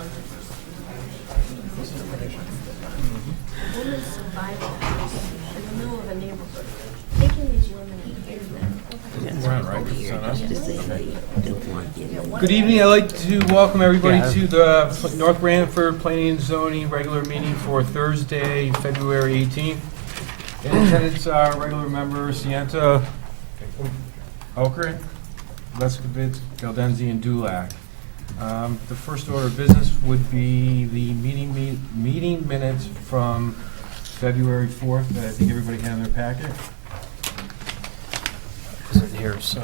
A woman survived in the middle of a neighborhood, taking these women and getting them. We're on, right? It's on us? What Good evening. I'd like to welcome everybody to the North Branford Planning and Zoning regular meeting for Thursday, February 18th. In attendance are regular members Sienta, Okrin, Leskovitz, Galdenzi, and Dulac. The first order of business would be the meeting minutes from February 4th that I think everybody had in their packet. Isn't here, so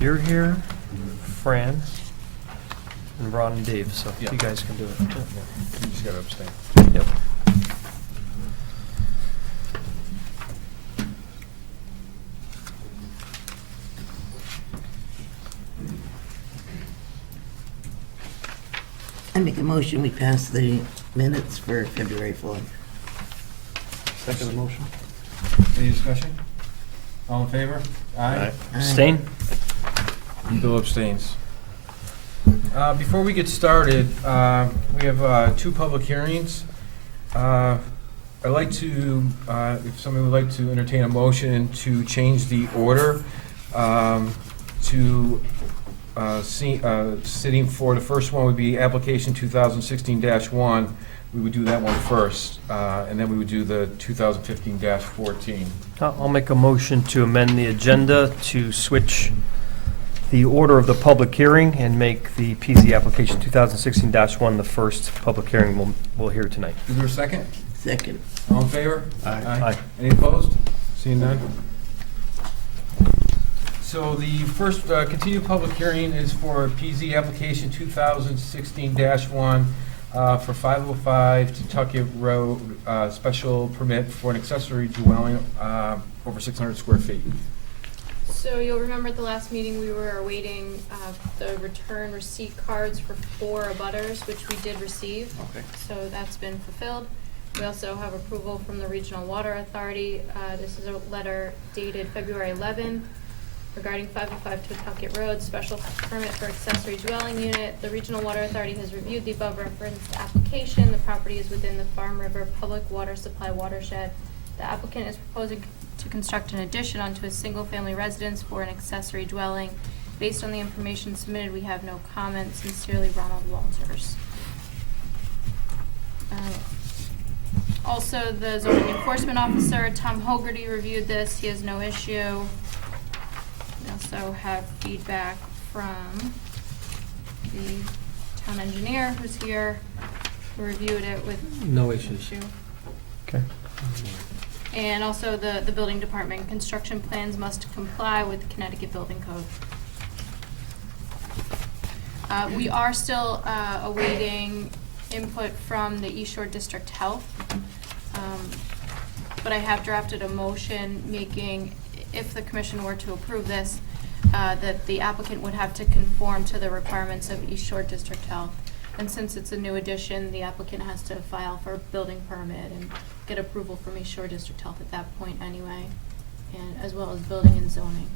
you're here, Fran, and Ron and Dave, so Yeah. you guys can do it. You just gotta abstain. Yep. I make a motion, we pass the minutes for February 4th. Second motion? Any discussion? All in favor? Aye. Abstain? Bill abstains. Before we get started, we have two public hearings. I'd like to, if somebody would like to entertain a motion to change the order to sitting for, the first one would be application 2016-1. We would do that one first, and then we would do the 2015-14. I'll make a motion to amend the agenda to switch the order of the public hearing and make the PZ application 2016-1 the first public hearing we'll hear tonight. Is there a second? Second. All in favor? Aye. Any opposed? Seeing none? So the first continued public hearing is for PZ application 2016-1 for 505 Tuckett Road, special permit for an accessory dwelling over 600 square feet. So you'll remember at the last meeting, we were awaiting the return receipt cards for 4 abutters, which we did receive. Okay. So that's been fulfilled. We also have approval from the Regional Water Authority. This is a letter dated February 11th regarding 505 Tuckett Road, special permit for accessory dwelling unit. The Regional Water Authority has reviewed the above referenced application. The property is within the Farm River Public Water Supply watershed. The applicant is proposing to construct an addition onto a single-family residence for an accessory dwelling. Based on the information submitted, we have no comments. Sincerely, Ronald Walters. Also, the zoning enforcement officer, Tom Hogarty, reviewed this. He has no issue. We also have feedback from the town engineer who's here, who reviewed it with No issues. issue. Okay. And also the building department, construction plans must comply with the Connecticut Building Code. We are still awaiting input from the East Shore District Health. But I have drafted a motion making, if the commission were to approve this, that the applicant would have to conform to the requirements of East Shore District Health. And since it's a new addition, the applicant has to file for a building permit and get approval from East Shore District Health at that point anyway, and as well as building and zoning.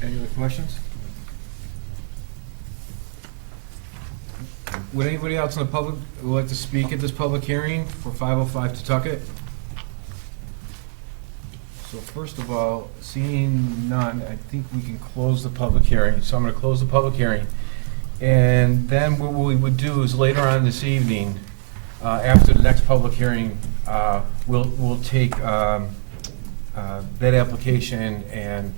Any other questions? Would anybody else in the public who would like to speak at this public hearing for 505 Tuckett? So first of all, seeing none, I think we can close the public hearing. So I'm going to close the public hearing. And then what we would do is later on this evening, after the next public hearing, we'll take that application and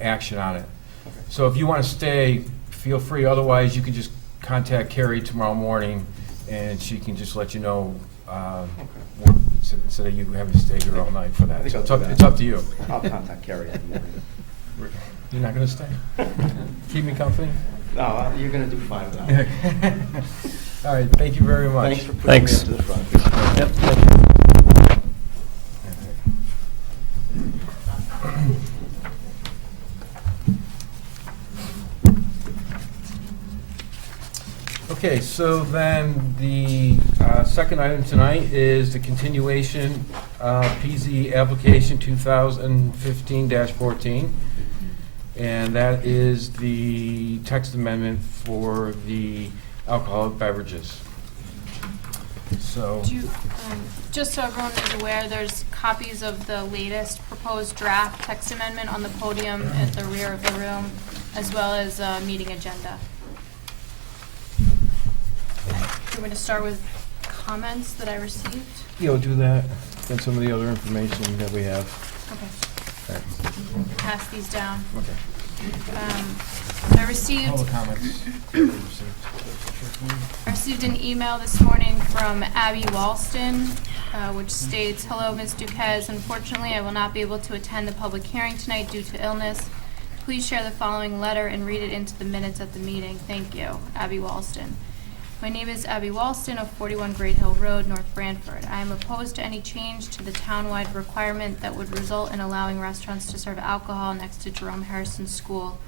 action on it. Okay. So if you want to stay, feel free. Otherwise, you can just contact Carrie tomorrow morning, and she can just let you know instead of you having to stay here all night for that. I think So I'll it's do up, that. it's up to you. I'll contact Carrie in the morning. You're not going to stay? Keep me company? No, you're gonna do fine without me. All right, thank you very much. Thanks for pushing me Thanks. up to the front. Yep, thank you. Okay, so then the second item tonight is the continuation PZ application 2015-14. and that is the text amendment for the alcoholic beverages. So, Do you, just so everyone is aware, there's copies of the latest proposed draft text amendment on the podium at the rear of the room, as well as a meeting agenda. I'm going to start with comments that I received. we'll do that, and some of the other information that we have. Okay, All right. pass these down. Okay. I received Public comments. I received an email this morning from Abby Walston, which states, "Hello, Ms. Duquesne. Unfortunately, I will not be able to attend the public hearing tonight due to illness. Please share the following letter and read it into the minutes at the meeting. Thank you, Abby Walston. My name is Abby Walston of 41 Great Hill Road, North Branford. I am opposed to any change to the townwide requirement that would result in allowing restaurants to serve alcohol next to Jerome Harrison School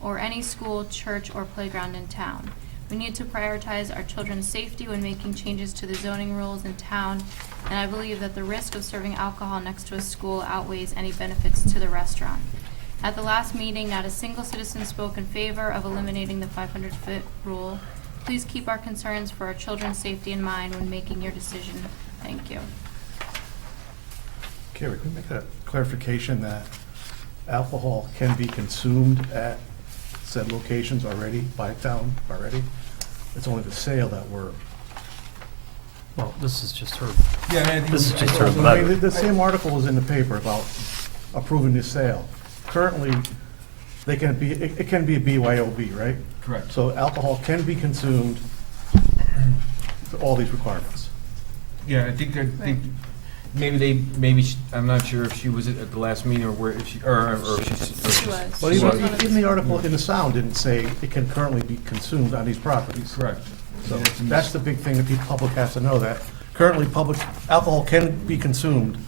or any school, church, or playground in town. We need to prioritize our children's safety when making changes to the zoning rules in town, and I believe that the risk of serving alcohol next to a school outweighs any benefits to the restaurant. At the last meeting, not a single citizen spoke in favor of eliminating the 500-foot rule. Please keep our concerns for our children's safety in mind when making your decision. Thank you." Carrie, can we make a clarification that alcohol can be consumed at said locations already, by town already? It's only the sale that we're, Well, this is just her, Yeah, I think This is we- just I- her I mean, letter. the same article was in the paper about approving the sale. Currently, they can be, it can be a BYOB, right? Correct. So alcohol can be consumed for all these requirements. Yeah, I think I'm not sure if she was at the last meeting or where, if she, or if she. She was. But She even, was. even the article in the Sound didn't say it can currently be consumed on these properties. Correct. So that's the big thing that the public has to know, that currently public, alcohol can be consumed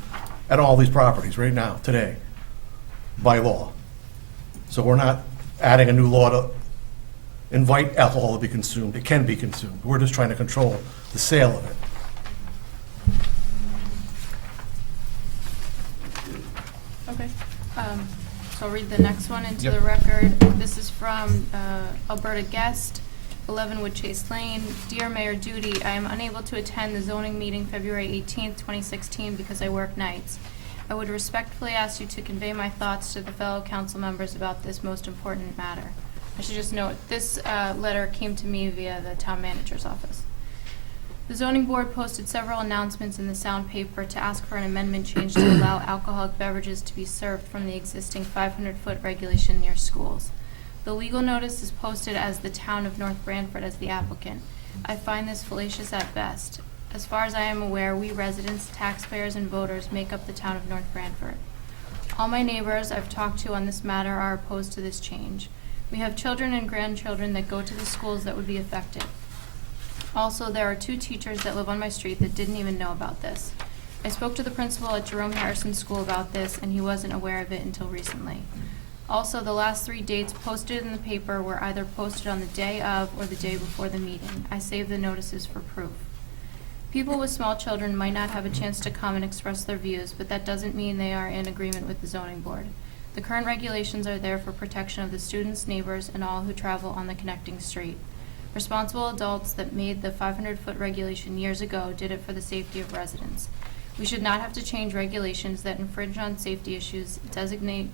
at all these properties right now, today, by law. So we're not adding a new law to invite alcohol to be consumed. It can be consumed. We're just trying to control the sale of it. Okay, so I'll read the next one into Yep. the record. This is from Alberta Guest, 11 Woodchase Lane. "Dear Mayor Duty, I am unable to attend the zoning meeting February 18th, 2016 because I work nights. I would respectfully ask you to convey my thoughts to the fellow council members about this most important matter." I should just note, this letter came to me via the town manager's office. "The zoning board posted several announcements in the Sound paper to ask for an amendment change to allow alcoholic beverages to be served from the existing 500-foot regulation near schools. The legal notice is posted as the town of North Branford as the applicant. I find this fallacious at best. As far as I am aware, we residents, taxpayers, and voters make up the town of North Branford. All my neighbors I've talked to on this matter are opposed to this change. We have children and grandchildren that go to the schools that would be affected. Also, there are 2 teachers that live on my street that didn't even know about this. I spoke to the principal at Jerome Harrison School about this, and he wasn't aware of it until recently. Also, the last 3 dates posted in the paper were either posted on the day of or the day before the meeting. I saved the notices for proof. People with small children might not have a chance to come and express their views, but that doesn't mean they are in agreement with the zoning board. The current regulations are there for protection of the students, neighbors, and all who travel on the connecting street. Responsible adults that made the 500-foot regulation years ago did it for the safety of residents. We should not have to change regulations that infringe on safety issues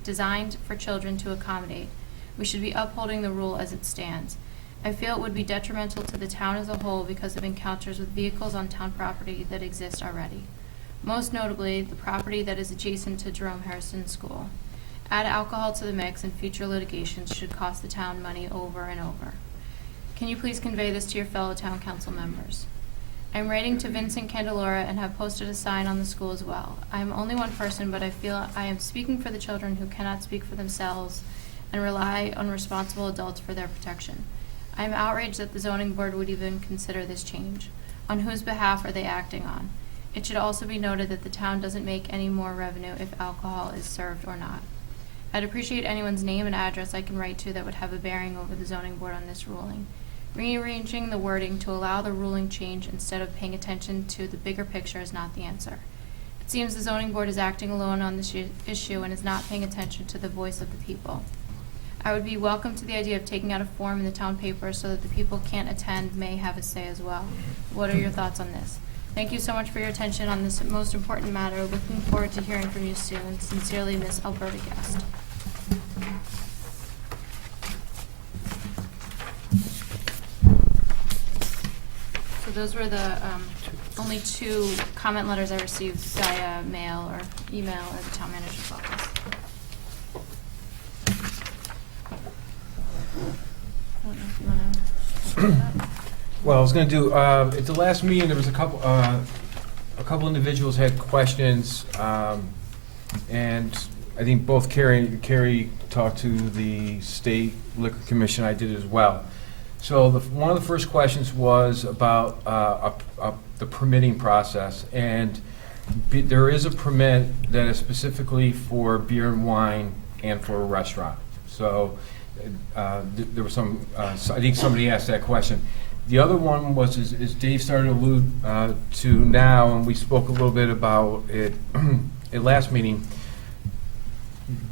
designed for children to accommodate. We should be upholding the rule as it stands. I feel it would be detrimental to the town as a whole because of encounters with vehicles on town property that exist already. Most notably, the property that is adjacent to Jerome Harrison School. Add alcohol to the mix and future litigations should cost the town money over and over. Can you please convey this to your fellow town council members? I'm writing to Vincent Candelora and have posted a sign on the school as well. I am only one person, but I feel I am speaking for the children who cannot speak for themselves and rely on responsible adults for their protection. I am outraged that the zoning board would even consider this change. On whose behalf are they acting on? It should also be noted that the town doesn't make any more revenue if alcohol is served or not. I'd appreciate anyone's name and address I can write to that would have a bearing over the zoning board on this ruling. Rearranging the wording to allow the ruling change instead of paying attention to the bigger picture is not the answer. It seems the zoning board is acting alone on this issue and is not paying attention to the voice of the people. I would be welcome to the idea of taking out a form in the town paper so that the people can't attend may have a say as well. What are your thoughts on this? Thank you so much for your attention on this most important matter. Looking forward to hearing from you soon. Sincerely, Miss Alberta Guest. So those were the only 2 comment letters I received via mail or email at the town manager's office. I don't know if you want to. Well, I was going to do, at the last meeting, there was a couple individuals had questions, and I think both Carrie talked to the State Liquor Commission, I did as well. So one of the first questions was about the permitting process, and there is a permit that is specifically for beer and wine and for a restaurant. So there was some, I think somebody asked that question. The other one was, is Dave started to allude to now, and we spoke a little bit about it at last meeting.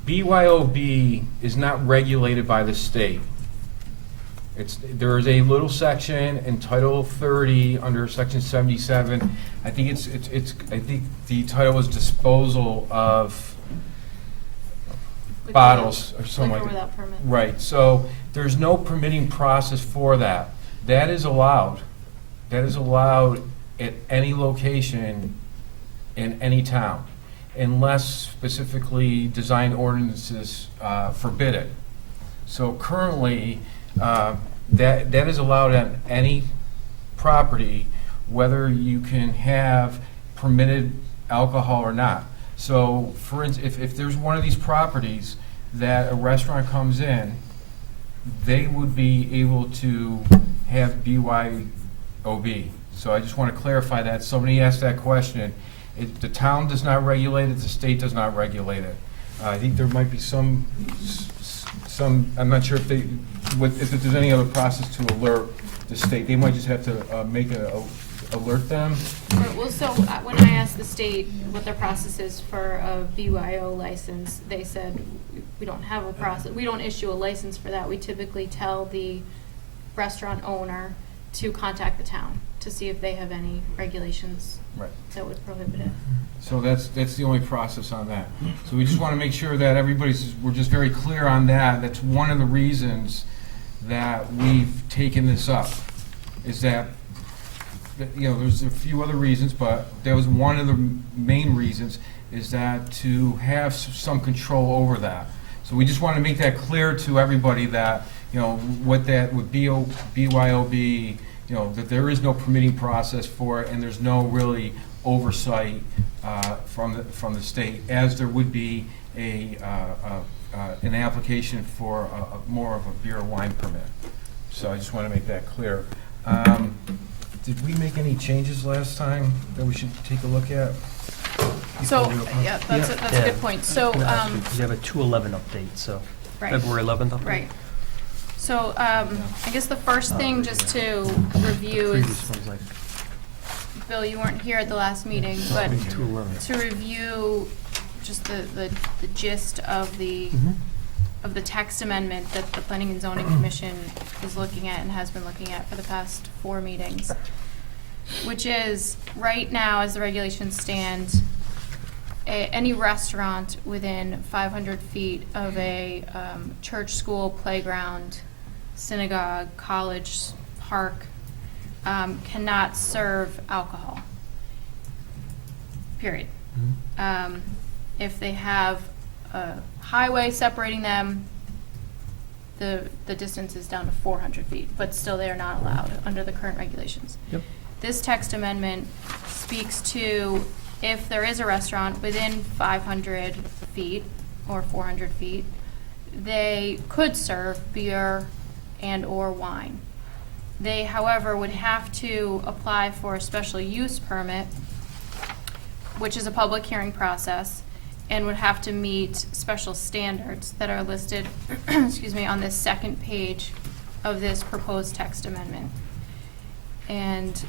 BYOB is not regulated by the state. There is a little section in Title 30 under Section 77. I think I think the title was disposal of bottles or something like that. Liquor without permit. Right, so there's no permitting process for that. That is allowed. That is allowed at any location in any town, unless specifically design ordinances forbid it. So currently, that is allowed on any property, whether you can have permitted alcohol or not. So for instance, if there's one of these properties that a restaurant comes in, they would be able to have BYOB. So I just want to clarify that. Somebody asked that question. The town does not regulate it, the state does not regulate it. I think there might be some, I'm not sure if there's any other process to alert the state. They might just have to make alert them. Well, so when I asked the state what their process is for a BYO license, they said, we don't have a process, we don't issue a license for that. We typically tell the restaurant owner to contact the town to see if they have any regulations Right. that would prohibit it. So that's the only process on that. So we just want to make sure that we're just very clear on that. That's one of the reasons that we've taken this up, is that, there's a few other reasons, but that was one of the main reasons, is that to have some control over that. So we just want to make that clear to everybody that, what that would be, BYOB, that there is no permitting process for it, and there's no really oversight from the state, as there would be an application for more of a beer or wine permit. So I just want to make that clear. Did we make any changes last time that we should take a look at? So, yeah, that's a good point. So, You have a 2/11 update, so right. February 11th update? Right. So, I guess the first thing just to review Previous is, one's like Bill, you weren't here at the last meeting, but 2/11. to review just the gist of the text amendment that the Planning and Zoning Commission is looking at and has been looking at for the past 4 meetings, which is, right now, as the regulations stand, any restaurant within 500 feet of a church, school, playground, synagogue, college, park, cannot serve alcohol, period. If they have a highway separating them, the distance is down to 400 feet, but still they are not allowed under the current regulations. Yep. This text amendment speaks to if there is a restaurant within 500 feet or 400 feet, they could serve beer and or wine. They, however, would have to apply for a special use permit, which is a public hearing process, and would have to meet special standards that are listed excuse me, on this second page of this proposed text amendment. And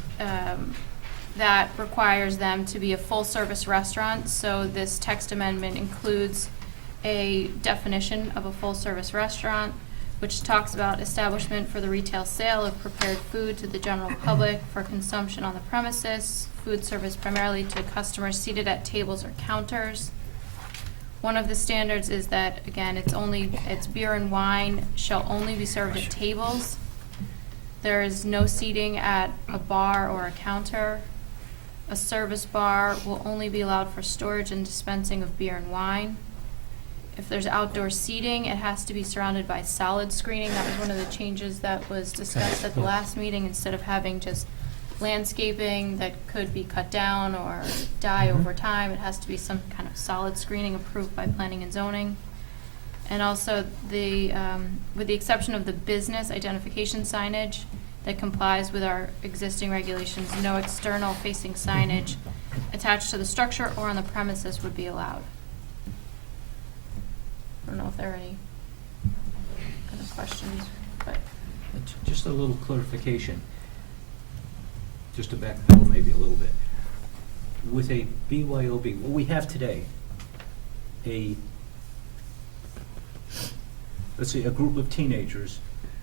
that requires them to be a full-service restaurant, so this text amendment includes a definition of a full-service restaurant, which talks about establishment for the retail sale of prepared food to the general public for consumption on the premises, food service primarily to customers seated at tables or counters. One of the standards is that, again, it's beer and wine shall only be served at tables. There is no seating at a bar or a counter. A service bar will only be allowed for storage and dispensing of beer and wine. If there's outdoor seating, it has to be surrounded by solid screening. That was one of the changes that was discussed at the last meeting. Instead of having just landscaping that could be cut down or die over time, it has to be some kind of solid screening approved by planning and zoning. And also, with the exception of the business identification signage that complies with our existing regulations, no external facing signage attached to the structure or on the premises would be allowed. I don't know if there are any kind of questions, but Just a little clarification, just to backpedal maybe a little bit. With a BYOB, what we have today, let's say a group of teenagers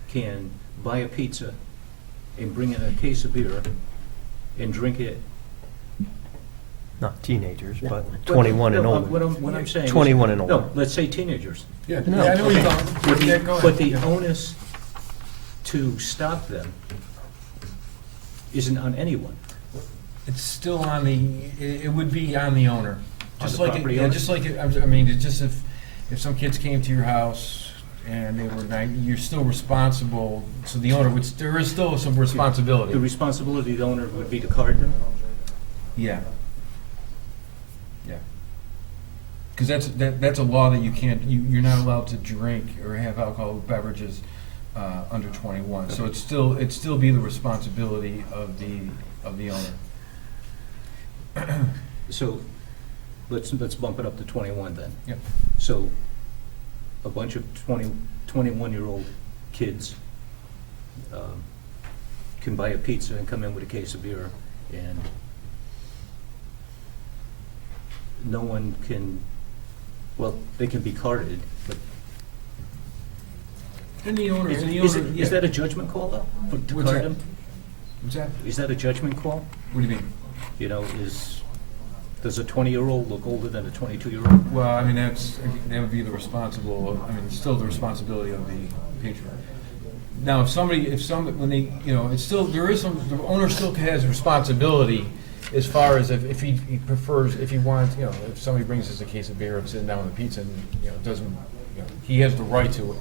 can buy a pizza and bring in a case of beer and drink it. Not teenagers, but 21 and No, older. what I'm saying is. 21 and older. No, let's say teenagers. Yeah, No. I know what you're But talking. Yeah, go But the ahead. onus to stop them isn't on anyone. It's still on the, it would be on the owner. On Just the like, property yeah, owner? just like, I mean, it's just if some kids came to your house and they were, you're still responsible, so the owner would, there is still some The responsibility. responsibility of the owner would be to card them? Yeah. Yeah. Because that's a law that you can't, you're not allowed to drink or have alcoholic beverages under 21. So it'd still be the responsibility of the owner. So, let's bump it up to 21 then. Yep. So, a bunch of 21-year-old kids can buy a pizza and come in with a case of beer, and no one can, well, they can be carded, but And the owner, is that a judgment call, though, to What's card that? them? What's that? Is that a judgment call? What do you mean? You know, does a 20-year-old look older than a 22-year-old? Well, I mean, that would be it's still the responsibility of the patron. Now, when they, it's still, there is some, the owner still has responsibility as far as if he prefers, if he wants, if somebody brings us a case of beer and sitting down with a pizza and, doesn't, he has the right to,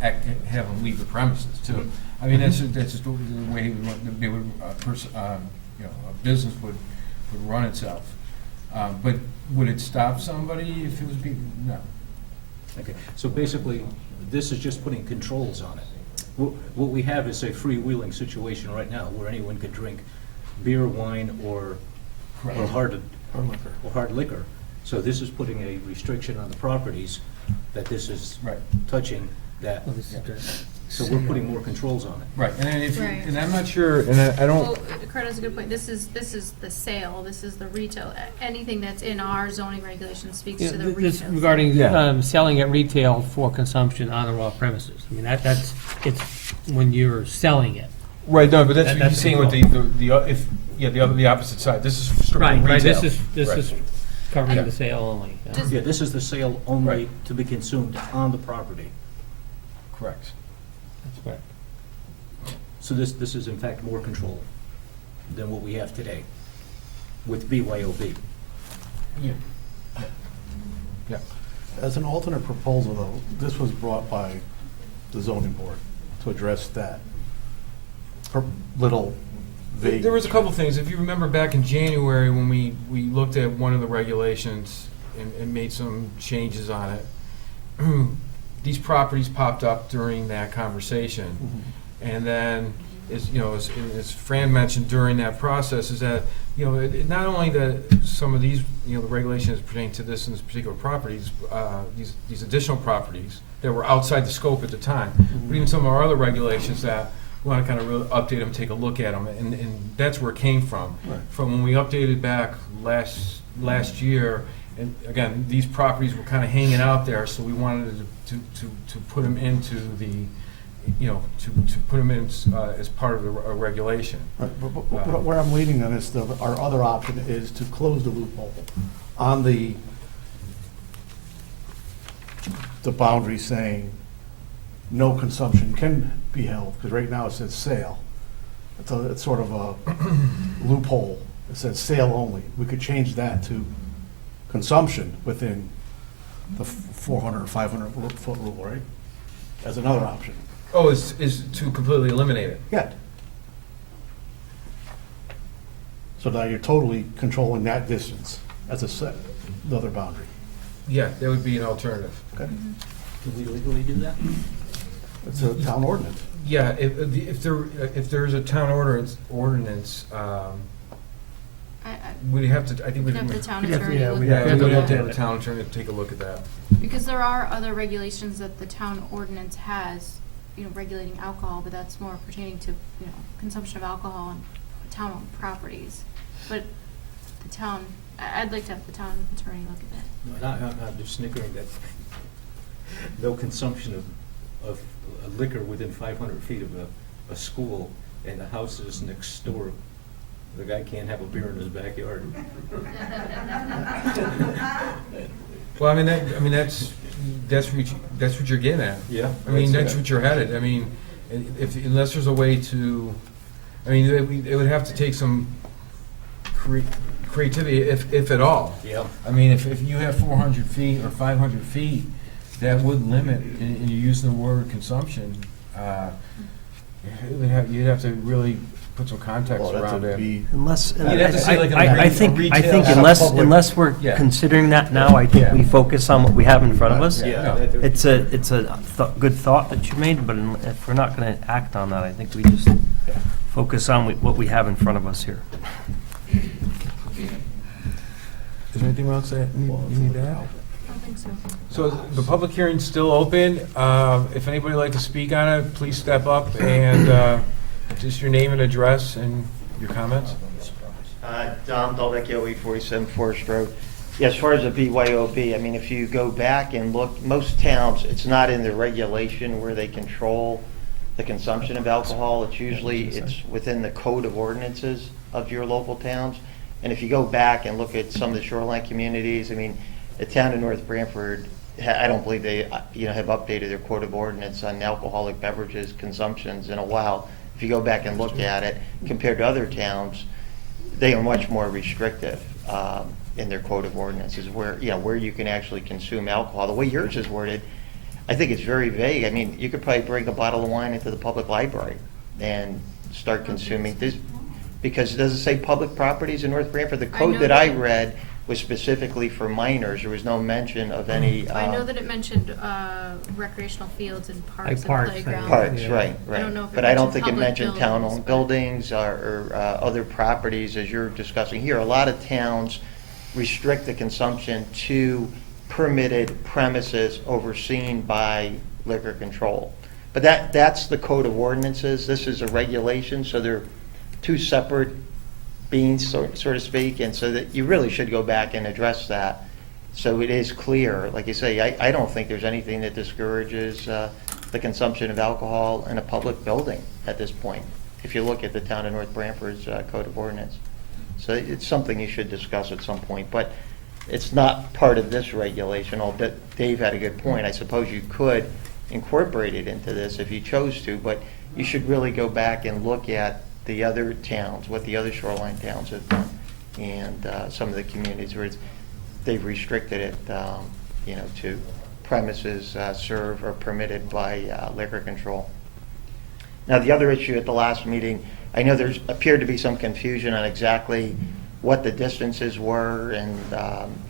have them leave the premises too. I mean, that's just the way a business would run itself. But would it stop somebody if it was no. Okay, so basically, this is just putting controls on it. What we have is a freewheeling situation right now, where anyone could drink beer, wine, or hard liquor. So this is putting a restriction on the properties that this is Right. touching, that, so we're putting more controls on it. Right, and then Right. and I'm not sure, and I don't. Well, Kurt has a good point. This is the sale, this is the retail. Anything that's in our zoning regulations speaks Yeah, to the this retail. regarding Yeah. selling at retail for consumption on or off premises. I mean, that's, it's when you're selling it. Right, no, but that's what That's he's saying with the opposite side. This is strictly retail. Right, this is Right. covering Yeah. the sale only. yeah. Just- Yeah, this is the sale only Right. to be consumed on the property. Correct. That's correct. So this is in fact more control than what we have today with BYOB. Yeah. Yeah. As an alternate proposal, though, this was brought by the zoning board to address that little vague. There was a couple things. If you remember back in January when we looked at one of the regulations and made some changes on it, these properties popped up during that conversation. And then, as Fran mentioned during that process, is that, not only that some of these, the regulations pertain to this and this particular properties, these additional properties that were outside the scope at the time, but even some of our other regulations that we want to kind of really update them, take a look at them, and that's where it came from. Right. From when we updated back last year, and again, these properties were kind of hanging out there, so we wanted to put them into the, you know, to put them in as part of the regulation. Right, but where I'm leading on is, our other option is to close the loophole on the boundary saying no consumption can be held, because right now it says sale. It's sort of a loophole. It says sale only. We could change that to consumption within the 400 or 500 foot rule, right? As another option. Oh, is to completely eliminate it? Yeah. So now you're totally controlling that distance as the other boundary. Yeah, that would be an alternative. Okay? Can we legally do that? It's a town ordinance. Yeah, if there is a town ordinance, we'd have to, I think we'd Have the town We'd have to- attorney yeah, look we'd at Yeah, it. we would have to have a town attorney take a look at that. Because there are other regulations that the town ordinance has, you know, regulating alcohol, but that's more pertaining to, you know, consumption of alcohol on town-owned properties. But the town, I'd like to have the town attorney look at that. I'm just snickering that no consumption of liquor within 500 feet of a school, and the houses next door, the guy can't have a beer in his backyard. Well, I mean, that's what you're getting at. Yeah. I mean, that's what you're headed. I mean, unless there's a way to, I mean, it would have to take some creativity, if at all. Yeah. I mean, if you have 400 feet or 500 feet, that would limit, and you're using the word consumption, you'd have to really put some context Well, that around would it. be, Unless, You'd have to see like I think retail- unless we're Yeah. considering that now, I think we Yeah. focus on what we have in front of us. Yeah. It's a good thought that you made, but if we're not going to act on that, I think we just focus on what we have in front of us here. Is there anything else that you need to add? I don't think so. So the public hearing's still open. If anybody would like to speak on it, please step up and just your name and address and your comments. Dom Delvecchio, 847 Forest Road. Yeah, as far as the BYOB, I mean, if you go back and look, most towns, it's not in the regulation where they control the consumption of alcohol. It's within the code of ordinances of your local towns. And if you go back and look at some of the shoreline communities, I mean, the town of North Branford, I don't believe they, have updated their code of ordinance on alcoholic beverages consumptions in a while. If you go back and look at it, compared to other towns, they are much more restrictive in their code of ordinances, where you can actually consume alcohol. The way yours is worded, I think it's very vague. I mean, you could probably bring a bottle of wine into the public library and start consuming this, because does it say public properties in North Branford? The code that I read was specifically for minors. There was no mention of any. I know that it mentioned recreational fields and parks and parks, playgrounds. Parks, Yeah. right. I don't know if it But I don't mentioned think it public mentioned buildings, town-owned but- buildings or other properties as you're discussing here. A lot of towns restrict the consumption to permitted premises overseen by liquor control. But that's the code of ordinances. This is a regulation, so they're two separate beings, so to speak, and so that you really should go back and address that. So it is clear, like you say, I don't think there's anything that discourages the consumption of alcohol in a public building at this point, if you look at the town of North Branford's code of ordinance. So it's something you should discuss at some point, but it's not part of this regulation. Dave had a good point. I suppose you could incorporate it into this if you chose to, but you should really go back and look at the other towns, what the other shoreline towns have done, and some of the communities where they've restricted it, to premises served or permitted by liquor control. Now, the other issue at the last meeting, I know there's appeared to be some confusion on exactly what the distances were, and,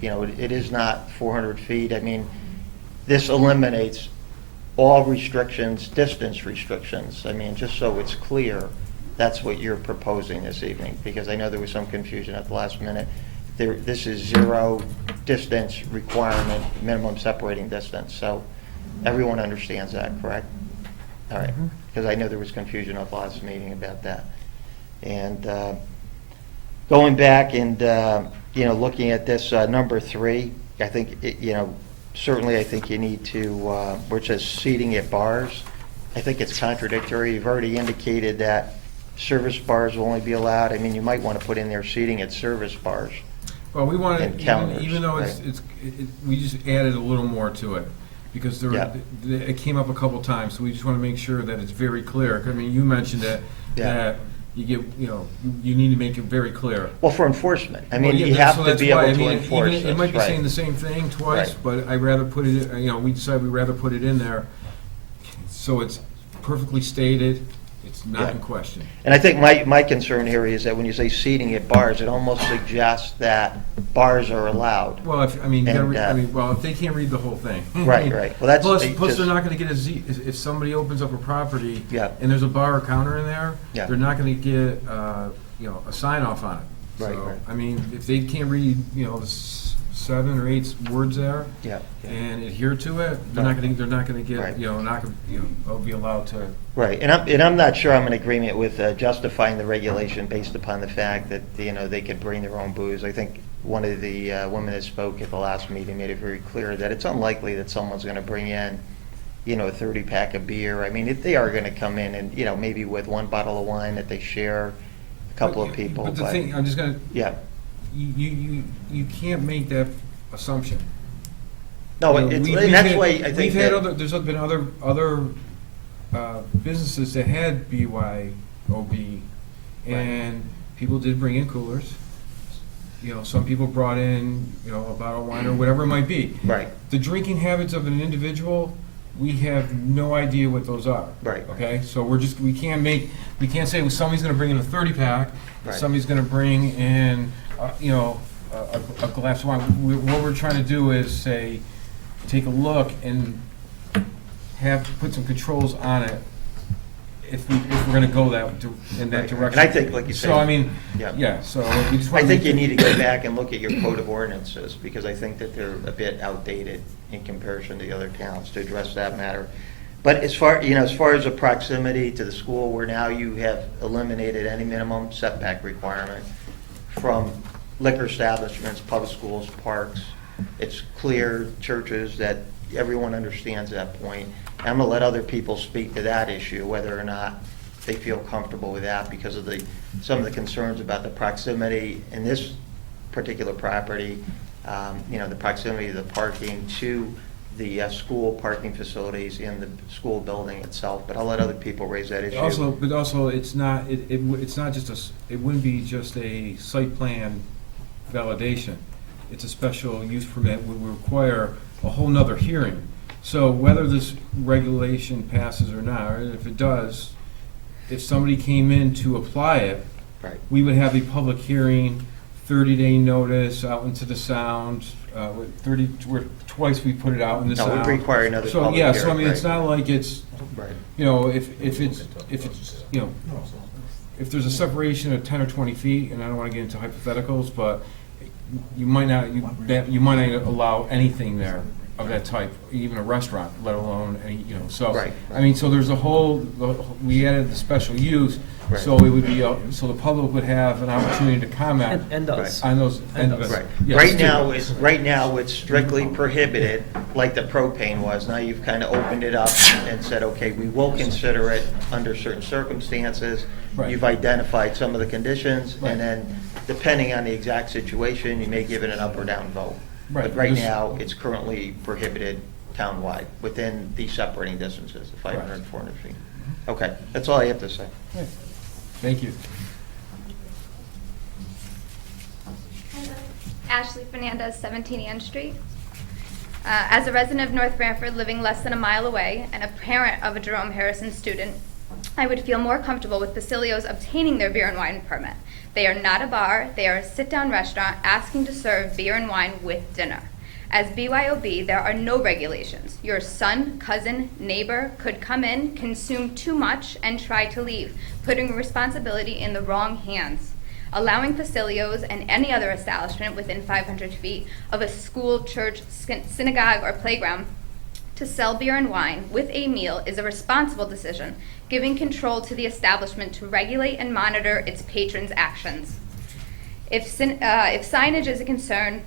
it is not 400 feet. I mean, this eliminates all restrictions, distance restrictions. I mean, just so it's clear, that's what you're proposing this evening, because I know there was some confusion at the last minute. This is zero distance requirement, minimum separating distance, so everyone understands that, correct? All right, because I know there was confusion at the last meeting about that. And going back and, looking at this number 3, I think, certainly I think you need to, where it says seating at bars, I think it's contradictory. You've already indicated that service bars will only be allowed. I mean, you might want to put in there seating at service bars. Well, we want And to, counters, even though right. we just added a little more to it, because Yeah. it came up a couple times, so we just want to make sure that it's very clear. I mean, you mentioned that, Yeah. that you get, you need to make it very clear. Well, for enforcement, I mean, Well, yeah, you have so to that's be why, able I to mean, enforce even- this, It might be right. saying the same thing twice, Right. but I'd rather put it, we decided we'd rather put it in there, so it's perfectly stated, it's not Yeah. in question. And I think my concern here is that when you say seating at bars, it almost suggests that bars are allowed. Well, if they can't read the whole thing. Right, right. Well, that's Plus, they they're just- not gonna get if somebody opens up a property. Yeah. And there's a bar or counter in there. Yeah. They're not gonna get, a sign off on it. Right, So, right. I mean, if they can't read, the 7 or 8 words there. Yeah. And adhere to it, they're not gonna get, Right. they'll be allowed to. Right, and I'm not sure I'm in agreement with justifying the regulation based upon the fact that, they could bring their own booze. I think one of the women that spoke at the last meeting made it very clear that it's unlikely that someone's gonna bring in, a 30-pack of beer. I mean, if they are gonna come in and, maybe with one bottle of wine that they share, a couple of people. But the thing, I'm just gonna, Yeah. you can't make that assumption. No, You know, it's, we- and we've that's had- why I think that. There's been other businesses that had BYOB, and people did bring in coolers. Some people brought in, a bottle of wine or whatever it might be. Right. The drinking habits of an individual, we have no idea what those are. Right. Okay, so we can't say, well, somebody's gonna bring in a 30-pack, Right. somebody's gonna bring in, a glass of wine. What we're trying to do is say, take a look and put some controls on it if we're gonna go in that Right. direction. And I think, like you said. So, I mean, Yeah. yeah, so we just I wanna think make you need to go back and look at your code of ordinances, because I think that they're a bit outdated in comparison to the other towns to address that matter. But as far as the proximity to the school, where now you have eliminated any minimum setback requirement from liquor establishments, public schools, parks, it's clear, churches, that everyone understands that point. I'm gonna let other people speak to that issue, whether or not they feel comfortable with that because of some of the concerns about the proximity in this particular property, the proximity of the parking to the school parking facilities in the school building itself, but I'll let other people raise that issue. Also, it's not, it's not just it wouldn't be just a site plan validation. It's a special use permit would require a whole nother hearing. So whether this regulation passes or not, or if it does, if somebody came in to apply it, Right. we would have a public hearing, 30-day notice out into the sound, twice we put it out in the No, sound. it would require another So, public yeah, hearing. so I mean, it's right. not like it's, Right. if it's, if there's a separation of 10 or 20 feet, and I don't want to get into hypotheticals, but you might not allow anything there of that type, even a restaurant, let alone any, so. Right, I mean, so there's we added the special use, so Right. it would be, so the public would have an opportunity to comment And us. on those. And us. Right. Yes, Right now, it's strictly prohibited, like the propane was. Now you've kind of opened it up and said, okay, we will consider it under certain circumstances. Right. You've identified some of the conditions, Right. and then depending on the exact situation, you may give it an up or down vote. Right. But right This- now, it's currently prohibited townwide, within the separating distances, the 500 and 400 feet. Okay, that's all I have to say. Okay. Thank you. Ashley Fernandez, 17 Ann Street. As a resident of North Branford, living less than a mile away, and a parent of a Jerome Harrison student, I would feel more comfortable with Basilios obtaining their beer and wine permit. They are not a bar, they are a sit-down restaurant asking to serve beer and wine with dinner. As BYOB, there are no regulations. Your son, cousin, neighbor could come in, consume too much, and try to leave, putting responsibility in the wrong hands. Allowing Facilios and any other establishment within 500 feet of a school, church, synagogue, or playground to sell beer and wine with a meal is a responsible decision, giving control to the establishment to regulate and monitor its patrons' actions. If signage is a concern,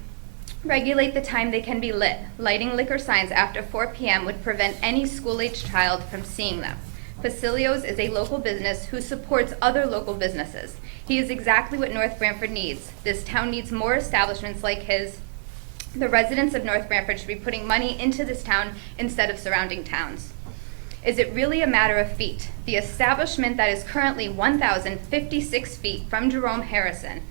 regulate the time they can be lit. Lighting liquor signs after 4 p.m. would prevent any school-aged child from seeing them. Facilios is a local business who supports other local businesses. He is exactly what North Branford needs. This town needs more establishments like his. The residents of North Branford should be putting money into this town instead of surrounding towns. Is it really a matter of feet? The establishment that is currently 1,056 feet from Jerome Harrison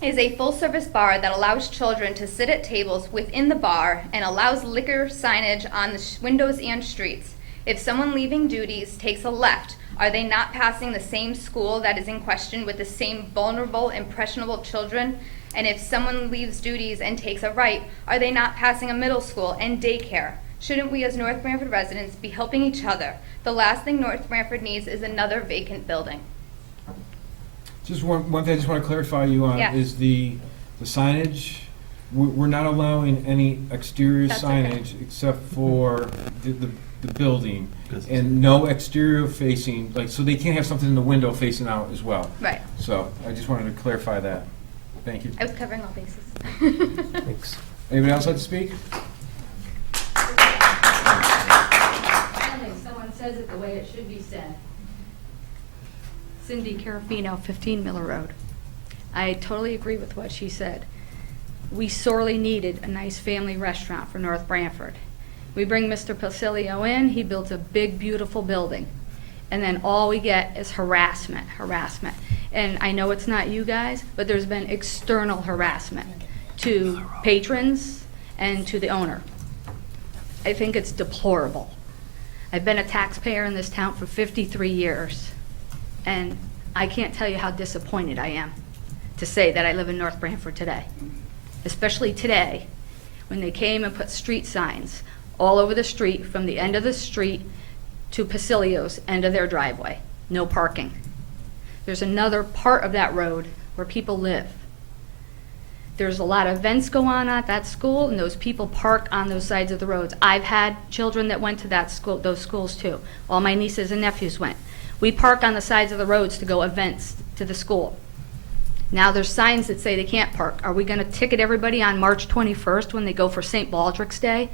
is a full-service bar that allows children to sit at tables within the bar and allows liquor signage on the windows and streets. If someone leaving duties takes a left, are they not passing the same school that is in question with the same vulnerable, impressionable children? And if someone leaves duties and takes a right, are they not passing a middle school and daycare? Shouldn't we as North Branford residents be helping each other? The last thing North Branford needs is another vacant building. Just one thing I just want to clarify you on Yeah. is the signage. We're not allowing any exterior That's okay. signage except for the building. And no exterior facing, like, so they can't have something in the window facing out as well. Right. So I just wanted to clarify that. Thank you. I was covering all bases. Thanks. Anybody else like to speak? Finally, someone says it the way it should be said. Cindy Carafino, 15 Miller Road. I totally agree with what she said. We sorely needed a nice family restaurant for North Branford. We bring Mr. Pacilio in, he builds a big, beautiful building. And then all we get is harassment. And I know it's not you guys, but there's been external harassment to patrons and to the owner. I think it's deplorable. I've been a taxpayer in this town for 53 years, and I can't tell you how disappointed I am to say that I live in North Branford today. Especially today, when they came and put street signs all over the street, from the end of the street to Pacilio's end of their driveway. No parking. There's another part of that road where people live. There's a lot of events go on at that school, and those people park on those sides of the roads. I've had children that went to that school, those schools too. All my nieces and nephews went. We park on the sides of the roads to go events to the school. Now there's signs that say they can't park. Are we going to ticket everybody on March 21st when they go for St. Baldrick's Day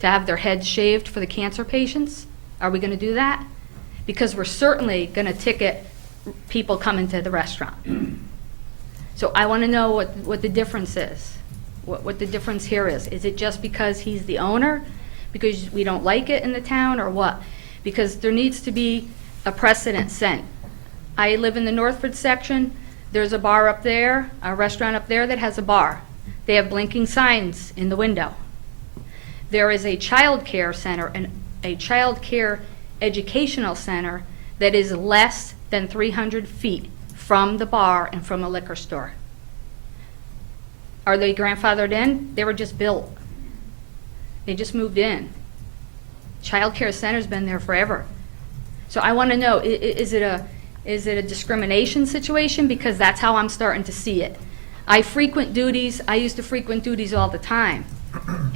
to have their heads shaved for the cancer patients? Are we going to do that? Because we're certainly going to ticket people coming to the restaurant. So I want to know what the difference is, what the difference here is. Is it just because he's the owner, because we don't like it in the town, or what? Because there needs to be a precedent set. I live in the Northford section. There's a bar up there, a restaurant up there that has a bar. They have blinking signs in the window. There is a child care center and a child care educational center that is less than 300 feet from the bar and from a liquor store. Are they grandfathered in? They were just built. They just moved in. Child care center's been there forever. So I want to know, is it a discrimination situation? Because that's how I'm starting to see it. I frequent duties. I used to frequent duties all the time.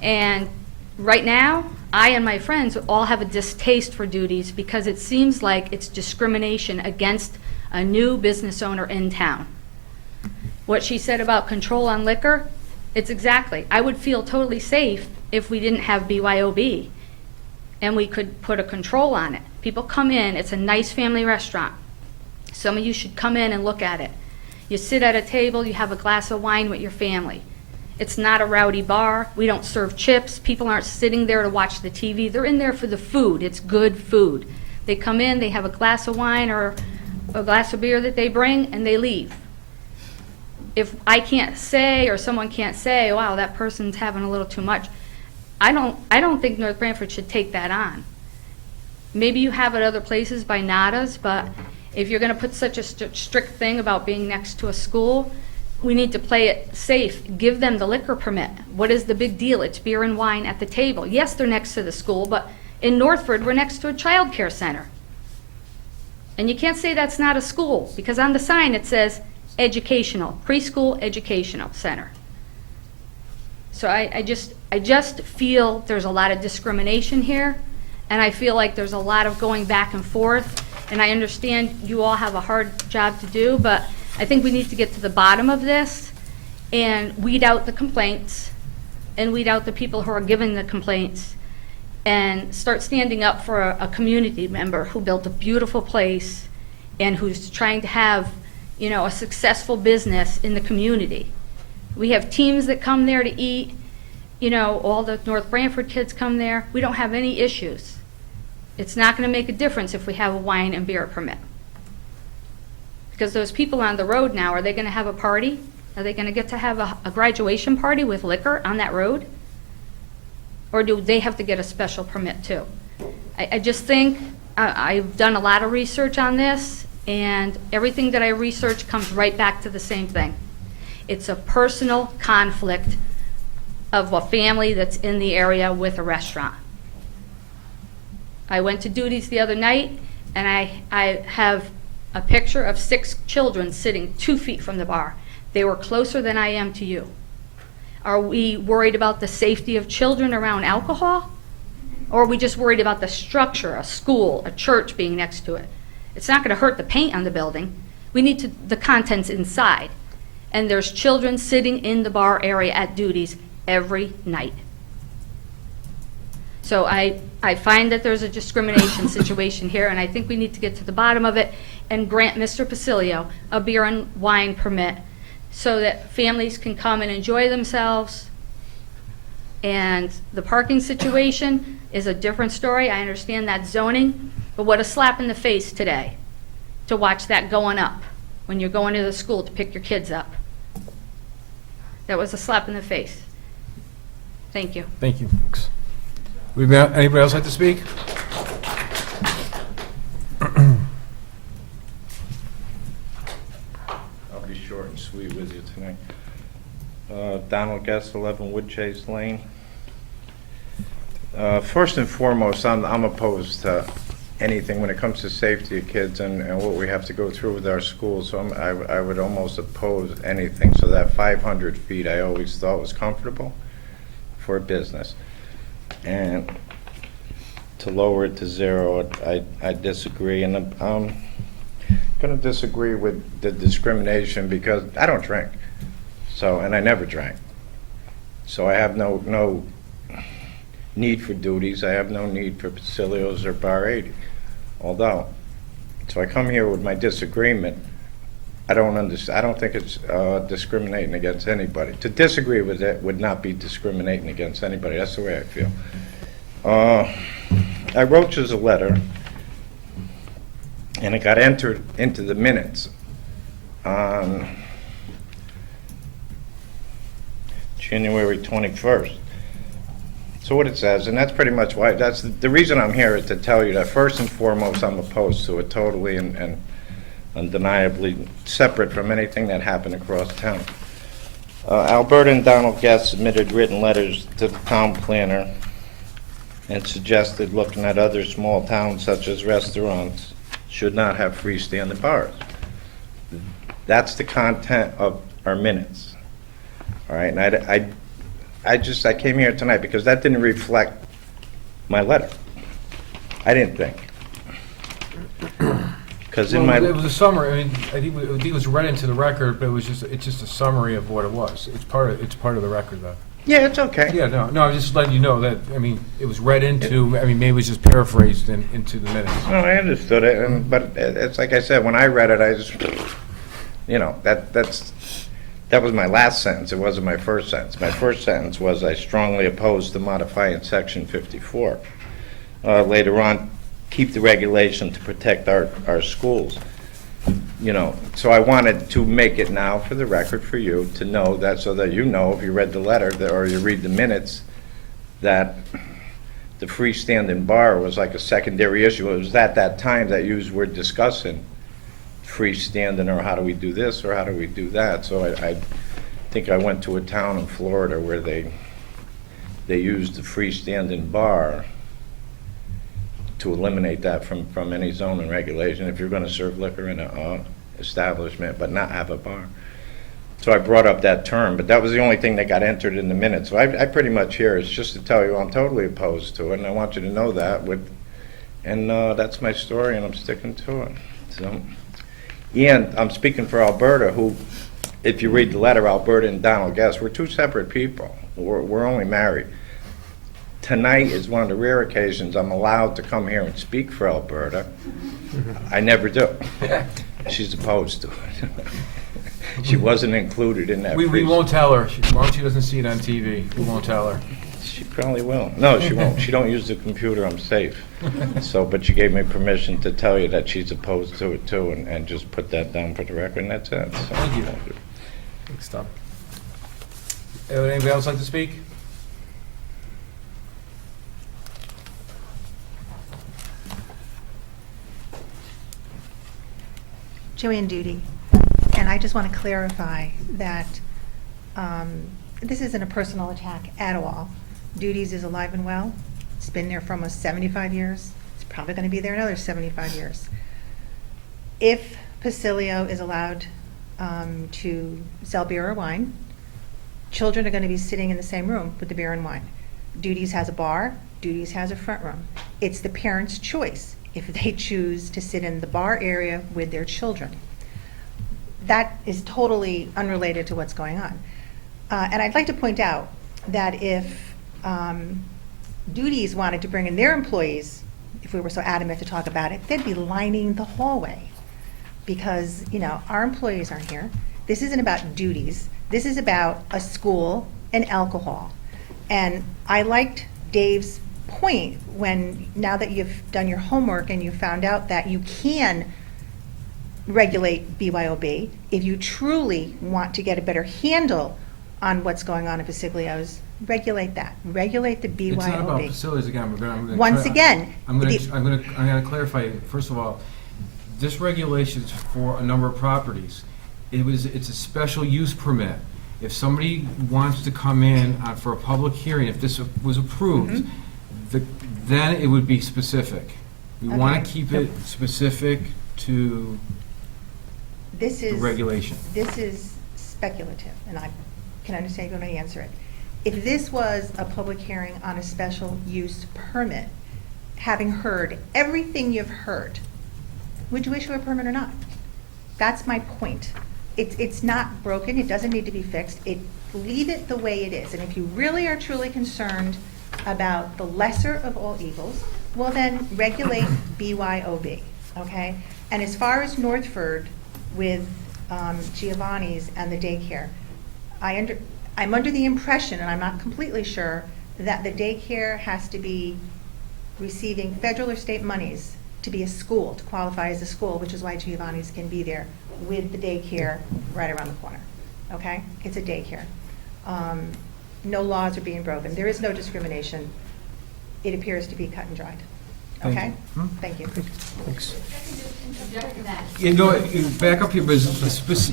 And right now, I and my friends all have a distaste for duties because it seems like it's discrimination against a new business owner in town. What she said about control on liquor, it's exactly. I would feel totally safe if we didn't have BYOB and we could put a control on it. People come in, it's a nice family restaurant. Some of you should come in and look at it. You sit at a table, you have a glass of wine with your family. It's not a rowdy bar. We don't serve chips. People aren't sitting there to watch the TV. They're in there for the food. It's good food. They come in, they have a glass of wine or a glass of beer that they bring, and they leave. If I can't say, or someone can't say, wow, that person's having a little too much, I don't think North Branford should take that on. Maybe you have it other places by NADA's, but if you're going to put such a strict thing about being next to a school, we need to play it safe. Give them the liquor permit. What is the big deal? It's beer and wine at the table. Yes, they're next to the school, but in Northford, we're next to a child care center. And you can't say that's not a school, because on the sign it says educational, preschool educational center. So I just feel there's a lot of discrimination here, and I feel like there's a lot of going back and forth, and I understand you all have a hard job to do, but I think we need to get to the bottom of this and weed out the complaints and weed out the people who are giving the complaints and start standing up for a community member who built a beautiful place and who's trying to have, you know, a successful business in the community. We have teams that come there to eat. You know, all the North Branford kids come there. We don't have any issues. It's not going to make a difference if we have a wine and beer permit. Because those people on the road now, are they going to have a party? Are they going to get to have a graduation party with liquor on that road? Or do they have to get a special permit too? I just think, I've done a lot of research on this, and everything that I research comes right back to the same thing. It's a personal conflict of a family that's in the area with a restaurant. I went to Duty's the other night, and I have a picture of 6 children sitting 2 feet from the bar. They were closer than I am to you. Are we worried about the safety of children around alcohol? Or are we just worried about the structure, a school, a church being next to it? It's not going to hurt the paint on the building. We need the contents inside. And there's children sitting in the bar area at Duty's every night. So I find that there's a discrimination situation here, and I think we need to get to the bottom of it and grant Mr. Pacilio a beer and wine permit so that families can come and enjoy themselves. And the parking situation is a different story. I understand that zoning, but what a slap in the face today to watch that going up when you're going to the school to pick your kids up. That was a slap in the face. Thank you. Thank you. Anybody else like to speak? I'll be short and sweet with you tonight. Donald Guest, 11 Woodchase Lane. First and foremost, I'm opposed to anything when it comes to safety of kids and what we have to go through with our schools. So I would almost oppose anything. So that 500 feet I always thought was comfortable for a business. And to lower it to 0, I disagree. And I'm going to disagree with the discrimination because I don't drink. So, and I never drank. So I have no need for duties. I have no need for Pacilios or Bar 80. Although, so I come here with my disagreement. I don't think it's discriminating against anybody. To disagree with it would not be discriminating against anybody. That's the way I feel. I wrote you a letter, and it got entered into the minutes on January 21st. So what it says, and that's pretty much why, that's the reason I'm here, is to tell you that first and foremost I'm opposed to it totally and undeniably separate from anything that happened across town. Alberta and Donald Guest submitted written letters to the town planner and suggested looking at other small towns such as restaurants should not have freestanding bars. That's the content of our minutes. All right, and I came here tonight because that didn't reflect my letter. I didn't think. Because in my... It was a summary. I mean, I think it was read into the record, but it's just a summary of what it was. It's part of the record, though. Yeah, it's okay. Yeah, no, I was just letting you know that, I mean, it was read into, I mean, maybe it was just paraphrased into the minutes. No, I understood it, but it's like I said, when I read it, I just, you know, that was my last sentence. It wasn't my first sentence. My first sentence was, I strongly oppose to modifying Section 54. Later on, keep the regulation to protect our schools. You know, so I wanted to make it now for the record for you to know that, so that you know if you read the letter or you read the minutes, that the freestanding bar was like a secondary issue. It was at that time that you were discussing freestanding, or how do we do this, or how do we do that. So I think I went to a town in Florida where they used the freestanding bar to eliminate that from any zoning regulation if you're going to serve liquor in an establishment but not have a bar. So I brought up that term, but that was the only thing that got entered in the minutes. So I pretty much here is just to tell you I'm totally opposed to it, and I want you to know that. And that's my story, and I'm sticking to it. So And I'm speaking for Alberta, who, if you read the letter, Alberta and Donald Guest, we're two separate people. We're only married. Tonight is one of the rare occasions I'm allowed to come here and speak for Alberta. I never do. She's opposed to it. She wasn't included in that. We won't tell her. As long as she doesn't see it on TV, we won't tell her. She probably will. No, she won't. She don't use the computer. I'm safe. So, but she gave me permission to tell you that she's opposed to it too, and just put that down for the record, and that's it. So, Thank you. Thanks, Tom. Would anybody else like to speak? Joanne Duty, and I just want to clarify that this isn't a personal attack at all. Duty's is alive and well. It's been there for almost 75 years. It's probably going to be there another 75 years. If Pacilio is allowed to sell beer or wine, children are going to be sitting in the same room with the beer and wine. Duty's has a bar, Duty's has a front room. It's the parents' choice if they choose to sit in the bar area with their children. That is totally unrelated to what's going on. And I'd like to point out that if Duties wanted to bring in their employees, if we were so adamant to talk about it, they'd be lining the hallway. Because, you know, our employees aren't here. This isn't about Duties. This is about a school and alcohol. And I liked Dave's point when, now that you've done your homework and you found out that you can regulate BYOB, if you truly want to get a better handle on what's going on in Pacilio's, regulate that. Regulate the BYOB. It's not about facilities again. I'm gonna Once again, I'm gonna clarify. First of all, this regulation is for a number of properties. It's a special use permit. If somebody wants to come in for a public hearing, if this was approved, then it would be specific. We want to keep it specific to the regulation. This is speculative, and I can understand you want to answer it. If this was a public hearing on a special use permit, having heard everything you've heard, would you issue a permit or not? That's my point. It's not broken. It doesn't need to be fixed. Leave it the way it is. And if you really are truly concerned about the lesser of all evils, well then regulate BYOB, okay? And as far as Northford with Giovanni's and the daycare, I'm under the impression, and I'm not completely sure, that the daycare has to be receiving federal or state monies to be a school, to qualify as a school, which is why Giovanni's can be there with the daycare right around the corner, okay? It's a daycare. No laws are being broken. There is no discrimination. It appears to be cut and dried, okay? Thank you. Thanks. You know, you back up here, but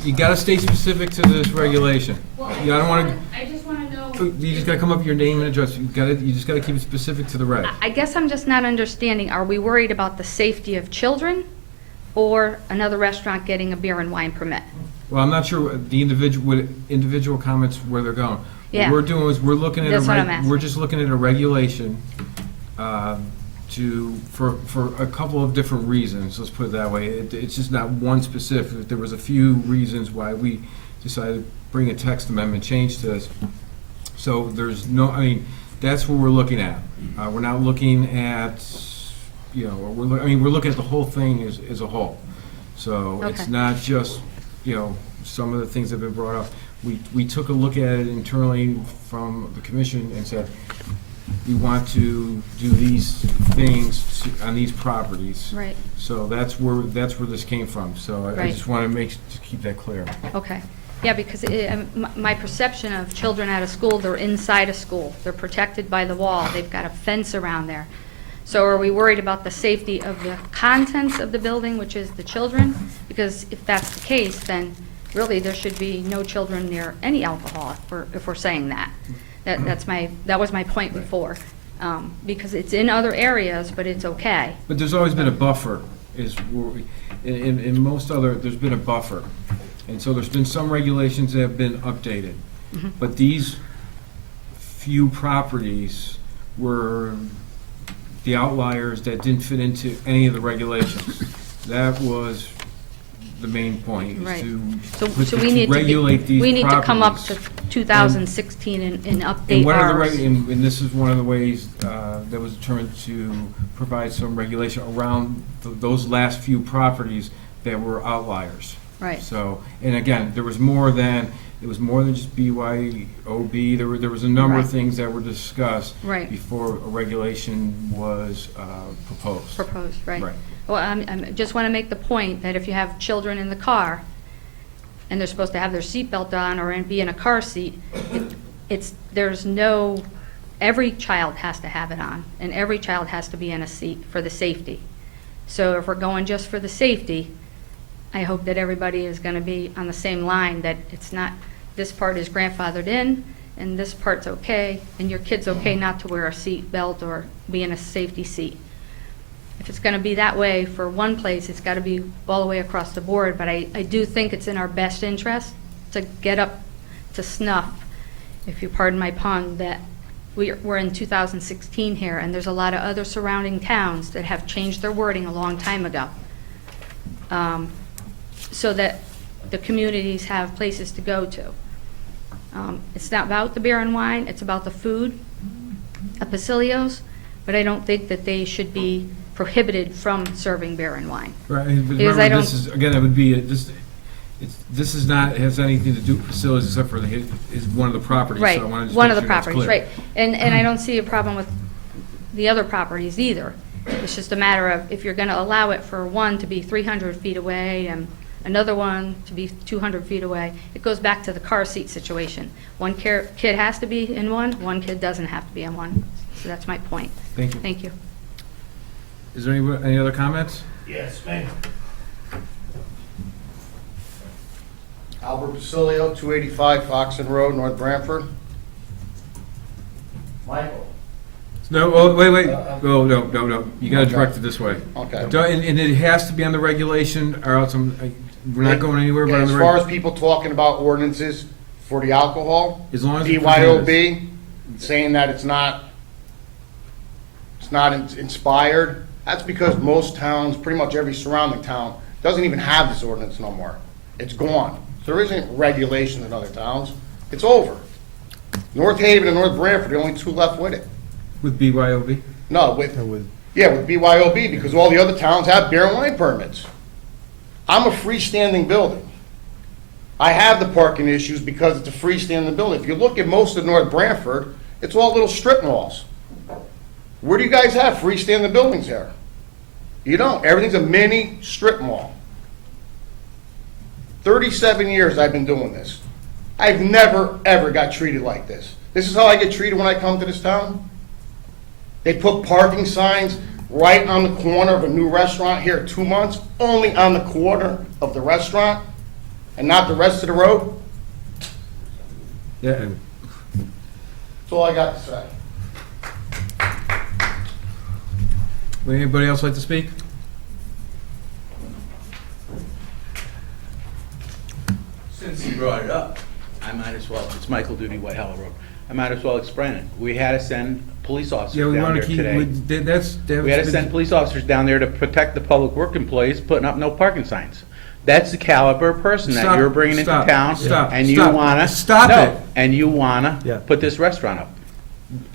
you gotta stay specific to this regulation. You don't wanna. I just wanna know. You just gotta come up with your name and address. You just gotta keep it specific to the reg. I guess I'm just not understanding, are we worried about the safety of children or another restaurant getting a beer and wine permit? Well, I'm not sure the individual comments where they're going. Yeah. What we're doing is we're looking at That's what I'm asking. we're just looking at a regulation for a couple of different reasons. Let's put it that way. It's just not one specific. There was a few reasons why we decided to bring a text amendment change to this. So there's no. I mean, that's what we're looking at. We're not looking at. You know, we're looking at the whole thing as a whole. So it's not just, you know, some of the things that have been brought up. We took a look at it internally from the commission and said, we want to do these things on these properties. Right. So that's where this came from. So I just want to keep that clear. Okay. Yeah, because my perception of children at a school, they're inside a school. They're protected by the wall. They've got a fence around there. So are we worried about the safety of the contents of the building, which is the children? Because if that's the case, then really there should be no children near any alcohol, if we're saying that. That was my point before, because it's in other areas, but it's okay. But there's always been a buffer. In most other, there's been a buffer. And so there's been some regulations that have been updated. But these few properties were the outliers that didn't fit into any of the regulations. That was the main point, is Right. to, So we need to regulate these we need to come up properties. to 2016 and And update what are the, ours. and this is one of the ways that was determined to provide some regulation around those last few properties that were outliers. Right. So, and again, it was more than just BYOB, there was a number of Right. things that were discussed Right. before a regulation was proposed. Proposed, right. Right. Well, I just want to make the point that if you have children in the car, and they're supposed to have their seatbelt on or be in a car seat, every child has to have it on, and every child has to be in a seat for the safety. So if we're going just for the safety, I hope that everybody is going to be on the same line, that it's not, this part is grandfathered in, and this part's okay, and your kid's okay not to wear a seat belt or be in a safety seat. If it's going to be that way for one place, it's got to be all the way across the board, but I do think it's in our best interest to get up to snuff, if you pardon my pun, that we're in 2016 here, and there's a lot of other surrounding towns that have changed their wording a long time ago, so that the communities have places to go to. It's not about the beer and wine, it's about the food at Pacilio's, but I don't think that they should be prohibited from serving beer and wine. Right, but Because I remember, don't- this is, again, it would be, this is not, has anything to do with facilities except for is one of the properties. Right, So I wanna just one of make the sure that's properties, clear. right. And I don't see a problem with the other properties either. It's just a matter of, if you're gonna allow it for one to be 300 feet away and another one to be 200 feet away, it goes back to the car seat situation. One kid has to be in one kid doesn't have to be in one. So that's my point. Thank you. Thank you. Is there any other comments? Yes, ma'am. Albert Basilio, 285 Foxton Road, North Branford. Michael. No, oh, wait, oh, no, you gotta direct it this way. Okay. And it has to be on the regulation, or else we're not going anywhere but on As the far as regulation. people talking about ordinances for the alcohol, As long as it's BYOB, saying that it's not inspired, that's because most towns, pretty much every surrounding town, doesn't even have this ordinance no more. It's gone. So there isn't regulation in other towns. It's over. North Haven and North Branford are the only two left with it. With BYOB? No, with BYOB, because all the other towns have beer and wine permits. I'm a freestanding building. I have the parking issues because it's a freestanding building. If you look at most of North Branford, it's all little strip malls. Where do you guys have freestanding buildings there? You don't. Everything's a mini strip mall. 37 years I've been doing this. I've never, ever got treated like this. This is how I get treated when I come to this town? They put parking signs right on the corner of a new restaurant here 2 months, only on the corner of the restaurant, and not the rest of the road. Yeah, That's all I got to say. would anybody else like to speak? Since you brought it up, I might as well, it's Michael Duty, White Hollow Road. I might as well explain it. We had to send police Yeah, officers we down wanna there keep, today. We had to send police officers down there to protect the public work employees putting up no parking signs. That's the caliber of person that Stop, you're bringing into stop, town. stop, And you stop. wanna. Stop No, it. And you wanna Yeah. put this restaurant up.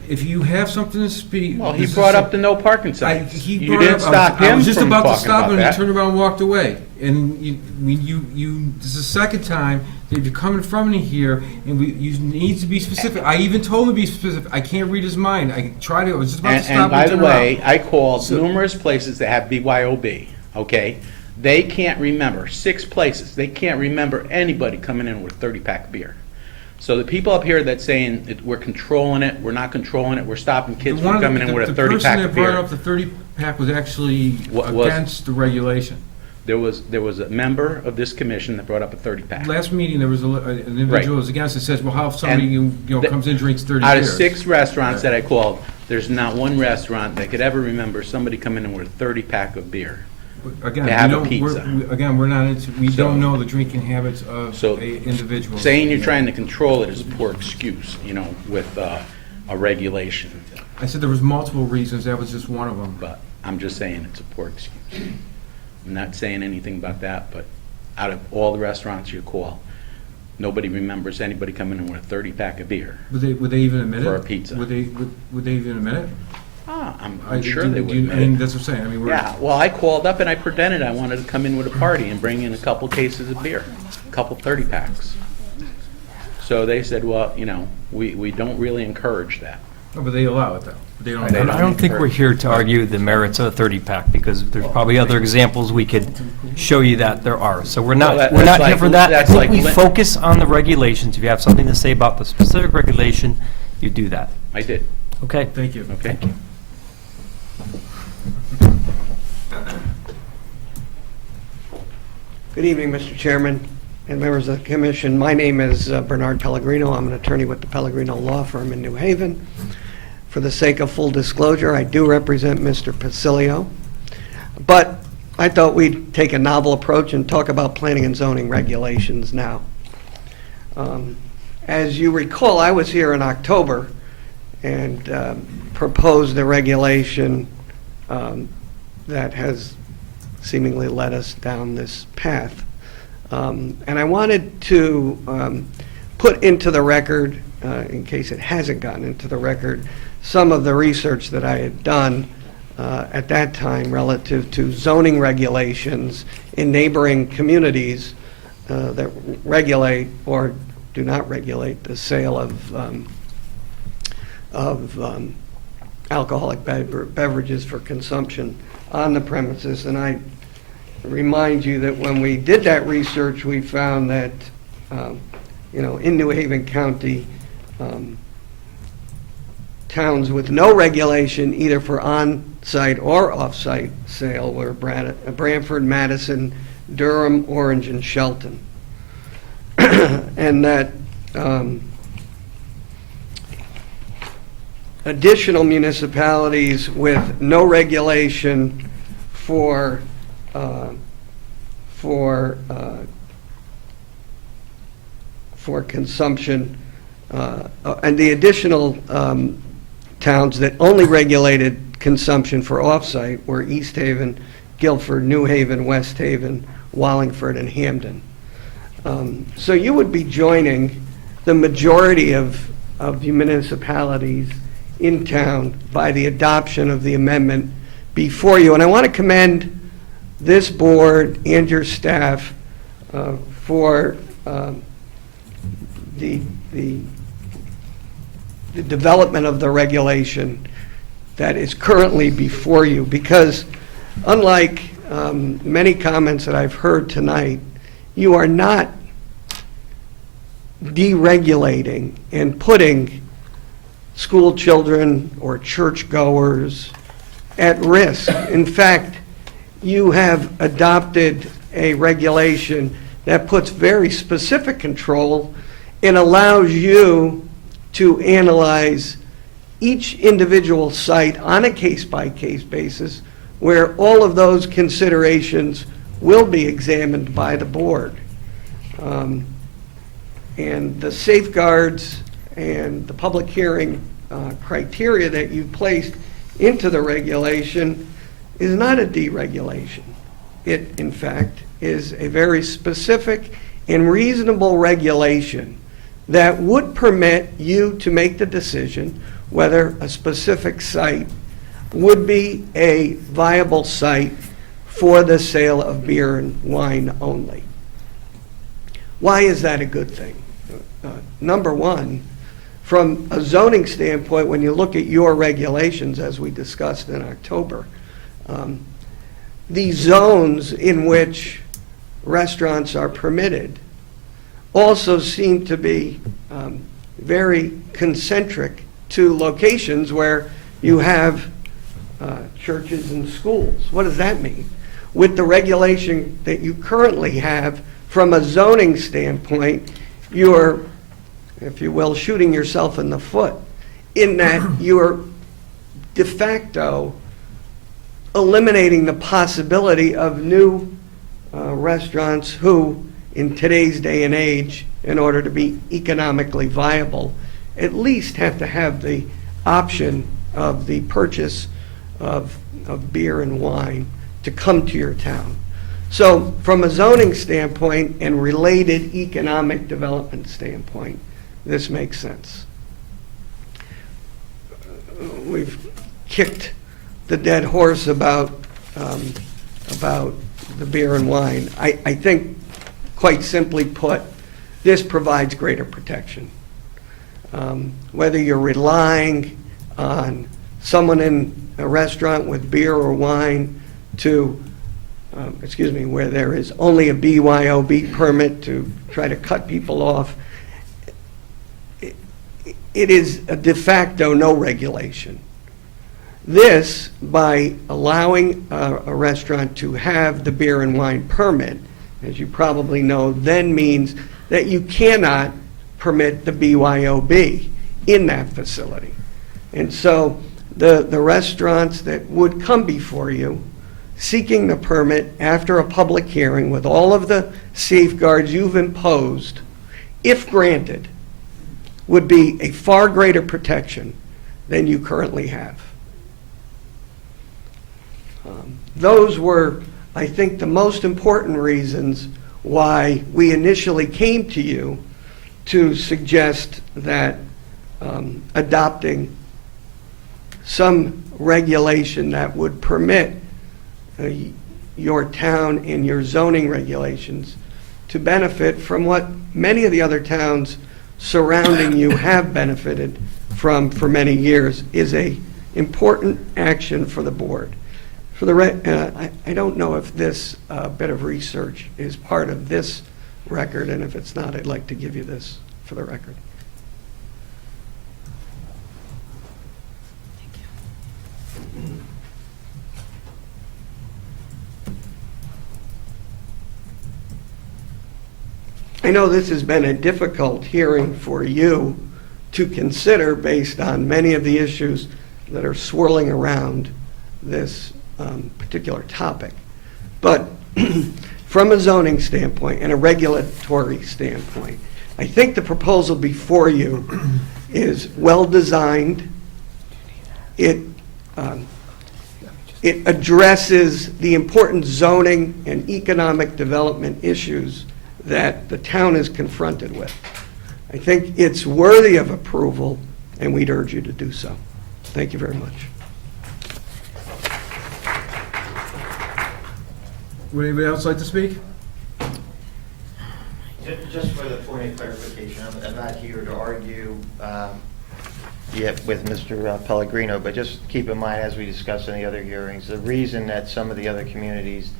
If you have something to speak. Well, he this is brought some- up the no parking signs. He You brought didn't up- stop I him was just from about to talking stop about him, and he that. turned around and walked away. And this is the second time that you're coming from me here, and you need to be specific. I even told him to be specific. I can't read his mind. I was just about to And stop by and the turn around. way, I called So- numerous places that have BYOB, okay? They can't remember, 6 places, they can't remember anybody coming in with a 30-pack of beer. So the people up here that saying that we're controlling it, we're not controlling it, we're stopping kids One from of the- coming in with a The person 30-pack that of brought beer. up the 30-pack was actually What was- against the regulation. There was a member of this commission that brought up a 30-pack. Last meeting, there was an individual who was against it, says, well, how if somebody And comes in, drinks 30 Out of beers? 6 restaurants that I called, there's not one restaurant that could ever remember somebody coming in with a 30-pack of beer. Again, to have a we pizza. we're not into, we So- don't know the drinking habits of So, a individual. Saying you're trying to control it is a poor excuse, with a regulation. I said there was multiple reasons, that was just one of them. But I'm just saying it's a poor excuse. I'm not saying anything about that, but out of all the restaurants you call, nobody remembers anybody coming in with a 30-pack of beer Would they even admit it? for a pizza. Would they even admit it? I'm sure they would I admit mean, it. that's what I'm saying, I mean, we're. Yeah, well, I called up and I pretended I wanted to come in with a party and bring in a couple cases of beer, a couple 30-packs. So they said, well, you know, we don't really encourage that. Oh, but they allow it though. They don't. They I don't don't think we're encourage- here to argue the merits of a 30-pack, because there's probably other examples we could show you that there are. So we're Well, not, that- we're that's not here like- for that. I that's think like we li- focus on the regulations. If you have something to say about the specific regulation, you do that. I did, Okay? Thank you. okay? Good evening, Mr. Chairman and members of the commission. My name is Bernard Pellegrino. I'm an attorney with the Pellegrino Law Firm in New Haven. For the sake of full disclosure, I do represent Mr. Pacilio, but I thought we'd take a novel approach and talk about planning and zoning regulations now. As you recall, I was here in October and proposed a regulation that has seemingly led us down this path. And I wanted to put into the record, in case it hasn't gotten into the record, some of the research that I had done at that time relative to zoning regulations in neighboring communities that regulate or do not regulate the sale of alcoholic beverages for consumption on the premises. And I remind you that when we did that research, we found that, in New Haven County, towns with no regulation, either for on-site or off-site sale, were Branford, Madison, Durham, Orange, and Shelton. And that additional municipalities with no regulation for consumption, and the additional towns that only regulated consumption for off-site were East Haven, Guilford, New Haven, West Haven, Wallingford, and Hamden. So you would be joining the majority of municipalities in town by the adoption of the amendment before you. And I want to commend this board and your staff for the development of the regulation that is currently before you, because unlike many comments that I've heard tonight, you are not deregulating and putting school children or churchgoers at risk. In fact, you have adopted a regulation that puts very specific control and allows you to analyze each individual site on a case-by-case basis, where all of those considerations will be examined by the board. And the safeguards and the public hearing criteria that you placed into the regulation is not a deregulation. It, in fact, is a very specific and reasonable regulation that would permit you to make the decision whether a specific site would be a viable site for the sale of beer and wine only. Why is that a good thing? Number one, from a zoning standpoint, when you look at your regulations, as we discussed in October, the zones in which restaurants are permitted also seem to be very concentric to locations where you have churches and schools. What does that mean? With the regulation that you currently have, from a zoning standpoint, you're, if you will, shooting yourself in the foot, in that you're de facto eliminating the possibility of new restaurants who, in today's day and age, in order to be economically viable, at least have to have the option of the purchase of beer and wine to come to your town. So from a zoning standpoint and related economic development standpoint, this makes sense. We've kicked the dead horse about the beer and wine. I think, quite simply put, this provides greater protection. Whether you're relying on someone in a restaurant with beer or wine to, where there is only a BYOB permit to try to cut people off, it is a de facto no regulation. This, by allowing a restaurant to have the beer and wine permit, as you probably know, then means that you cannot permit the BYOB in that facility. And so the restaurants that would come before you seeking the permit after a public hearing with all of the safeguards you've imposed, if granted, would be a far greater protection than you currently have. Those were, I think, the most important reasons why we initially came to you to suggest that adopting some regulation that would permit your town and your zoning regulations to benefit from what many of the other towns surrounding you have benefited from for many years is a important action for the board. For the I don't know if this bit of research is part of this record, and if it's not, I'd like to give you this for the record. I know this has been a difficult hearing for you to consider based on many of the issues that are swirling around this particular topic. But from a zoning standpoint and a regulatory standpoint, I think the proposal before you is well-designed. It addresses the important zoning and economic development issues that the town is confronted with. I think it's worthy of approval, and we'd urge you to do so. Thank you very much. Would anybody else like to speak? Just for the point of clarification, I'm not here to argue yet with Mr. Pellegrino, but just keep in mind, as we discussed in the other hearings, the reason that some of the other communities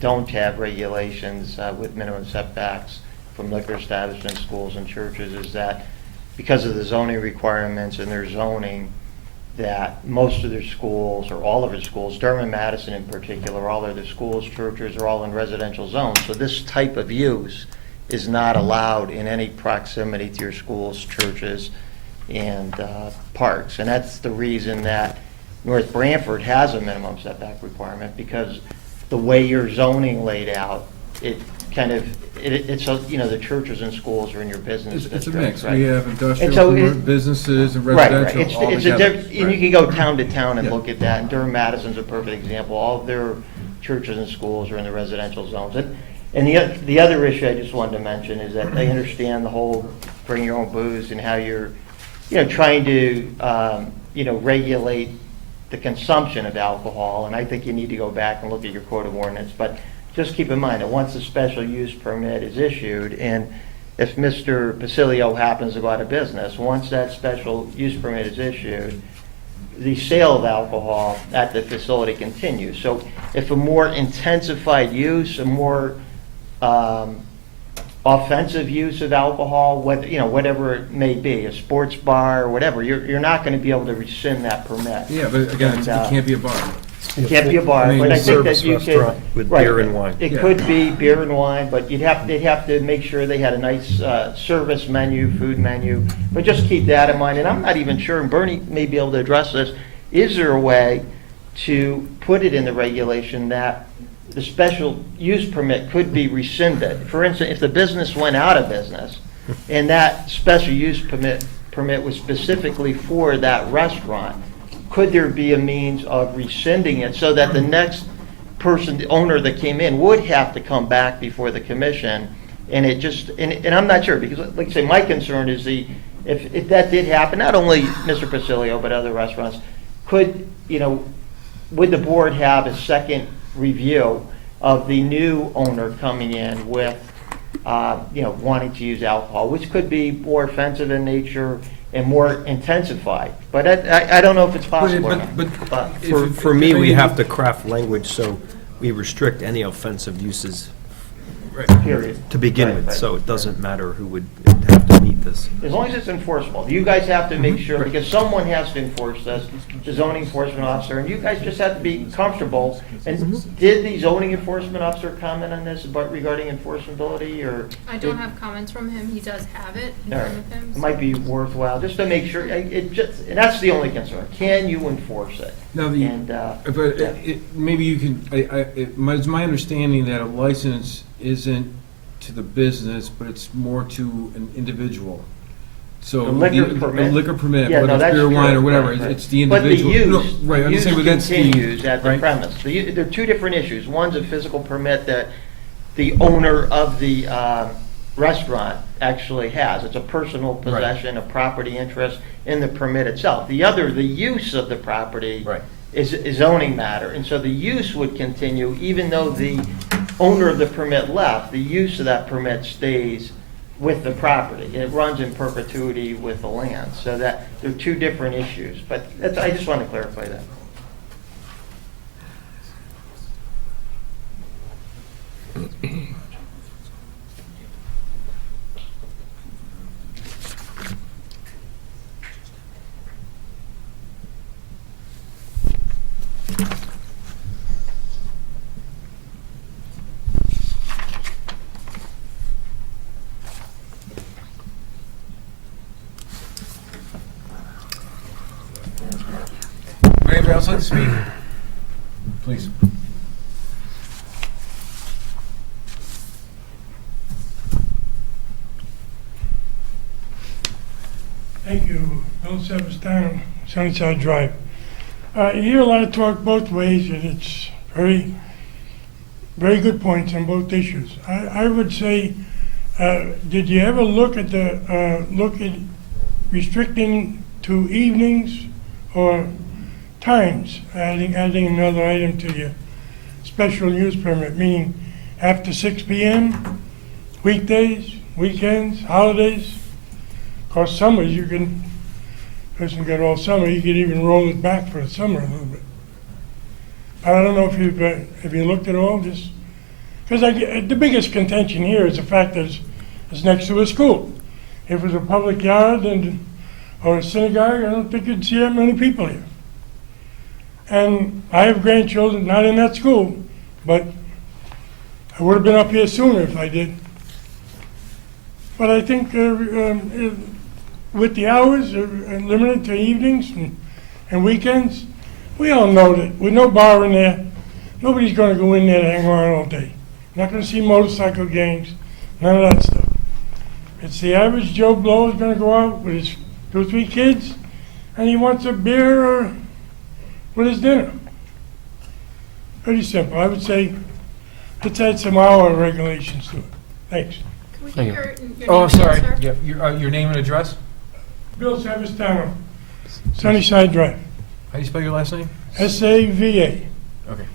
don't have regulations with minimum setbacks from liquor establishments, schools, and churches is that because of the zoning requirements and their zoning, that most of their schools, or all of their schools, Durham and Madison in particular, all of their schools, churches, are all in residential zones. So this type of use is not allowed in any proximity to your schools, churches, and parks. And that's the reason that North Branford has a minimum setback requirement, because the way your zoning laid out, it kind of, it's the churches and schools are in your business It's a districts, mix. right? We have industrial, And so businesses and Right, residential right. all It's together. and you can go town to town and Yeah. look at that, and Durham Madison's a perfect example. All of their churches and schools are in the residential zones. And the other issue I just wanted to mention is that they understand the whole bring your own booze and how you're, trying to, regulate the consumption of alcohol, and I think you need to go back and look at your code of ordinance. But just keep in mind that once a special use permit is issued, and if Mr. Pacilio happens to go out of business, once that special use permit is issued, the sale of alcohol at the facility continues. So if a more intensified use, a more offensive use of alcohol, whatever it may be, a sports bar or whatever, you're not going to be able to rescind that permit. Yeah, but again, it can't be a bar. It can't be a bar, but I think that you could. Restaurant with beer and wine. It Yeah. could be beer and wine, but they'd have to make sure they had a nice service menu, food menu. But just keep that in mind, and I'm not even sure, and Bernie may be able to address this, is there a way to put it in the regulation that the special use permit could be rescinded? For instance, if the business went out of business and that special use permit was specifically for that restaurant, could there be a means of rescinding it so that the next person, the owner that came in would have to come back before the commission, and it just, and I'm not sure, because like I say, my concern is if that did happen, not only Mr. Pacilio, but other restaurants, would the board have a second review of the new owner coming in with, wanting to use alcohol, which could be more offensive in nature and more intensified, but I don't know if it's possible or not. For me, we have to craft language so we restrict any offensive uses Period. to begin Right, with, right. so it doesn't matter who would have to meet this. As long as it's enforceable. You guys have to make sure, because someone has to enforce this, the zoning enforcement officer, and you guys just have to be comfortable. And did the zoning enforcement officer comment on this about regarding enforceability, or? I don't have comments from him. He does have it in All right. front of him. It might be worthwhile, just to make sure, and that's the only concern. Can you enforce it? Now, maybe you can, it's my understanding that a license isn't to the business, but it's more to an individual. So A liquor permit? A liquor permit, Yeah, whether no, it's that's beer, wine, true. or whatever, Right, right. it's the individual. But the No, use, right, I'm just saying, but that's the continues at the right? premise. There are two different issues. One's a physical permit that the owner of the restaurant actually has. It's a personal possession, a property interest in the permit itself. The other, the use of the property is a zoning matter. And so the use would continue even though the owner of the permit left. The use of that permit stays with the property. It runs in perpetuity with the land. So that they're two different issues. But I just want to clarify that. Anybody else like to speak? Please. Thank you. Bill Sevastano, Sunnyside Drive. You hear a lot of talk both ways, and it's very, very good points on both issues. I would say, did you ever look at restricting to evenings or times, adding another item to your special use permit, meaning after 6 p.m., weekdays, weekends, holidays? Of course, summers, you can, person got all summer, you could even roll it back for the summer a little bit. I don't know if you looked at all, just, because the biggest contention here is the fact that it's next to a school. If it was a public yard or a synagogue, I don't think you'd see that many people here. And I have grandchildren, not in that school, but I would have been up here sooner if I did. But I think with the hours limited to evenings and weekends, we all know that with no bar in there, nobody's going to go in there to hang around all day. Not going to see motorcycle gangs, none of that stuff. It's the average Joe Blow is going to go out with his 2 or 3 kids, and he wants a beer with his dinner. Pretty simple. I would say let's add some hour regulations to it. Thanks. Can we Thank get you. your Oh, name sorry. again, sir? Yeah, your name and address? Bill Savastano, Sunnyside Drive. How do you spell your last name? S-A-V-A. Okay.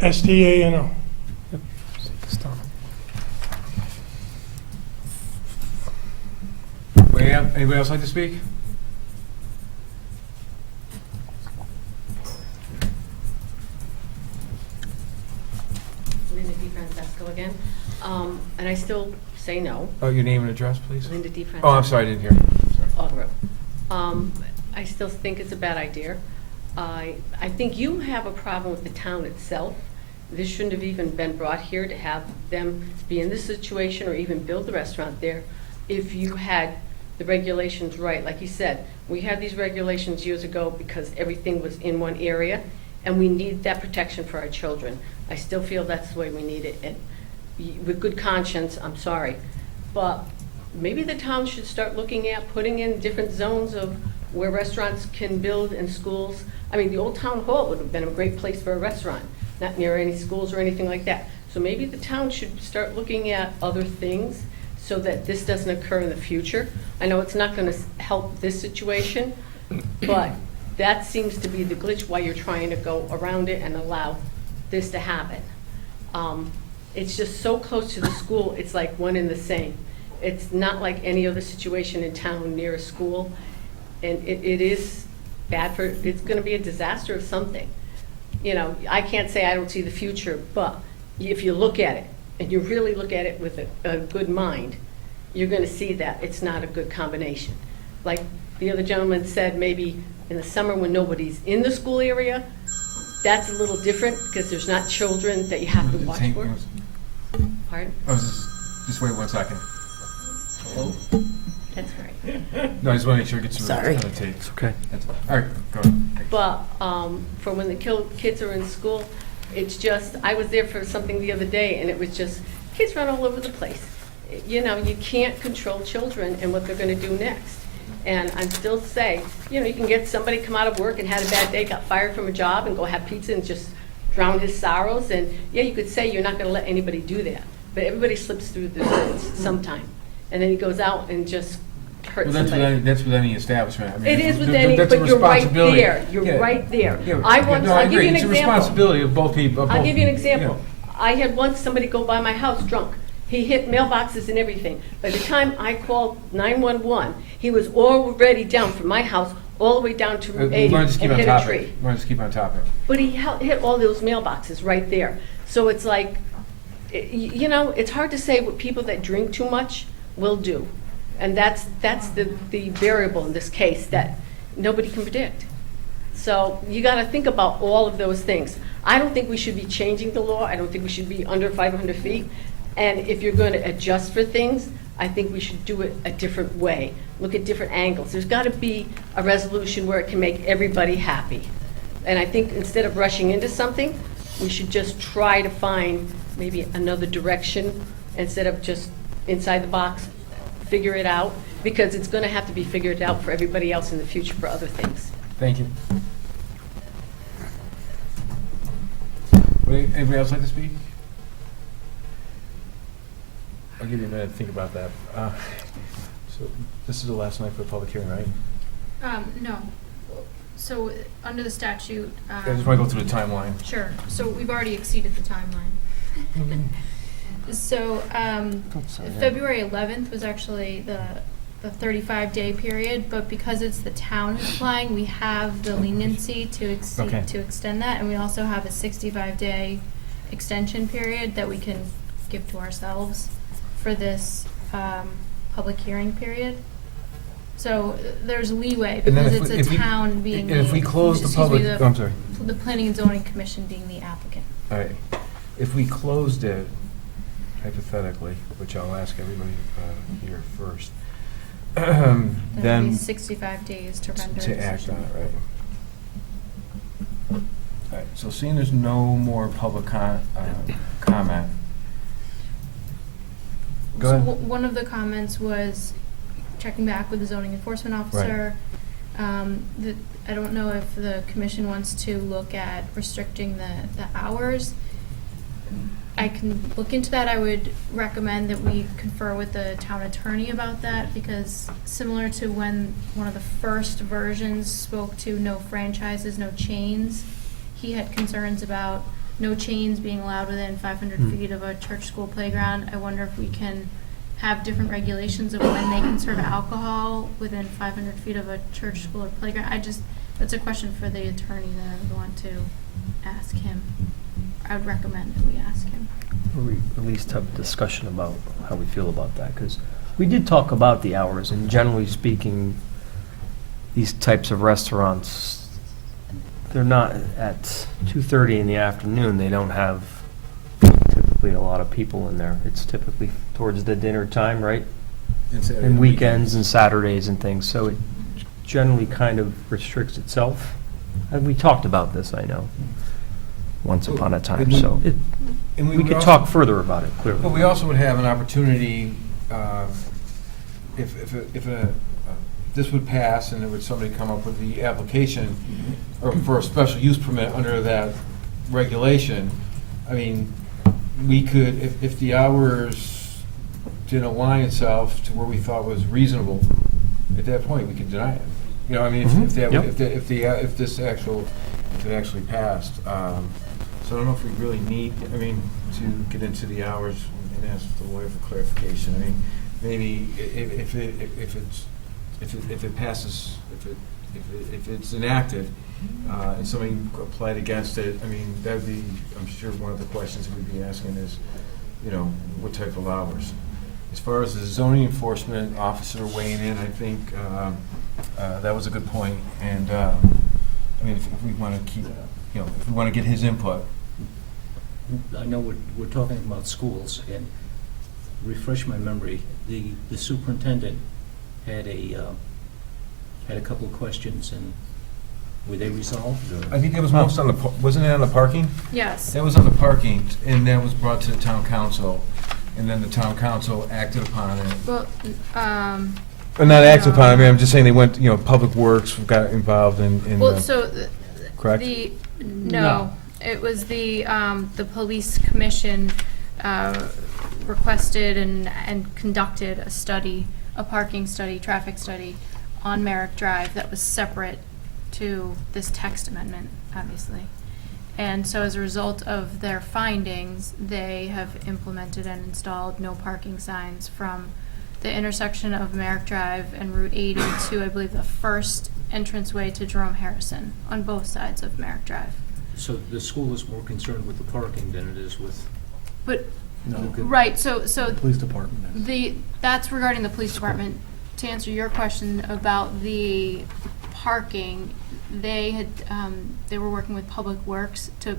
S-T-A-N-O. Anybody else like to speak? Linda DiFrancesco again. And I still say no. Oh, your name and address, please? Linda DiFrancesco. Oh, I'm sorry, I didn't hear. Sorry. I still think it's a bad idea. I think you have a problem with the town itself. This shouldn't have even been brought here to have them be in this situation or even build the restaurant there if you had the regulations right. Like you said, we had these regulations years ago because everything was in one area, and we need that protection for our children. I still feel that's the way we need it, and with good conscience, I'm sorry. But maybe the town should start looking at putting in different zones of where restaurants can build and schools. I mean, the old town hall would have been a great place for a restaurant. not near any schools or anything like that. So maybe the town should start looking at other things so that this doesn't occur in the future. I know it's not gonna help this situation, but that seems to be the glitch why you're trying to go around it and allow this to happen. It's just so close to the school, it's like one and the same. It's not like any other situation in town near a school, and it is bad for, it's gonna be a disaster of something. You know, I can't say I don't see the future, but if you look at it, and you really look at it with a good mind, you're gonna see that it's not a good combination. Like the other gentleman said, maybe in the summer when nobody's in the school area, that's a little different, because there's not children that you have to watch for. Pardon? I was just wait 1 second. Hello? That's right. No, I just want to make sure it gets Sorry. on the tape. It's okay. All right, go ahead. But for when the kids are in school, it's just, I was there for something the other day, and it was just, kids run all over the place. You know, you can't control children and what they're gonna do next. And I still say, you know, you can get somebody come out of work and had a bad day, got fired from a job, and go have pizza and just drown his sorrows. And yeah, you could say you're not gonna let anybody do that, but everybody slips through the cracks sometime. And then he goes out and just hurts Well, somebody. that's with any establishment. I mean, It is with th- any, that's a but you're right responsibility. there. You're Yeah. right there. Yeah, I yeah, once, no, I I'll give agree. you an It's a example. responsibility of both people. I'll give you an example. know. I had once somebody go by my house drunk. He hit mailboxes and everything. By the time I called 911, he was already down from my house all the way down to Route 80 We're and just keep on hit a topic. tree. We're just keep on topic. But he hit all those mailboxes right there. So it's like, you know, it's hard to say what people that drink too much will do. And that's the variable in this case that nobody can predict. So you got to think about all of those things. I don't think we should be changing the law. I don't think we should be under 500 feet. And if you're going to adjust for things, I think we should do it a different way. Look at different angles. There's got to be a resolution where it can make everybody happy. And I think instead of rushing into something, we should just try to find maybe another direction instead of just inside the box, figure it out, because it's going to have to be figured out for everybody else in the future for other things. Thank you. Anybody else like to speak? I'll give you a minute to think about that. So this is the last night for the public hearing, right? No. So, under the statute. I just want to go through the timeline. Sure, so we've already exceeded the timeline. So, February 11th was actually the 35-day period, but because it's the town who's applying, we have the leniency to extend that, and we also have a 65-day extension period that we can give to ourselves for this public hearing period. So there's leeway And then because if it's we- a town being the. and if we close the excuse me, public- I'm sorry. The Planning and Zoning Commission being the applicant. All right. If we closed it, hypothetically, which I'll ask everybody here first, Then it'll then be 65 days to render a to act decision. on it, right? All right, so seeing there's no more public comment. Go So ahead. one of the comments was checking back with the zoning enforcement officer. That I don't know if the commission wants to look at restricting the hours. I can look into that. I would recommend that we confer with the town attorney about that, because similar to when one of the first versions spoke to no franchises, no chains, he had concerns about no chains being allowed within 500 feet of a church school playground. I wonder if we can have different regulations of when they can serve alcohol within 500 feet of a church, school, or playground. That's a question for the attorney that I would want to ask him. I would recommend that we ask him. Or we at least have a discussion about how we feel about that, because we did talk about the hours, and generally speaking, these types of restaurants, they're not at 2:30 in the afternoon, they don't have typically a lot of people in there. It's typically towards the dinner time, right? And weekends and Saturdays and things, so it generally kind of restricts itself. And we talked about this, I know, once upon a time, so we would could also- talk further about it, clearly. But we also would have an opportunity, if this would pass and there would somebody come up with the application or for a special use permit under that regulation, I mean, we could, if the hours didn't align itself to where we thought was reasonable, at that point, we could deny it. You know, I mean, if that, Yep. if this if it actually passed. So I don't know if we really need, I mean, to get into the hours and ask the lawyer for clarification. I mean, maybe if it passes, if it's enacted, and somebody applied against it, I mean, that'd be, I'm sure one of the questions we'd be asking is, you know, what type of hours? As far as the zoning enforcement officer weighing in, I think that was a good point. And I mean, if we want to keep, you know, if we want to get his input. I know we're talking about schools, and refresh my memory, the superintendent had a couple of questions, and were they resolved? Or? I think that was most on the, wasn't it on the parking? Yes. That was on the parking, and that was brought to the town council, and then the town council acted upon it. Well, Or not acted upon, I mean, I'm just saying they went, you know, Public Works got involved in well, the, so correct? no, it was the police commission requested and conducted a study, a parking study, traffic study on Merrick Drive that was separate to this text amendment, obviously. And so as a result of their findings, they have implemented and installed no parking signs from the intersection of Merrick Drive and Route 80 to, I believe, the first entranceway to Jerome Harrison on both sides of Merrick Drive. So the school is more concerned with the parking than it is with. But, No. right, so Police department is. that's regarding the police department. To answer your question about the parking, they were working with Public Works to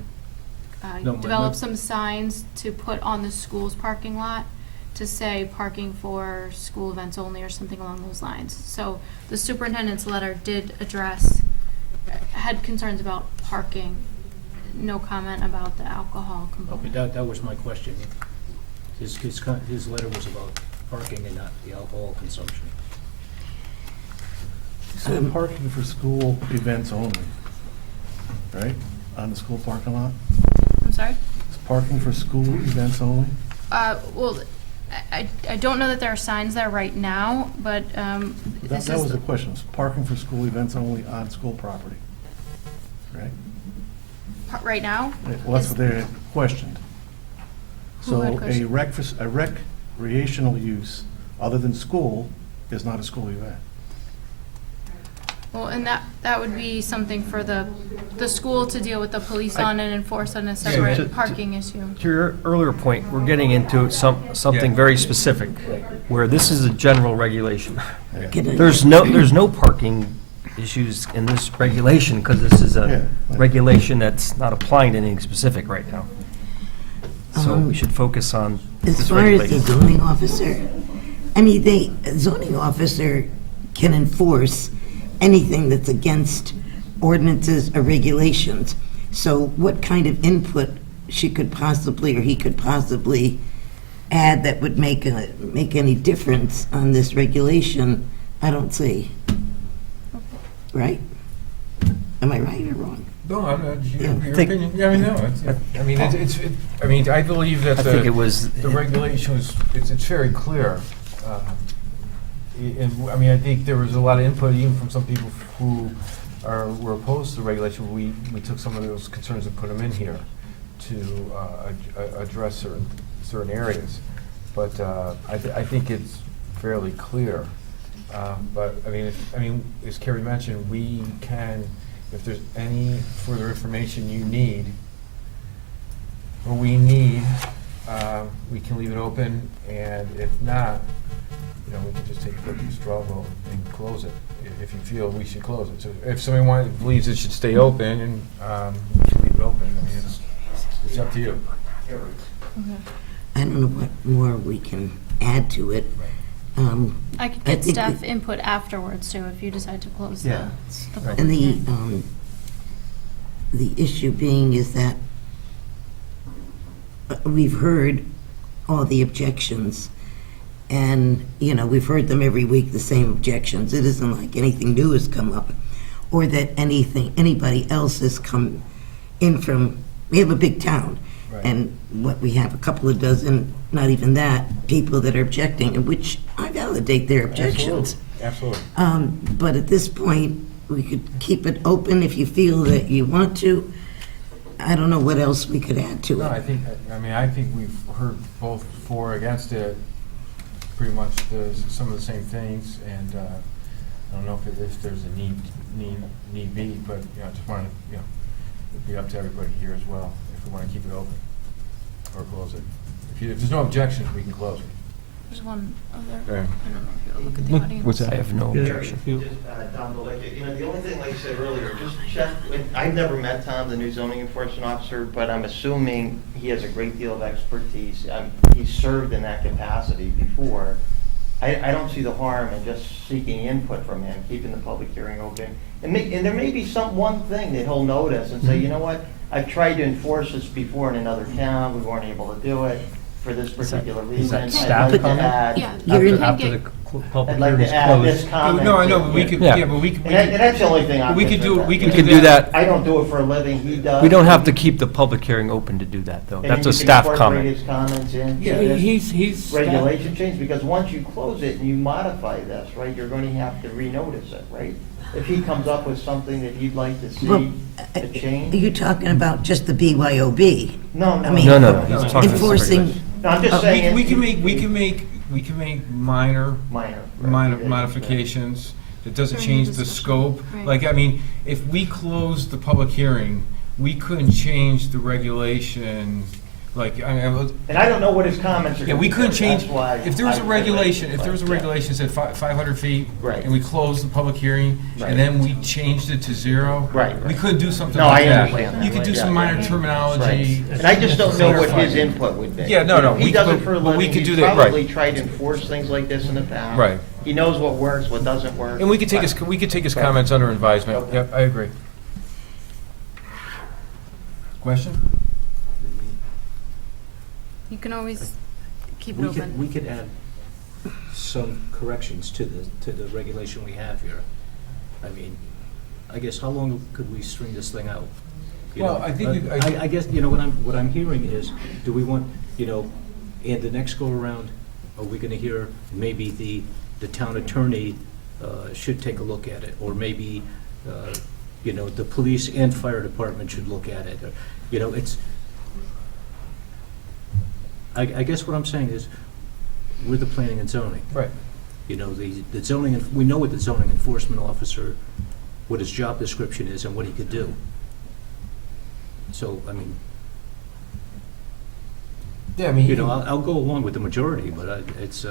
develop some signs to put on the school's parking lot to say parking for school events only or something along those lines. So the superintendent's letter did had concerns about parking, no comment about the alcohol component. Okay, that was my question. His letter was about parking and not the alcohol consumption. So parking for school events only, right? On the school parking lot? I'm sorry? Is parking for school events only? Well, I don't know that there are signs there right now, but this That is was the question, is parking for school events only on school property, right? right now. Well, that's what they questioned. Who had So questioned? a recreational use other than school is not a school event. Well, and that would be something for the school to deal with the police on and enforce on a separate parking issue. To your earlier point, we're getting into something very specific, where this is a general regulation. There's no parking issues in this regulation, because this is a regulation that's not applying to anything specific right now. So we should focus on As this far as the regulation. zoning officer, I mean, the zoning officer can enforce anything that's against ordinances or regulations. So what kind of input she could possibly, or he could possibly add that would make any difference on this regulation, I don't see. Right? Am I right or wrong? No, I'm not, your think- opinion, yeah, I mean, no, I mean, I believe that I think it was- the regulation was, it's very clear. And, I mean, I think there was a lot of input even from some people who were opposed to the regulation. We took some of those concerns and put them in here to address certain areas. But I think it's fairly clear. But, I mean, as Carrie mentioned, we can, if there's any further information you need, or we need, we can leave it open, and if not, you know, we can just take a straw vote and close it, if you feel we should close it. So if somebody believes it should stay open, and we can leave it open, I mean, it's up to you. I don't know what more we can add to it. I could get think staff input afterwards too, if you decide to close the public And hearing. the issue being is that we've heard all the objections, and, you know, we've heard them every week, the same objections. It isn't like anything new has come up, or that anybody else has come in from we have a big town. Right. And what we have, a couple of dozen, not even that, people that are objecting, and which I validate their objections. Absolutely. But at this point, we could keep it open if you feel that you want to. I don't know what else we could add to No, it. I think we've heard both for, against it, pretty much some of the same things, and I don't know if there's a need be, but, I just want to, it'd be up to everybody here as well, if we want to keep it open or close it. If there's no objections, we can close it. There's one other, Yeah. I don't know if you'll look at the audience. What's that? I have no objection. Tom, the only thing, like I said earlier, just check, I've never met Tom, the new zoning enforcement officer, but I'm assuming he has a great deal of expertise. He's served in that capacity before. I don't see the harm in just seeking input from him, keeping the public hearing open. And there may be one thing that he'll notice and say, you know what, I've tried to enforce this before in another town, we weren't able to do it for this particular reason. Is that I'd staff like to comment? add- Yeah. After the public I'd like hearing is to add this closed? comment. No, I know, but we Yeah. could, Yeah. yeah, but we could. And that's the only thing I'm We could do, concerned we about. could We do that. I don't do it for a living, he does. We don't have to keep the public hearing open to do that, though. And That's then a you can staff incorporate comment. his comments in. Yeah, to this he's. Regulation change, because once you close it and you modify this, right, you're going to have to renotice it, right? If he comes up with something that you'd like to Well, see a Are change. you talking about just the BYOB? No, I mean, No, he's talking about enforcing, No, I'm just saying. We can make minor Minor. modifications. It doesn't During change the the discussion. scope. Right. Like, if we closed the public hearing, we couldn't change the regulation, And I don't know what his comments are. yeah, we gonna be, couldn't change, that's why if there was I a raised regulation, it, if there was a but, yeah. regulation that said 500 feet, Right. and we closed the public hearing, Right. and then we changed it to 0. Right. We couldn't do something No, like I that. understand that. You could do Yeah, some minor yeah. terminology. Right. And I just don't know what his clarify. input would be. Yeah, no, He does it for a but we living, could he's do that, right. probably tried to enforce things like this in the past. Right. He knows what works, what doesn't work. And we could take his Right. comments under advisement. Okay. Yep, I agree. Question? You can always keep it We open. could add some corrections to the regulation we have here. I mean, I guess how long could we string this thing out? You Well, know, I think I guess, what I'm hearing is, do we want, in the next go-around, are we gonna hear maybe the town attorney should take a look at it, or maybe, the police and fire department should look at it, or, it's, I guess what I'm saying is, we're the planning and zoning. Right. The zoning, we know what the zoning enforcement officer, what his job description is and what he could do. So, I mean, Yeah, I mean, I'll go along with the majority, but it's,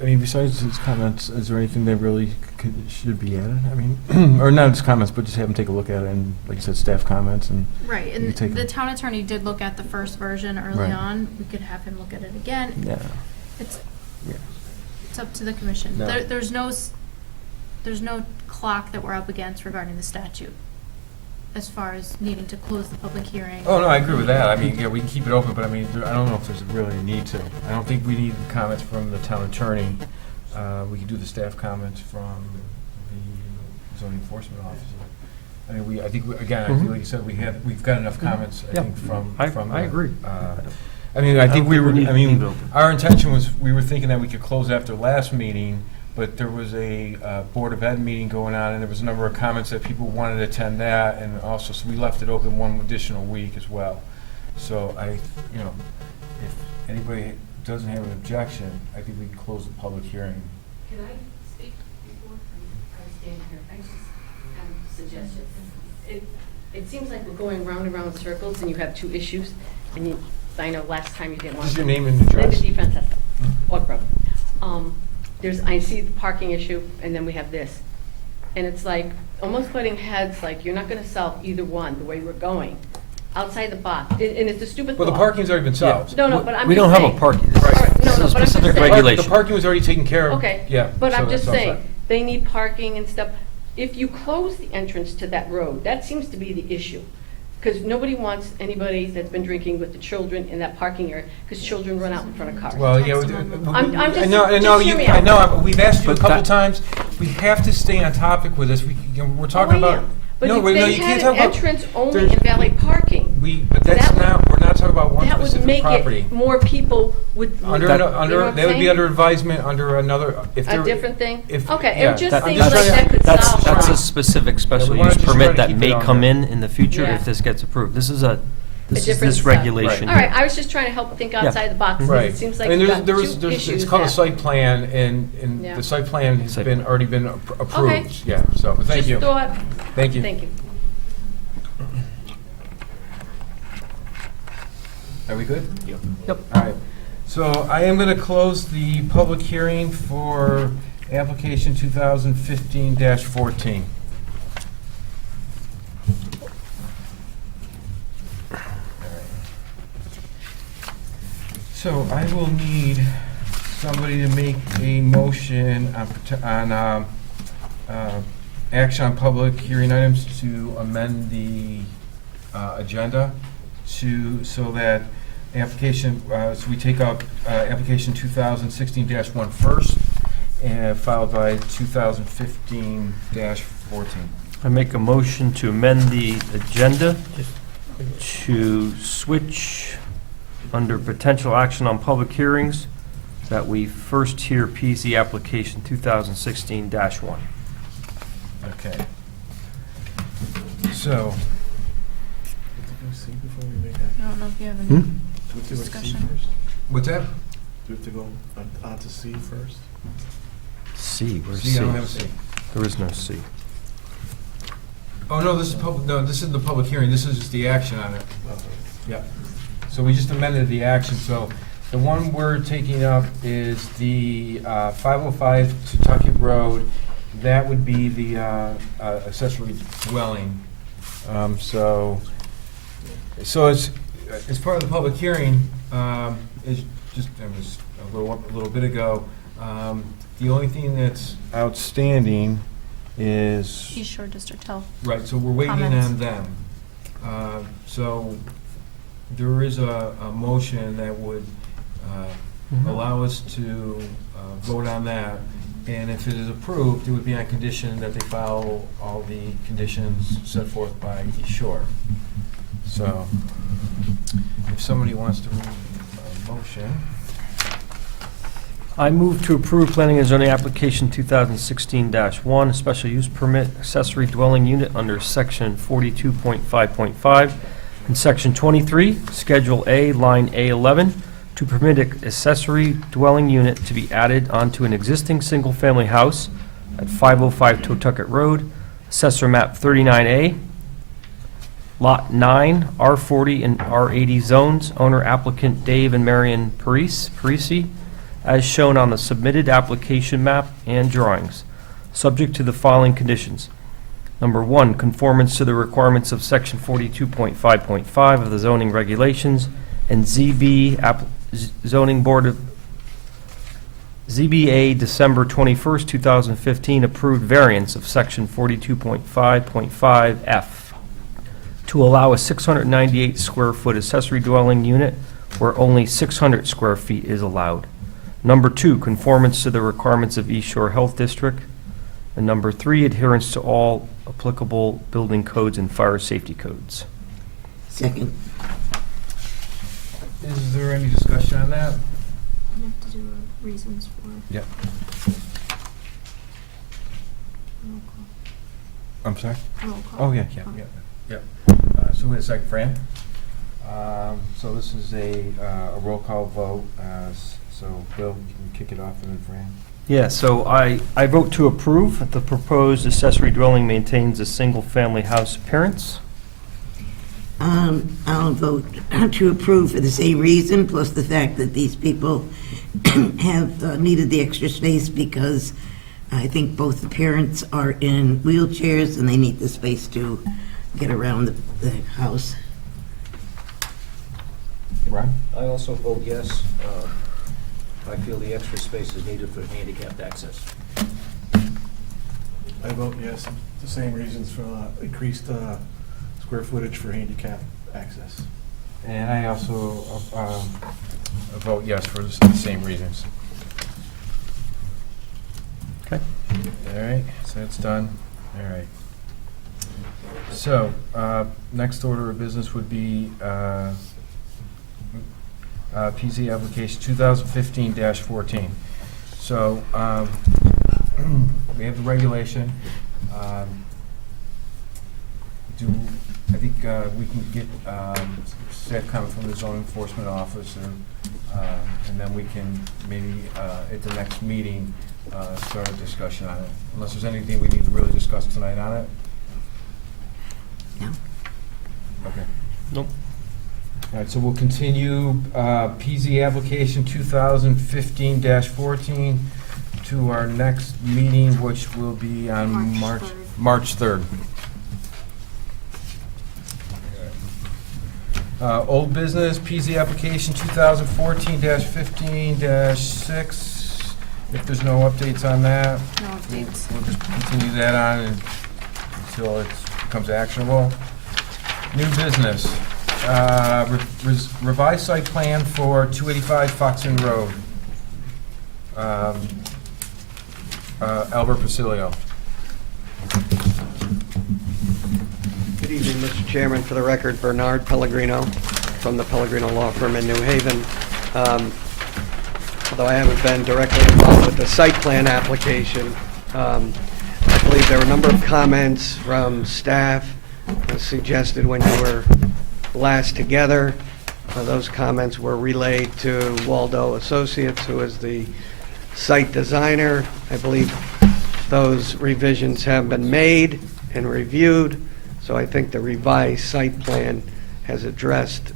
besides his comments, is there anything that really should be added? Or not his comments, but just have him take a look at it, and like you said, staff comments, and Right, you and could take the them. town attorney did look at the first version early Right. on. We could have him look at it again. Yeah. It's, Yeah. it's up to the commission. No. There's no clock that we're up against regarding the statute, as far as needing to close the public hearing. Oh, no, I agree with that. Yeah, we can keep it open, but I don't know if there's really a need to. I don't think we need comments from the town attorney. We can do the staff comments from the zoning enforcement officer. I think, like you said, we've got enough comments, I Yeah. think, from. I agree. I think we were, need to leave it open. our intention was, we were thinking that we could close after last meeting, but there was a Board of Ed meeting going on, and there was a number of comments that people wanted to attend that, and also, so we left it open one additional week as well. So if anybody doesn't have an objection, I think we can close the public hearing. Can I speak before I stand here? I just have a suggestion. It seems like we're going round and round in circles, and you have two issues, and I know last time you didn't want to. Just your name and address. Linda DeFrancesco, Oak Grove. I see the parking issue, and then we have this. And it's like, almost butting heads, like, you're not gonna solve either one, the way we're going, outside the box. And it's a stupid thought. Well, the parking's already been solved. No, but I'm We just don't have a saying. parking. Or- no, This is a but I'm just specific saying. regulation. The parking was already taken care of. Okay. Yeah. But so I'm just that's all saying, set. they need parking and stuff. If you close the entrance to that road, that seems to be the issue. Because nobody wants anybody that's been drinking with the children in that parking area, because children run out in front of cars. Well, yeah, I'm just- I know, just hear me I out. know, we've asked you a But couple that- times, we have to stay on topic with this, we're talking Oh, I about. am. But No, if wait, no, they you had can't talk an about- entrance only there's- and valet parking, But that's That would- not, we're not talking about one that would specific make property. it more people would, you know Under, what under, I'm that would be saying? under advisement under another, if A there. different thing? if- Okay, yeah, it just That- seems that's- like that could That's, solve that's a problems. specific special wanna use just try permit to that keep it may on come there. in the future Yeah. if this gets approved. This is this different stuff. regulation. All right, I was just trying to help think outside the box, because Right. it seems like I mean, you've there's, got there was, two there's, issues it's called a that- site plan, and Yeah. the site plan has Site been, already been approved. Okay. Yeah, so, thank Just you. thought. Thank you. Thank you. Are we good? Yep. All right. So I am going to close the public hearing for application 2015-14. So I will need somebody to make a motion on action on public hearing items to amend the agenda so that application, so we take up application 2016-1 first, and followed by 2015-14. I make a motion to amend the agenda to switch under potential action on public hearings that we first hear PZ application 2016-1. Okay. So, I don't know if you have Hmm? any Do we have to go to C discussion. first? what's that? Do we have to go on to C first? C, where's C, I don't have a C. There is no C. Oh, no, this is public, no, this isn't the public hearing, this is just the action on it. Yeah. So we just amended the action, so the one we're taking up is the 505 Tutucket Road. That would be the accessory dwelling. So it's, as part of the public hearing, it's just, it was a little bit ago, the only thing that's outstanding is. East Shore District Health. Right, so we're waiting Comments. on them. So there is a motion that would allow us to vote on that. And if it is approved, it would be on condition that they follow all the conditions set forth by East Shore. So if somebody wants to move a motion. I move to approve planning and zoning application 2016-1, special use permit accessory dwelling unit under section 42.5.5 and section 23, schedule A, line A11, to permit an accessory dwelling unit to be added onto an existing single-family house at 505 Totucket Road, assessor map 39A, lot 9, R40 and R80 zones, owner applicant Dave and Marion Parisi, as shown on the submitted application map and drawings, subject to the following conditions. Number 1, conformance to the requirements of section 42.5.5 of the zoning regulations and zoning board of ZBA December 21st, 2015 approved variance of section 42.5.5F to allow a 698 square foot accessory dwelling unit where only 600 square feet is allowed. Number 2, conformance to the requirements of East Shore Health District. And number 3, adherence to all applicable building codes and fire safety codes. Second. Is there any discussion on that? You have to do reasons for. Yep. Roll call. I'm sorry? Roll call. Oh, yeah. So wait a second, Fran. So this is a roll call vote, so Bill, you can kick it off and then Fran. Yeah, so I vote to approve that the proposed accessory dwelling maintains a single-family house appearance. I'll vote to approve for the same reason, plus the fact that these people have needed the extra space because I think both the parents are in wheelchairs and they need the space to get around the house. Ron? I also vote yes. I feel the extra space is needed for handicapped access. I vote yes, the same reasons for increased square footage for handicap access. And I also vote yes for the same reasons. Okay. All right, so that's done. All right. So, next order of business would be PZ application 2015-14. So, we have the regulation. I think we can get set comment from the zoning enforcement officer, and then we can maybe at the next meeting start a discussion on it. Unless there's anything we need to really discuss tonight on it? No. Okay. Nope. All right, so we'll continue PZ application 2015-14 to our next meeting, which will be on March 3rd. Old business, PZ application 2014-15-6. If there's no updates on that, No updates. we'll just continue that on until it becomes actionable. New business, revised site plan for 285 Foxton Road. Albert Pacilio. Good evening, Mr. Chairman. For the record, Bernard Pellegrino from the Pellegrino Law Firm in New Haven. Although I haven't been directly involved with the site plan application, I believe there were a number of comments from staff that suggested when you were last together. Those comments were relayed to Waldo Associates, who is the site designer. I believe those revisions have been made and reviewed, so I think the revised site plan has addressed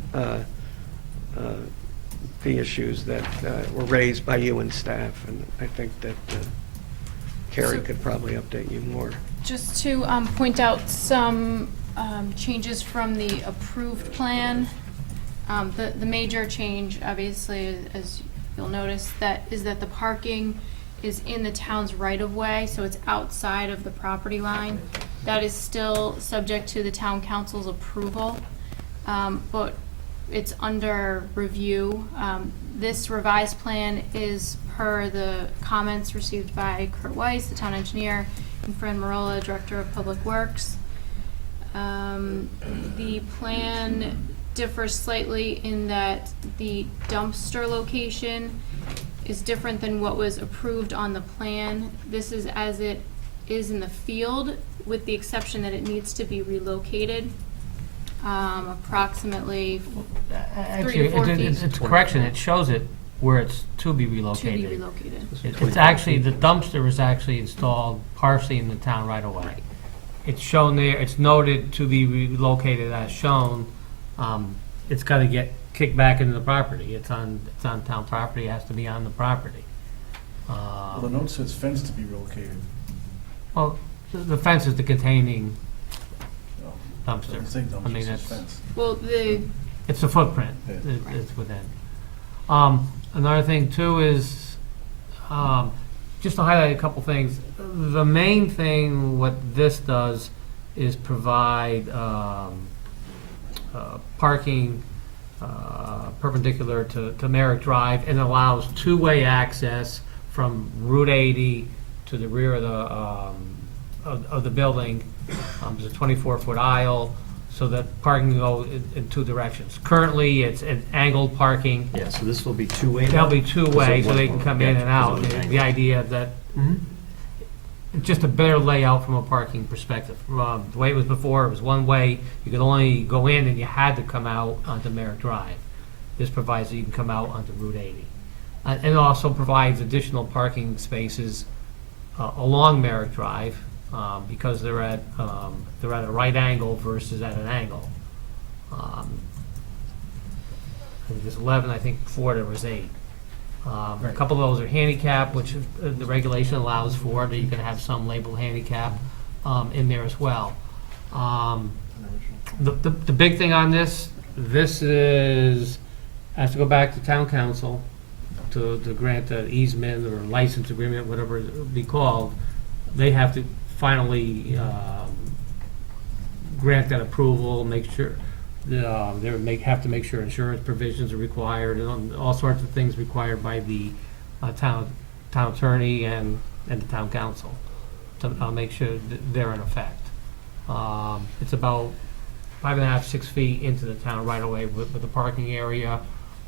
the issues that were raised by you and staff, and I think that Carrie could probably update you more. Just to point out some changes from the approved plan. The major change, obviously, as you'll notice, is that the parking is in the town's right-of-way, so it's outside of the property line. That is still subject to the town council's approval, but it's under review. This revised plan is per the comments received by Kurt Weiss, the town engineer, and Fran Marola, Director of Public Works. The plan differs slightly in that the dumpster location is different than what was approved on the plan. This is as it is in the field, with the exception that it needs to be relocated approximately 3 to 4 feet. It's a correction, it shows it where it's to be relocated. To be relocated. It's actually, the dumpster is actually installed partially in the town right away. Right. It's shown there, it's noted to be relocated as shown. It's gotta get kicked back into the property. It's on town property, it has to be on the property. Well, the note says fence to be relocated. Well, the fence is the containing No, dumpster. doesn't say dumpster, I mean, it says that's, fence. Well, it's a footprint, Yeah. it's within. Another thing too is, just to highlight a couple things, the main thing what this does is provide parking perpendicular to Merrick Drive and allows two-way access from Route 80 to the rear of the building. There's a 24-foot aisle, so that parking can go in two directions. Currently, it's an angled parking. Yeah, so this will be two-way now? That'll be two-way, Is it so they one- can come yeah, in and out. because of the The idea that, it's just a better layout from a parking perspective. The way it was before, it was one way, you could only go in and you had to come out onto Merrick Drive. This provides that you can come out onto Route 80. And it also provides additional parking spaces along Merrick Drive, because they're at a right angle versus at an angle. I think there's 11, I think before there was 8. A couple of those are handicap, which the regulation allows for, that you can have some labeled handicap in there as well. The big thing on this is, has to go back to town council to grant an easement or license agreement, whatever it would be called. They have to finally grant that approval, make sure, have to make sure insurance provisions are required, and all sorts of things required by the town attorney and the town council to make sure that they're in effect. It's about 5.5, 6 feet into the town right away with the parking area.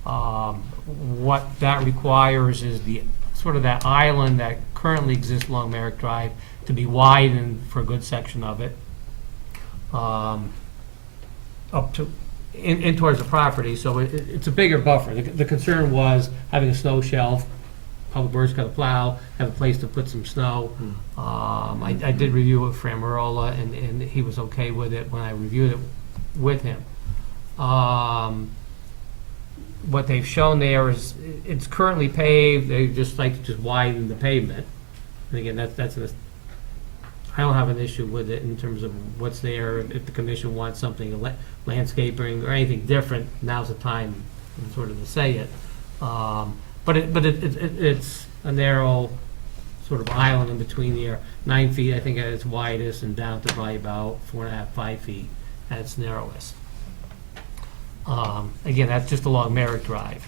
What that requires is the, sort of that island that currently exists along Merrick Drive to be widened for a good section of it, up to, in towards the property, so it's a bigger buffer. The concern was having a snow shelf, Public Works got to plow, have a place to put some snow. I did review it with Fran Marola, and he was okay with it when I reviewed it with him. What they've shown there is, it's currently paved, they just like to just widen the pavement. And again, I don't have an issue with it in terms of what's there. If the commission wants something, landscaping or anything different, now's the time sort of to say it. But it's a narrow sort of island in between there, 9 feet, I think, at its widest, and down to probably about 4.5, 5 feet at its narrowest. Again, that's just along Merrick Drive.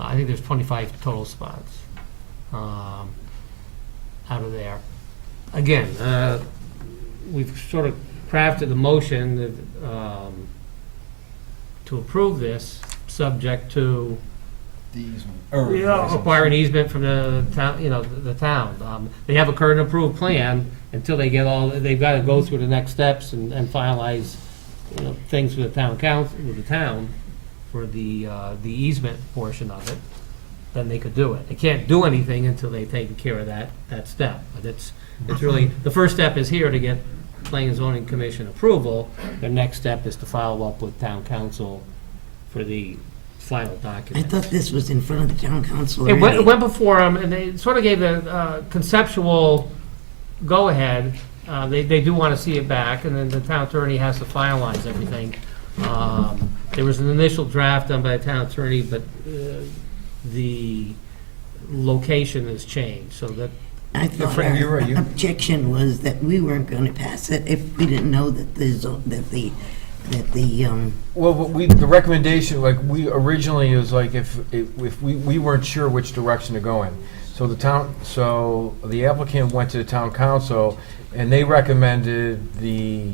I think there's 25 total spots out of there. Again, we've sort of crafted the motion that, to approve this, subject to acquire an easement from the town, the town. They have a current approved plan until they get they've got to go through the next steps and finalize, things with the town council, with the town for the easement portion of it. Then they could do it. They can't do anything until they've taken care of that step. But it's really, the first step is here to get Planning and Zoning Commission approval. The next step is to follow up with town council for the final I document. thought this was in front of the town council It already. went before them, and they sort of gave the conceptual go-ahead. They do want to see it back, and then the town attorney has to finalize everything. There was an initial draft done by the town attorney, but the location has changed, so that. I thought our objection was that we weren't going to pass it if we didn't know that the Well, the recommendation, like, we originally was like, if we weren't sure which direction to go in. So the applicant went to the town council, and they recommended the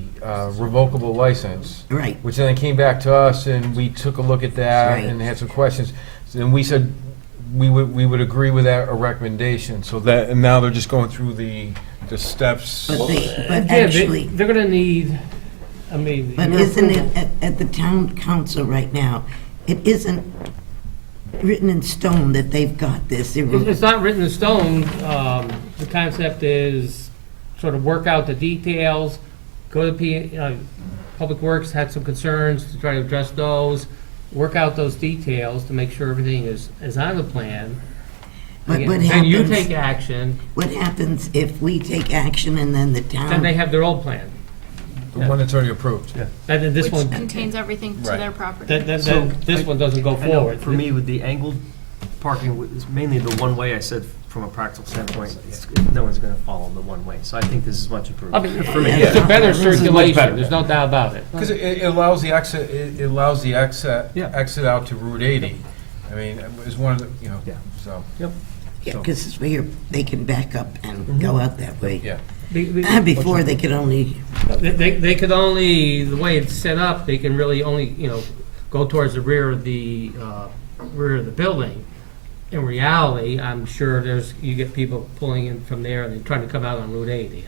revocable license. Right. Which then came back to us, and we took a look at that Right. and had some questions. And we said we would agree with that recommendation, so that, and now they're just going through the steps. but Yeah, actually, they're going to need, I mean. but your isn't approval. it at the town council right now? It isn't written in stone that they've got this. It's not written in stone. The concept is sort of work out the details, go to Public Works had some concerns to try to address those, work out those details to make sure everything is on the plan. But Again, what then you happens- take action, What happens if we take action and then the town? then they have their old plan. The one that's already approved. Yeah. And then this Which one, contains everything to Right. their property. then So, this one doesn't go I know forward. For me, with the angled parking, it's mainly the one-way, I said, from a practical standpoint, no one's gonna follow the one-way, so I think this is much improved. I mean, For me, it's a better This is much circulation, better. there's no doubt about it. Because it allows the exit, it allows the exit Yeah. out to Route 80. I mean, it's one of the, Yeah. so, Yep. Yeah, because it's where they can back up and go out that way. yeah. Before they could only, They could only, the way it's set up, they can really only, go towards the rear of the building. In reality, I'm sure you get people pulling in from there and they're trying to come out on Route 80.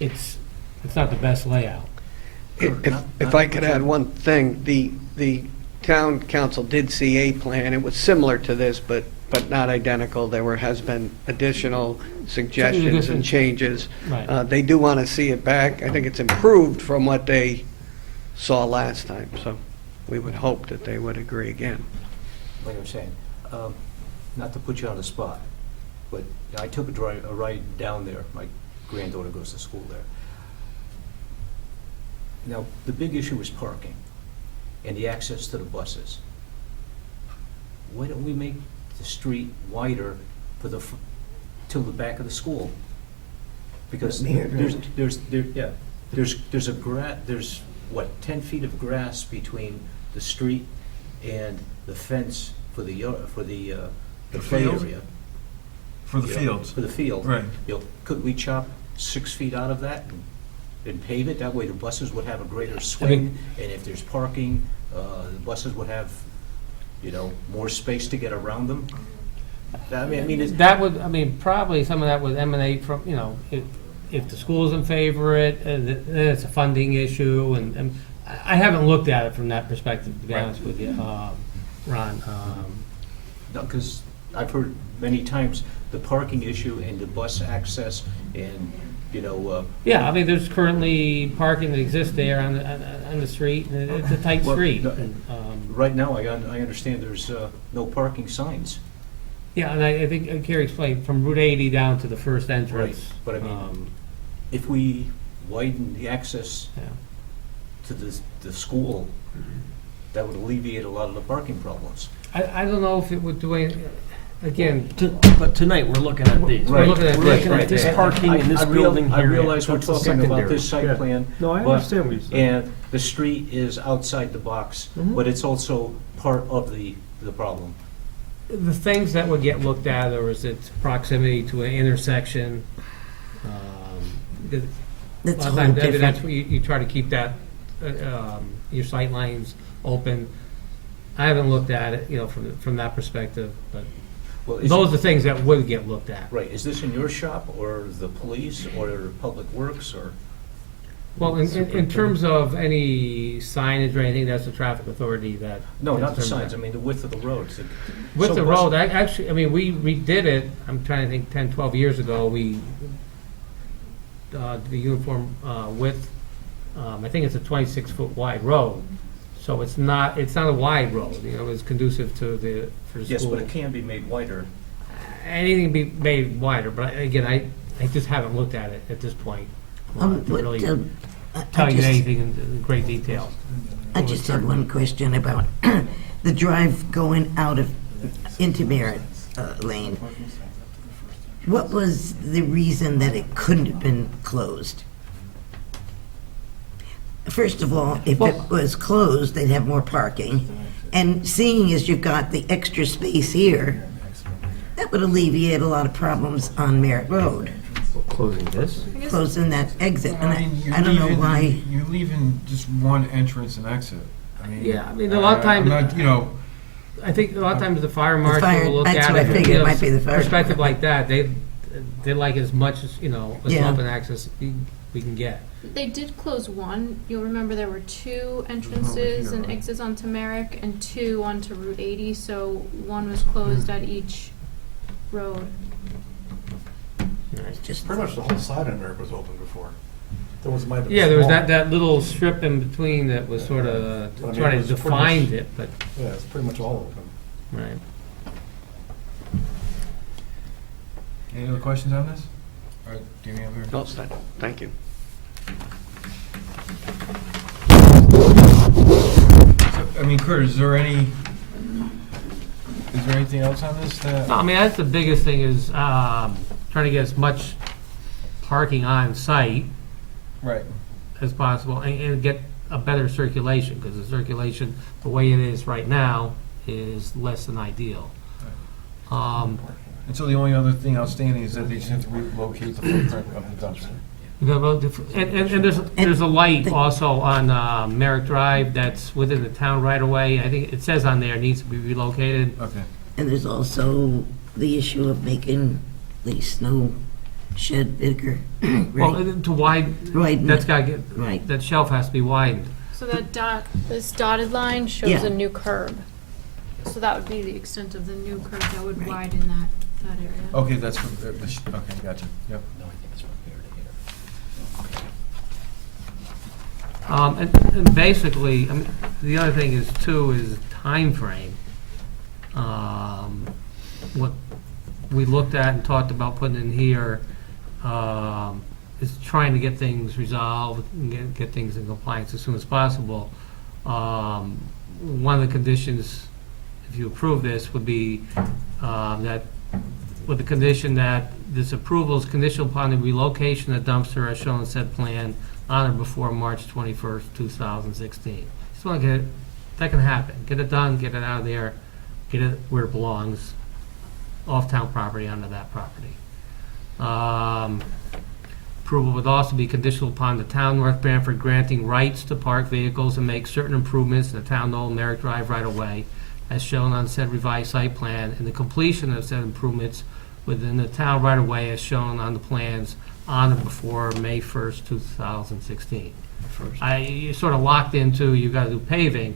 It's not the best layout. If I could add one thing, the town council did see a plan. It was similar to this, but not identical. Has been additional suggestions and changes. Right. They do want to see it back. I think it's improved from what they saw last time, so we would hope that they would agree again. Like I'm saying, not to put you on the spot, but I took a ride down there. My granddaughter goes to school there. Now, the big issue is parking and the access to the buses. Why don't we make the street wider for till the back of the school? Because there's 10 feet of grass between the street and the fence for the play field? area. For the fields. For the field. Right. Could we chop 6 feet out of that and and pave it, that way the buses would have a greater swing, and if there's parking, the buses would have, more space to get around them. I mean, it's. That would, probably some of that would emanate from, if the school's in favor of it, then it's a funding issue, and I haven't looked at it from that perspective, to be honest with you, Ron. No, because I've heard many times the parking issue and the bus access and, Yeah, there's currently parking that exists there on the street, and it's a tight Well, street. no, And, right now, I understand there's no parking signs. Yeah, and I think Kerry explained, from Route 80 down to the first entrance. But I mean, if we widen the access to the school, that would alleviate a lot of the parking problems. I don't know if it would do any, again. But tonight, we're looking at these. We're looking at this, right. This parking in this building here. I realize we're that's a talking about this secondary. site plan. No, I but- understand what you're saying. And the street is outside the box, Mhm. but it's also part of the problem. The things that would get looked at, or is its proximity to an intersection. That's A lot of a whole times, that's different- what you try to keep that, your sight lines open. I haven't looked at it, from that perspective, but Well, is- those are things that would get looked at. Right, is this in your shop, or the police, or Public Works, or? Well, in terms of any signage or anything, that's the traffic authority that. No, not the determines signs, that. I mean, the width of the roads. With So the bus- road, actually, we redid it, I'm trying to think, 10, 12 years ago, the uniform width, I think it's a 26-foot wide road, so it's not a wide road, it's conducive for the school. Yes, but it can be made wider. Anything be made wider, but again, I just haven't looked at it at this point to really tell you anything in great detail. I just have one question about the drive going out of, into Merritt Lane. What was the reason that it couldn't have been closed? First of all, if it was closed, they'd have more parking. And seeing as you've got the extra space here, that would alleviate a lot of problems on Merritt Road, Closing this? closing that exit. And You're I don't know leaving- why. You're leaving just one entrance and exit. Yeah, a lot of times. I'm not, I think a lot of times the fire marshal fire- will look at it. that's what I figured, it might be the fire Perspective department. like that, they like as much as, as Yeah. open access we can get. They did close one. You'll remember there were two entrances and exits onto Merrick and two onto Route 80, so one was closed at each road. Just Pretty much the whole side of Merrick was open before. There was, might have been Yeah, there was small- that little strip in between that was sort of, I mean, trying it to was pretty define much- it, but, Yeah, it's pretty much all open. right. any other questions on this? Or do you have any other? No, it's not. Thank you. So, Kurt, is there anything else on this that? No, that's the biggest thing is, trying to get as much parking on site Right. as possible and get a better circulation, because the circulation, the way it is right now, is less than ideal. And so the only other thing outstanding is that they just have to relocate the footprint of the dumpster. And there's a light also on Merrick Drive that's within the town right away. I think it says on there it needs to be relocated. Okay. And there's also the issue of making the snow shed bigger. Well, to widen, that's got to get, Right. that shelf has to be widened. So this dotted line shows Yeah. a new curb. So that would be the extent of the new curb that would widen that area. Okay, that's, okay, gotcha, yep. No, I think it's from here to here. And basically, the other thing is too, is timeframe. What we looked at and talked about putting in here, is trying to get things resolved and get things in compliance as soon as possible. One of the conditions, if you approve this, would be, that, with the condition that this approval is conditional upon the relocation of the dumpster as shown in said plan on or before March 21st, 2016. Just want to get it, that can happen. Get it done, get it out of there, get it where it belongs, off town property onto that property. Approval would also be conditional upon the town of North Branford granting rights to park vehicles and make certain improvements in the town Knoll Merrick Drive right-of-way as shown on said revised site plan, and the completion of said improvements within the town right-of-way as shown on the plans on or before May 1st, 2016. You sort of locked into, you gotta do paving.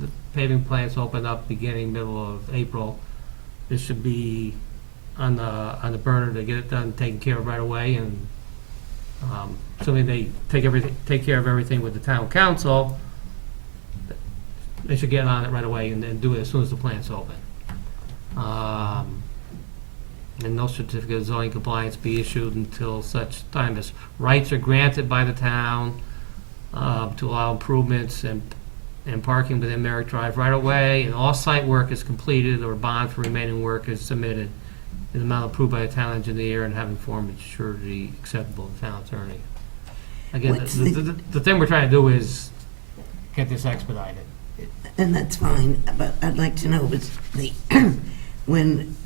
The paving plants open up beginning, middle of April. This should be on the burner to get it done, taken care of right away, and assuming they take care of everything with the town council, they should get on it right away and then do it as soon as the plant's open. And no certificate of zoning compliance be issued until such time as rights are granted by the town to allow improvements and parking within Merrick Drive right away, and all site work is completed or bond for remaining work is submitted in the amount approved by the town engineer and having form and surety acceptable to the town attorney. Again, the thing we're trying to do is get this expedited. And that's fine, but I'd like to know, was when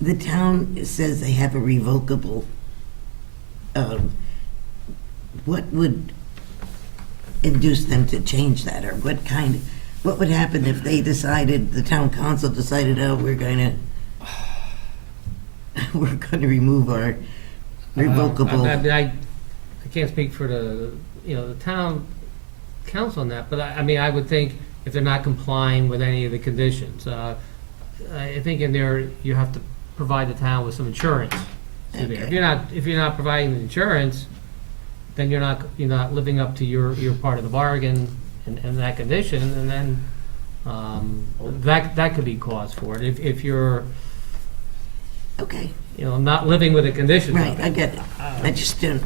the town says they have a revocable, what would induce them to change that, or what would happen if they decided, the town council decided, oh, we're gonna remove our revocable? I can't speak for the town council on that, but I would think if they're not complying with any of the conditions, I think in there you have to provide the town with some insurance. Okay. If you're not providing the insurance, then you're not living up to your part of the bargain and that condition, and then that could be cause for it. If you're Okay. Not living with the conditions. Right, I get it. I just didn't,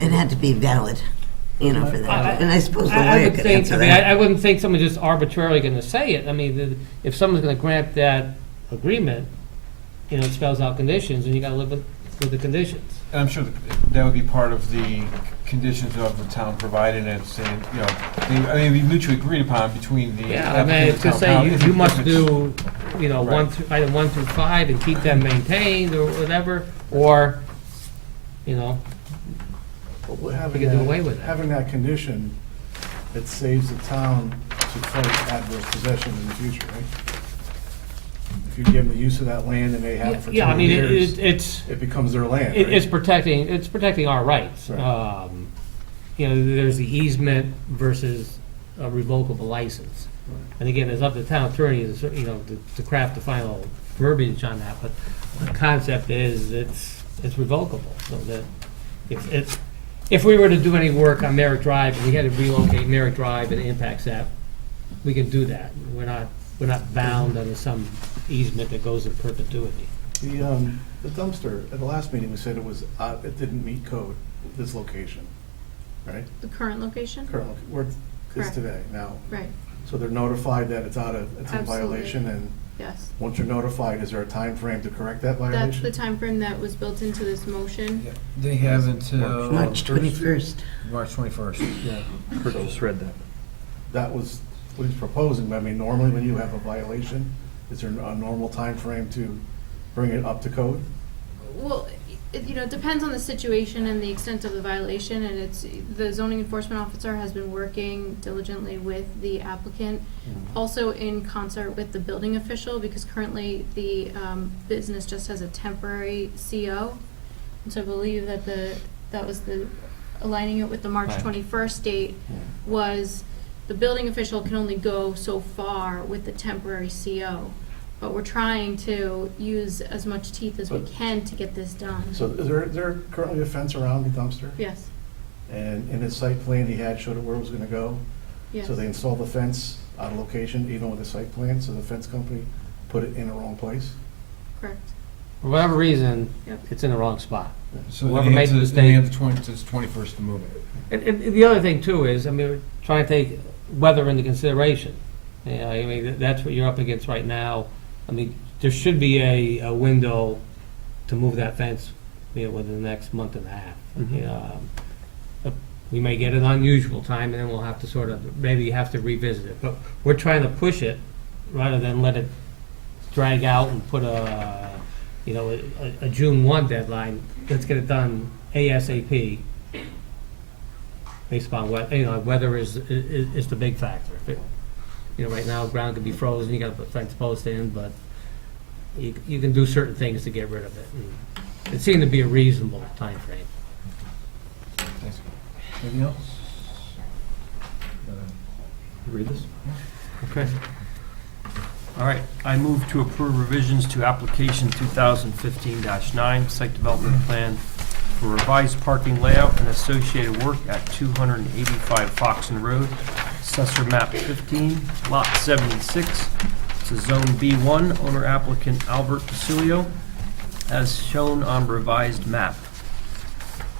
it had to be valid, for that. And I suppose the lawyer could answer that. I wouldn't think someone's just arbitrarily going to say it. I mean, if someone's going to grant that agreement, it spells out conditions, and you got to live with the conditions. And I'm sure that would be part of the conditions of the town providing it, saying, we mutually agreed upon between the Yeah, I mean, applicant it's and to the town say council. you must do, Right. item 1 through 5 and keep them maintained or whatever, or, we can do away with it. Having that condition, it saves the town to fight adverse possession in the future, right? If you give them the use of that land and they have it for 20 years, it becomes their land, right? It's protecting our rights. Right. There's the easement versus a revocable license. And again, it's up to the town attorney, to craft the final verbiage on that, but the concept is it's revocable, so that if we were to do any work on Merrick Drive, and we had to relocate Merrick Drive and it impacts that, we can do that. We're not bound under some easement that goes in perpetuity. The dumpster, at the last meeting, we said it didn't meet code, this location, right? The current location? Currently, where it is Correct. today, now. Right, So they're notified that it's in Absolutely. violation, and yes. once you're notified, is there a time frame to correct that That's violation? the time frame that was built into this motion. They have until March 21st. March 21st. Yeah. Kurt just read that. That was what he's proposing, but I mean, normally when you have a violation, is there a normal time frame to bring it up to code? Well, it depends on the situation and the extent of the violation, and the zoning enforcement officer has been working diligently with the applicant, also in concert with the building official, because currently the business just has a temporary CO. And so I believe that was aligning it with the March Right. 21st date, was the building official can only go so far with the temporary CO. But we're trying to use as much teeth as we can to get this done. So is there currently a fence around the dumpster? Yes, And in his site plan, he showed it where it was gonna go? yes. So they installed the fence out of location, even with the site plan, so the fence company put it in the wrong place? Correct. For whatever reason, Yep. it's in the wrong spot. So Whoever they made have the to, they have mistake. the 21st to move it. And the other thing too is, we're trying to take weather into consideration. That's what you're up against right now. There should be a window to move that fence, within the next month and a half. We may get an unusual time, and then we'll have to maybe have to revisit it. But we're trying to push it rather than let it drag out and put a a June 1 deadline, let's get it done ASAP, based upon weather is the big factor. If it, right now, ground could be frozen, you gotta put fence posts in, but you can do certain things to get rid of it. And it seemed to be a reasonable timeframe. Thanks. Anything else? Read this? Okay. All right, I move to approve revisions to application 2015-9, site development plan for revised parking layout and associated work at 285 Foxen Road, Assessor Map 15, Lot 76. It's a Zone B1, owner applicant Albert Basilio, as shown on revised map.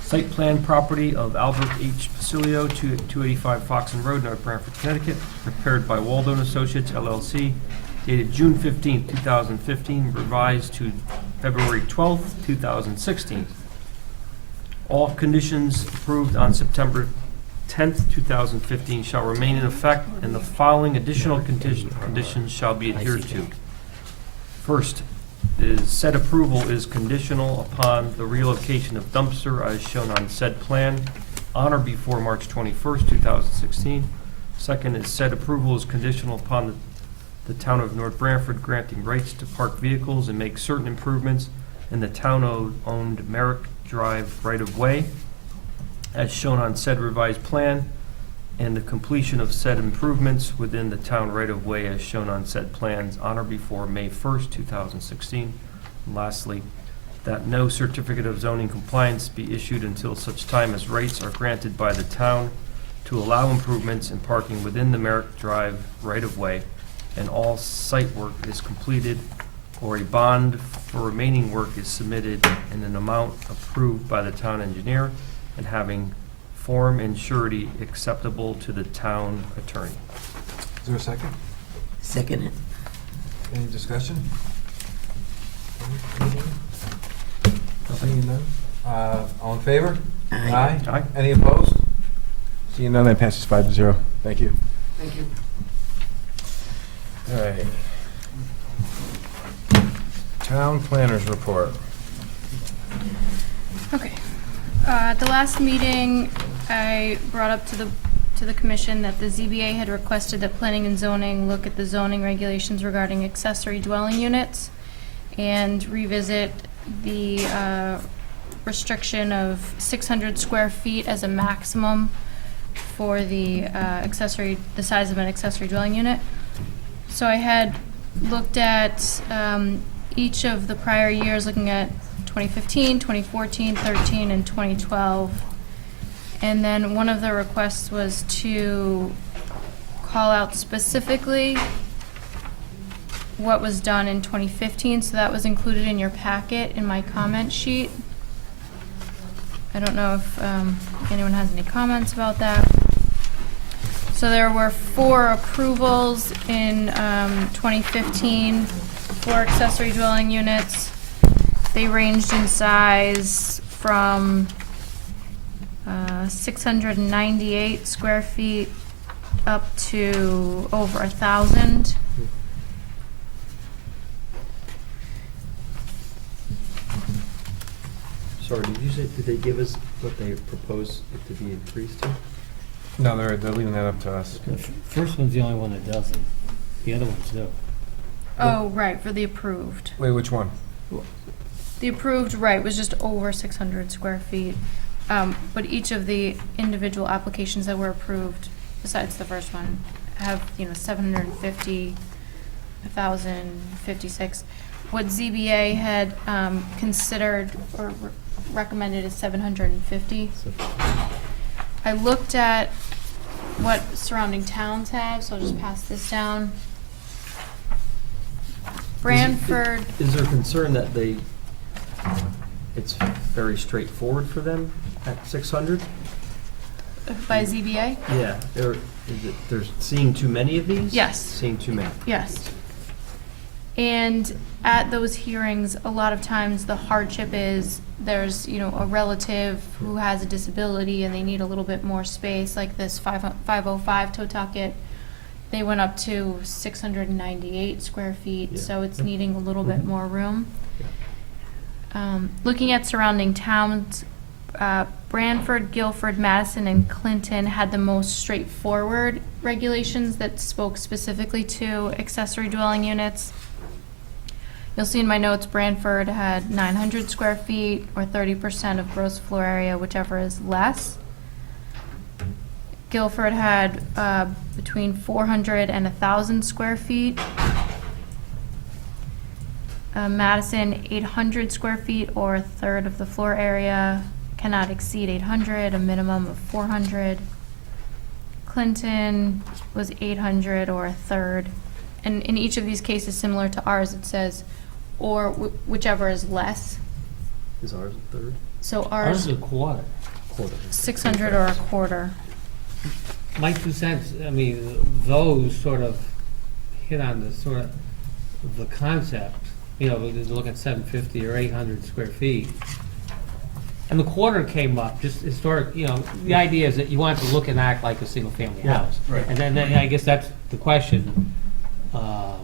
Site plan property of Albert H. Basilio, 285 Foxen Road, North Branford, Connecticut, prepared by Waldo and Associates LLC, dated June 15, 2015, revised to February 12, 2016. All conditions approved on September 10, 2015 shall remain in effect, and the following additional conditions shall be adhered to. First, said approval is conditional upon the relocation of dumpster as shown on said plan on or before March 21st, 2016. Second is said approval is conditional upon the town of North Branford granting rights to park vehicles and make certain improvements in the town-owned Merrick Drive right-of-way as shown on said revised plan, and the completion of said improvements within the town right-of-way as shown on said plans on or before May 1st, 2016. And lastly, that no certificate of zoning compliance be issued until such time as rights are granted by the town to allow improvements in parking within the Merrick Drive right-of-way, and all site work is completed, or a bond for remaining work is submitted in an amount approved by the town engineer and having form and surety acceptable to the town attorney. Is there a second? Second it. Any discussion? Seeing none? All in favor? Aye. Aye. Any opposed? Seeing none, that passes 5-0. Thank you. Thank you. All right. Town planners report. Okay. At the last meeting, I brought up to the commission that the ZBA had requested that planning and zoning look at the zoning regulations regarding accessory dwelling units and revisit the restriction of 600 square feet as a maximum for the the size of an accessory dwelling unit. So I had looked at each of the prior years, looking at 2015, 2014, 13, and 2012. And then one of the requests was to call out specifically what was done in 2015, so that was included in your packet in my comment sheet. I don't know if anyone has any comments about that. So there were 4 approvals in 2015 for accessory dwelling units. They ranged in size from 698 square feet up to over 1,000. Sorry, did you say, did they give us what they proposed it to be increased to? No, they're leaving that up to us. The first one's the only one that doesn't. The other ones do. Oh, right, for the approved. Wait, which one? The approved, right, was just over 600 square feet. But each of the individual applications that were approved, besides the first one, have, 750, 1,056. What ZBA had considered or recommended is 750. I looked at what surrounding towns have, so I'll just pass this down. Branford. Is there concern that it's very straightforward for them at 600? By ZBA? Yeah, they're seeing too many of these? Yes. Seeing too many? Yes. And at those hearings, a lot of times the hardship is there's, a relative who has a disability and they need a little bit more space, like this 505 Totucket. They went up to 698 square feet, Yeah. so it's needing a little bit more room. Yeah. Looking at surrounding towns, Branford, Guilford, Madison, and Clinton had the most straightforward regulations that spoke specifically to accessory dwelling units. You'll see in my notes, Branford had 900 square feet or 30% of gross floor area, whichever is less. Guilford had between 400 and 1,000 square feet. Madison, 800 square feet or a third of the floor area, cannot exceed 800, a minimum of 400. Clinton was 800 or a third. And in each of these cases, similar to ours, it says, or whichever is less. Is ours a third? So Ours ours, is a quarter. 600 or a quarter. My 2 cents, I mean, those sort of hit on the sort of the concept, you know, look at 750 or 800 square feet. And the quarter came up, just historic, you know, the idea is that you want it to look and act like a single-family house. right. And then I guess that's the question. I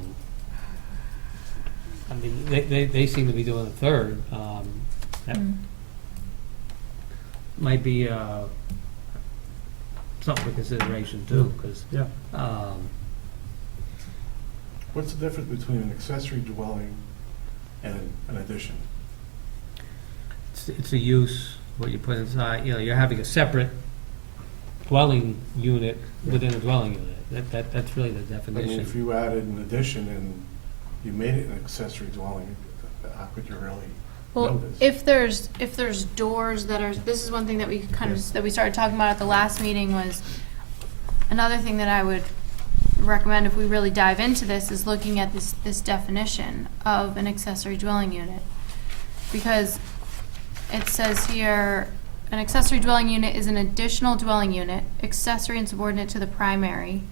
mean, they seem to be doing a third. That might be something for consideration too, because. Yeah. What's the difference between an accessory dwelling and an addition? It's a use, what you put inside, you know, you're having a separate dwelling unit within a dwelling unit. That's really the I mean, definition. if you added an addition and you made it an accessory dwelling, how could you really know Well, this? if there's doors that are, this is one thing that we that we started talking about at the last meeting was, another thing that I would recommend if we really dive into this is looking at this definition of an accessory dwelling unit. Because it says here, an accessory dwelling unit is an additional dwelling unit, accessory and subordinate to the primary,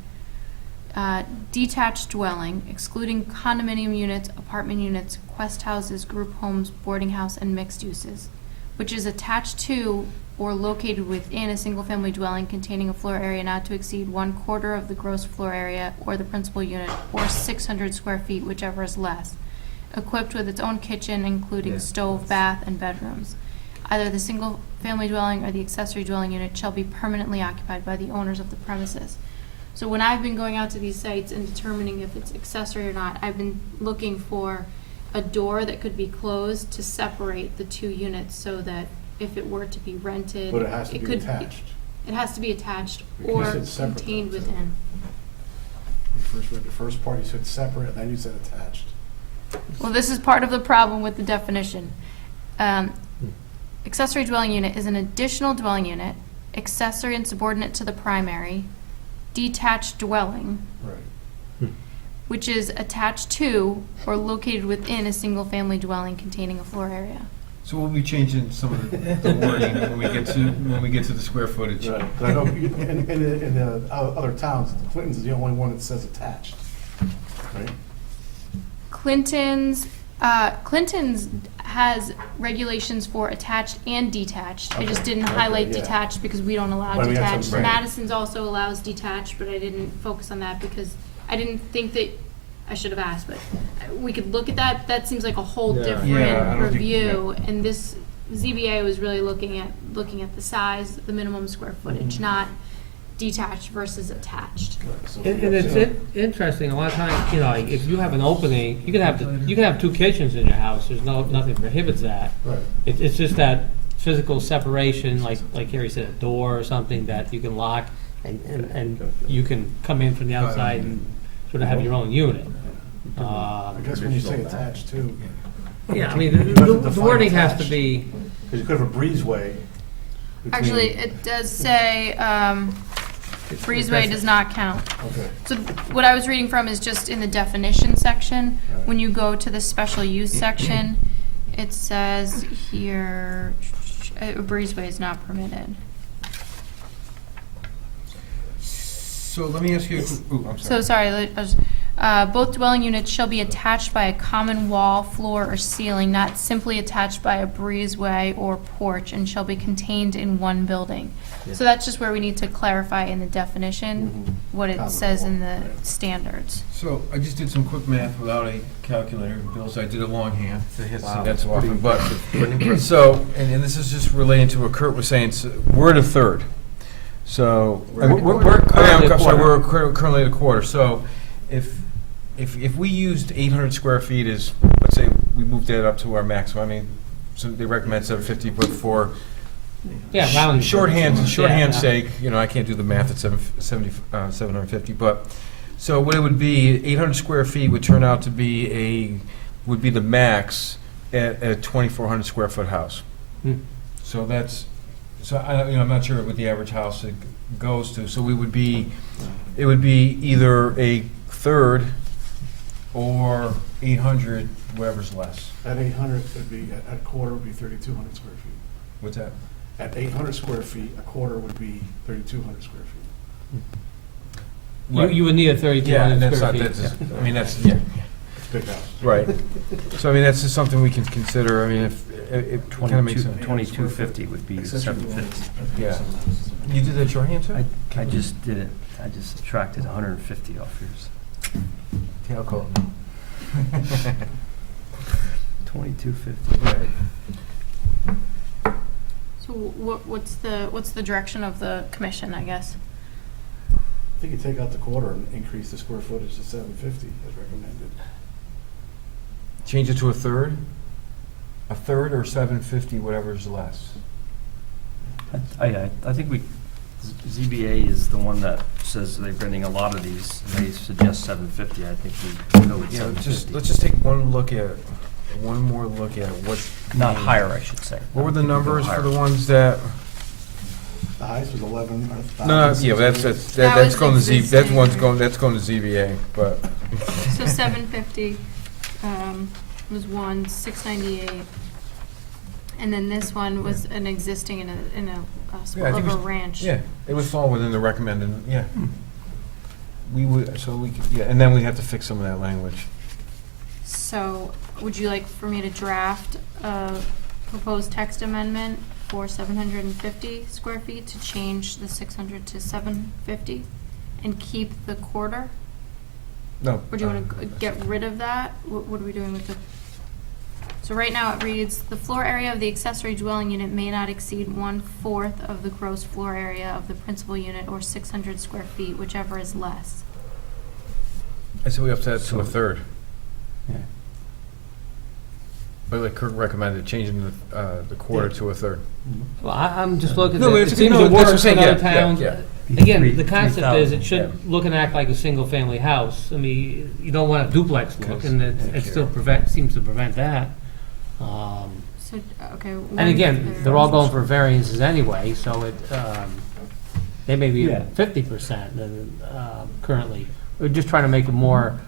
detached dwelling, excluding condominium units, apartment units, quest houses, group homes, boarding house, and mixed uses, which is attached to or located within a single-family dwelling containing a floor area not to exceed 1/4 of the gross floor area or the principal unit, or 600 square feet, whichever is less, equipped with its own kitchen, including stove, bath, and bedrooms. Either the single-family dwelling or the accessory dwelling unit shall be permanently occupied by the owners of the premises. So when I've been going out to these sites and determining if it's accessory or not, I've been looking for a door that could be closed to separate the two units so that if it were to be rented, But it has to be could attached. It has to be attached You or said separate, contained though, too. within. You first read the first part, you said separate, and then you said attached. Well, this is part of the problem with the definition. Accessory dwelling unit is an additional dwelling unit, accessory and subordinate to the primary, detached dwelling, Right. which is attached to or located within a single-family dwelling containing a floor area. So we'll be changing some of the wording when we get to the square footage. Right. 'Cause I know in the other towns, Clinton's is the only one that says attached, right? Clinton's has regulations for attached and detached. I just Okay, didn't okay, highlight yeah. detached because we don't allow But I mean, that's detached. what I'm saying. Madison's also allows detached, but I didn't focus on that because I didn't think that, I should have asked, but we could look at that. That seems like a whole Yeah. different Yeah, I don't think- review. And this ZBA was really looking at the size, the minimum square footage, not detached versus attached. So- And it's interesting, a lot of times, you know, like, if you have an opening, you can have two kitchens in your house, there's nothing prohibits that. Right. It's just that physical separation, like Harry said, a door or something that you can lock, and you can come in from the outside and sort of have your own unit. I guess when you say attached too. Yeah, I mean, you have to the define wording has to attached. be, Because you could have a breezeway. between- Actually, it does say, breezeway does not count. Okay. So what I was reading from is just in the definition section. Right. When you go to the special use section, it says here, a breezeway is not permitted. So let me ask you, ooh, I'm So, sorry. sorry, Both dwelling units shall be attached by a common wall, floor, or ceiling, not simply attached by a breezeway or porch, and shall be contained in one building. So that's just where we need to clarify in the definition what it Common says in wall, the right. standards. So I just did some quick math without a calculator, Bill, so I did it longhand. So you have to see Wow. that so often, but, so, and this is just relating to what Kurt was saying, so we're at a third. So. We're currently a I'm sorry, quarter. we're currently at a quarter, so if we used 800 square feet as, let's say, we moved that up to our maximum, I mean, so they recommend 750, but for Yeah, rounding. shorthand's Yeah. sake, you know, I can't do the math at 750, but, so what it would be, 800 square feet would turn out to be would be the max at a 2,400 square foot house. Hmm. So that's, I'm not sure what the average house it goes to, so it would be either a third or 800, whatever's less. At 800, it'd be, at quarter would be 3,200 square feet. What's that? At 800 square feet, a quarter would be 3,200 square feet. You would need a Yeah, 3,200 and that's square not, feet. that's, I mean, that's, yeah, It's a big house. right. So, I mean, that's just something we can consider, I mean, if, it kind of makes sense. 2250 would be 750. Yeah. You did that shorthand, too? I just did it, I just subtracted 150 off yours. Tail coat. 2250. Right. So what's the direction of the commission, I guess? I think you take out the quarter and increase the square footage to 750 as recommended. Change it to a third or 750, whatever's less. I think ZBA is the one that says they're getting a lot of these, and they suggest 750, I think we go with Yeah, 750. let's just take one more look at what's. Not higher, I should say. What were the People go numbers for higher. the ones that? The highest was 11. No, yeah, that's was going to existing. that's going to ZBA, but. So 750 was one, 698, and then this one was an existing in a Yeah, I split think of it a was- ranch. Yeah, it would fall within the recommended, yeah. We would, yeah, and then we have to fix some of that language. So would you like for me to draft a proposed text amendment for 750 square feet to change the 600 to 750 and keep the quarter? No. Or do you want to get rid of that? What are we doing with the? So right now it reads, the floor area of the accessory dwelling unit may not exceed 1/4 of the gross floor area of the principal unit or 600 square feet, whichever is less. I said we up that to a third. Yeah. But like Kirk recommended, changing the quarter to a third. Well, I'm just looking No, at, it's it okay. seems No, to that's what I'm work saying. in other Yeah, yeah, towns. yeah. Again, the concept is it 3,000, should look and act like a single-family house. I mean, you don't want a duplex look, and it still seems to prevent that. So, okay. And again, they're all going for variances anyway, so they may be Yeah. 50% currently. We're just trying to make it more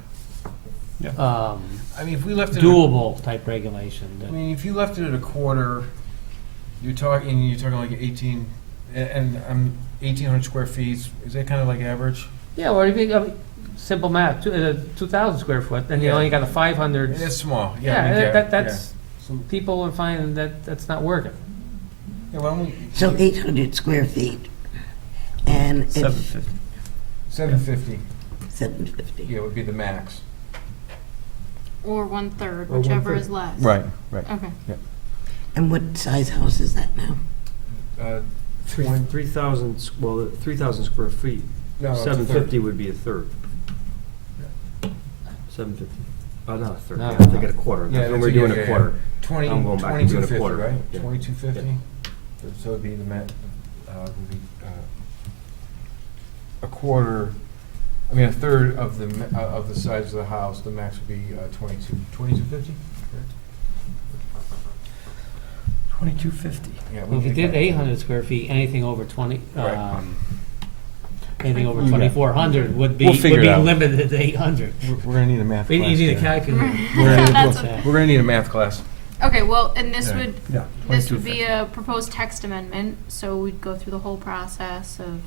I mean, if we left it. doable type regulation. I mean, if you left it at a quarter, you're talking like 18, and 1,800 square feet, is that kind of like average? Yeah, or if you, simple math, 2,000 square foot, then you Yeah. only got a 500. It's small, yeah. we Yeah, get- that's, people are finding that that's not working. Yeah, why don't we, So 800 square feet, and if 750. 750, 750. yeah, would be the max. Or 1/3, Or whichever 1/3. is less. Right. Okay. And what size house is that now? 3,000, 3,000 square feet. No, it's a third. 750 would be a third. 750. Oh, not a third, No. yeah, I think at a quarter. Yeah, When we're doing a quarter. 20, I'm going back and doing a 2250, quarter. right? Yeah. 2250? So it'd be would be, a quarter, I mean, a third of the size of the house, the max would be 2250? 2250. Yeah. Well, if you did 800 square feet, anything over 20, Right. anything over Yeah. 2,400 would be We'll figure it out. limited to 800. We're gonna need a math class. You need a here. calculator. That's okay. We're gonna need a math class. Okay, well, and this Yeah. would, Yeah. this would be a proposed text amendment, so we'd go through the whole process of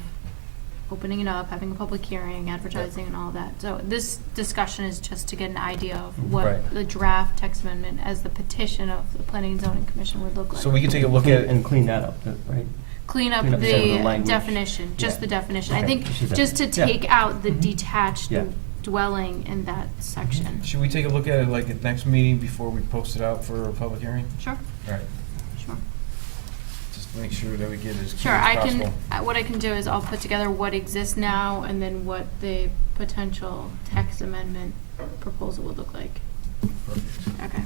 opening it up, having a public hearing, advertising and all that. So this discussion is just to get an idea of what Right. the draft text amendment as the petition of the Planning and Zoning Commission would look like. So we can take a look at it. And clean that up, right? Clean up Clean up some of the the language. definition, just Yeah. the definition. I Okay, think just the just to definition. Yeah. take out the detached Yeah. dwelling in that section. Should we take a look at it like at next meeting before we post it out for a public hearing? Sure, All right, sure. just make sure that we get as Sure, clear as I possible. can, what I can do is I'll put together what exists now and then what the potential text amendment proposal would look like. Okay.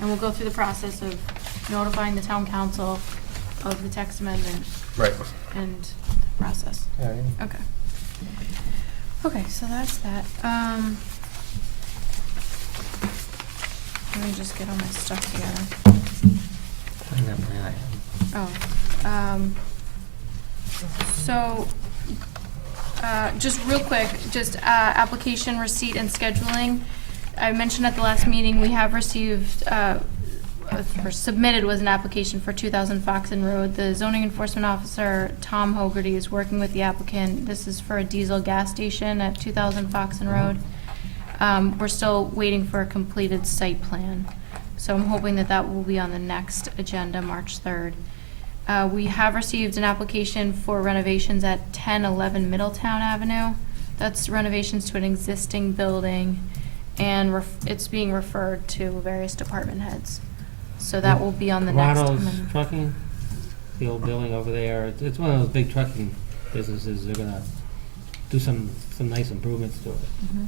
And we'll go through the process of notifying the town council of the text amendment Right. and the process. Yeah, yeah. Okay. Okay, so that's that. Let me just get all my stuff together. So, just real quick, just application receipt and scheduling. I mentioned at the last meeting, we have received, or submitted was an application for 2000 Foxen Road. The zoning enforcement officer, Tom Hogarty, is working with the applicant. This is for a diesel gas station at 2000 Foxen Road. We're still waiting for a completed site plan. So I'm hoping that that will be on the next agenda, March 3rd. We have received an application for renovations at 1011 Middletown Avenue. That's renovations to an existing building, and it's being referred to various department heads. So that will be on the next. Toronto's Trucking, the old building over there, it's one of those big trucking businesses, they're gonna do some nice improvements to it. Mhm.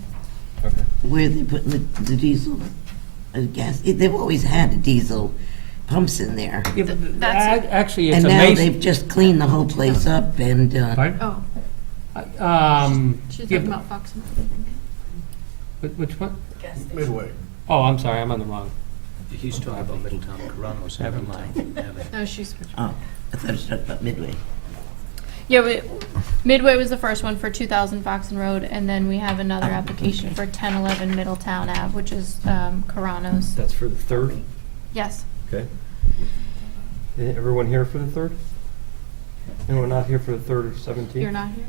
Okay. Where they putting the diesel, gas, they've always had diesel pumps in there. Yeah, but That's- actually, it's And now amazing. they've just cleaned the whole place up and, Pardon? Oh, Yeah, she's talking but- about Fox and Road, I think. Which one? Midway. Oh, I'm sorry, I'm on the wrong. He's talking about Middletown, Carrano's. Never mind. No, she's. oh, I thought it was talking about Midway. Yeah, Midway was the first one for 2000 Foxen Road, and then we have another application for 1011 Middletown Ave, which is Carano's. That's for the 3rd? Yes. Okay. Everyone here for the 3rd? Anyone not here for the 3rd or 17th? You're not here?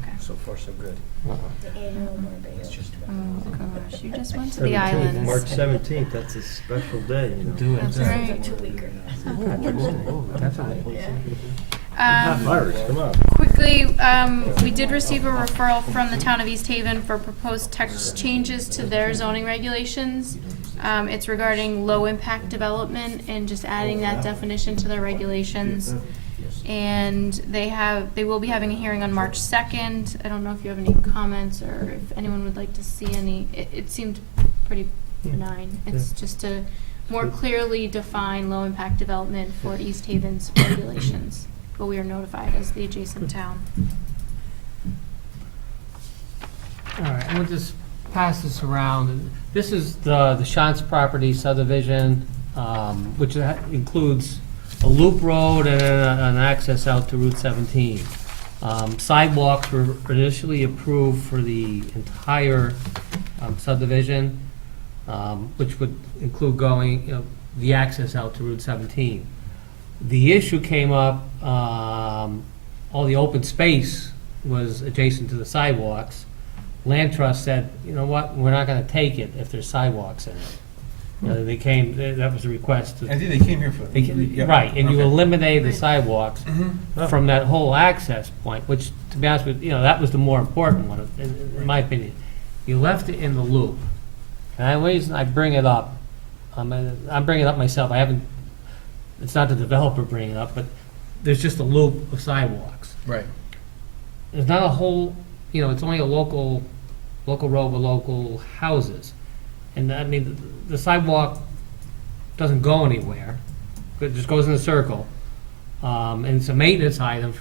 Okay. So far, so good. The annual Barbados. Oh, gosh, you just went to 17th, the islands. March 17th, that's a special day, you know. Do it. That's right. Definitely. Hot fires, come on. Quickly, we did receive a referral from the town of East Haven for proposed text changes to their zoning regulations. It's regarding low-impact development and just adding that definition to their regulations. And they will be having a hearing on March 2nd. I don't know if you have any comments or if anyone would like to see any. It seemed pretty benign. It's just to more clearly define low-impact development for East Haven's regulations. But we are notified as the adjacent town. All right, we'll just pass this around. This is the Shantz property subdivision, which includes a loop road and an access out to Route 17. Sidewalks were initially approved for the entire subdivision, which would include going, the access out to Route 17. The issue came up, all the open space was adjacent to the sidewalks. Land Trust said, you know what, we're not gonna take it if there's sidewalks in it. They came, that was a request. I think they came here for. Yep. Right, and you Okay. eliminate the sidewalks Mhm. from that whole access point, which, to be honest with you, that was the more important one, in my opinion. You left it in the loop. And the reason I bring it up, I'm bringing it up myself, I haven't, it's not the developer bringing it up, but there's just a loop of sidewalks. Right. There's not a whole, it's only a local road with local houses. And I mean, the sidewalk doesn't go anywhere, it just goes in a circle. And it's a maintenance item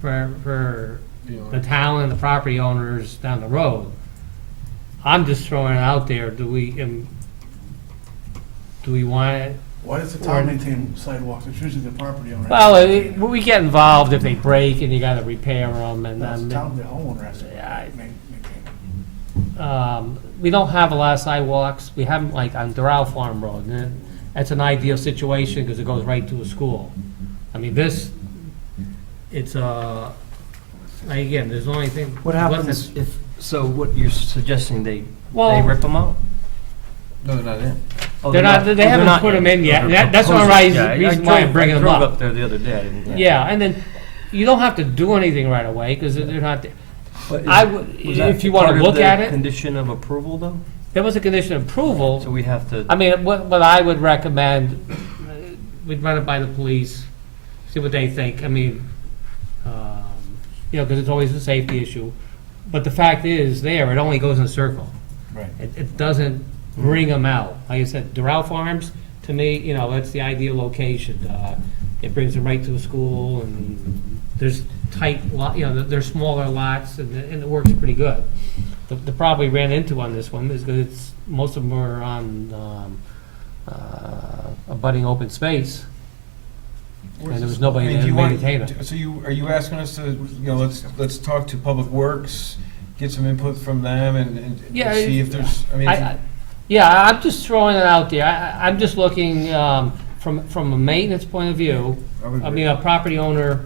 for the town and the property owners down the road. I'm just throwing it out there, do we want it? Why does the town maintain sidewalks? It's usually the property owner. Well, we get involved if they break and you gotta repair them and That's the then. town, the homeowner has to maintain it. We don't have a lot of sidewalks. We have them like on Doral Farm Road, and that's an ideal situation because it goes right to a school. I mean, it's a Like, again, there's only thing. What happens if, so what you're suggesting, they Well- rip them out? No, they're not in. Oh, They haven't put them in yet, and that's one reason why I'm bringing them I drove up. up there the other day, I didn't. Yeah, and then you don't have to do anything right away, because they're not there. But I would, was that if you want part to of look the at it, Condition of approval, though? there was a condition of approval. So we have to. I mean, what I would recommend, we'd run it by the police, see what they think. I mean, because it's always a safety issue. But the fact is, it only goes in a circle. Right. It doesn't bring them out. Like I said, Doral Farms, to me, that's the ideal location. It brings them right to the school, and there's tight there's smaller lots, and it works pretty good. The problem we ran into on this one is that most of them are on abutting open space, and there was nobody there to maintain it. So are you asking us to, let's talk to Public Works, get some input from them and Yeah, see if there's, Yeah, I'm just throwing it out there. I'm just looking from a maintenance point of view. I mean, a property owner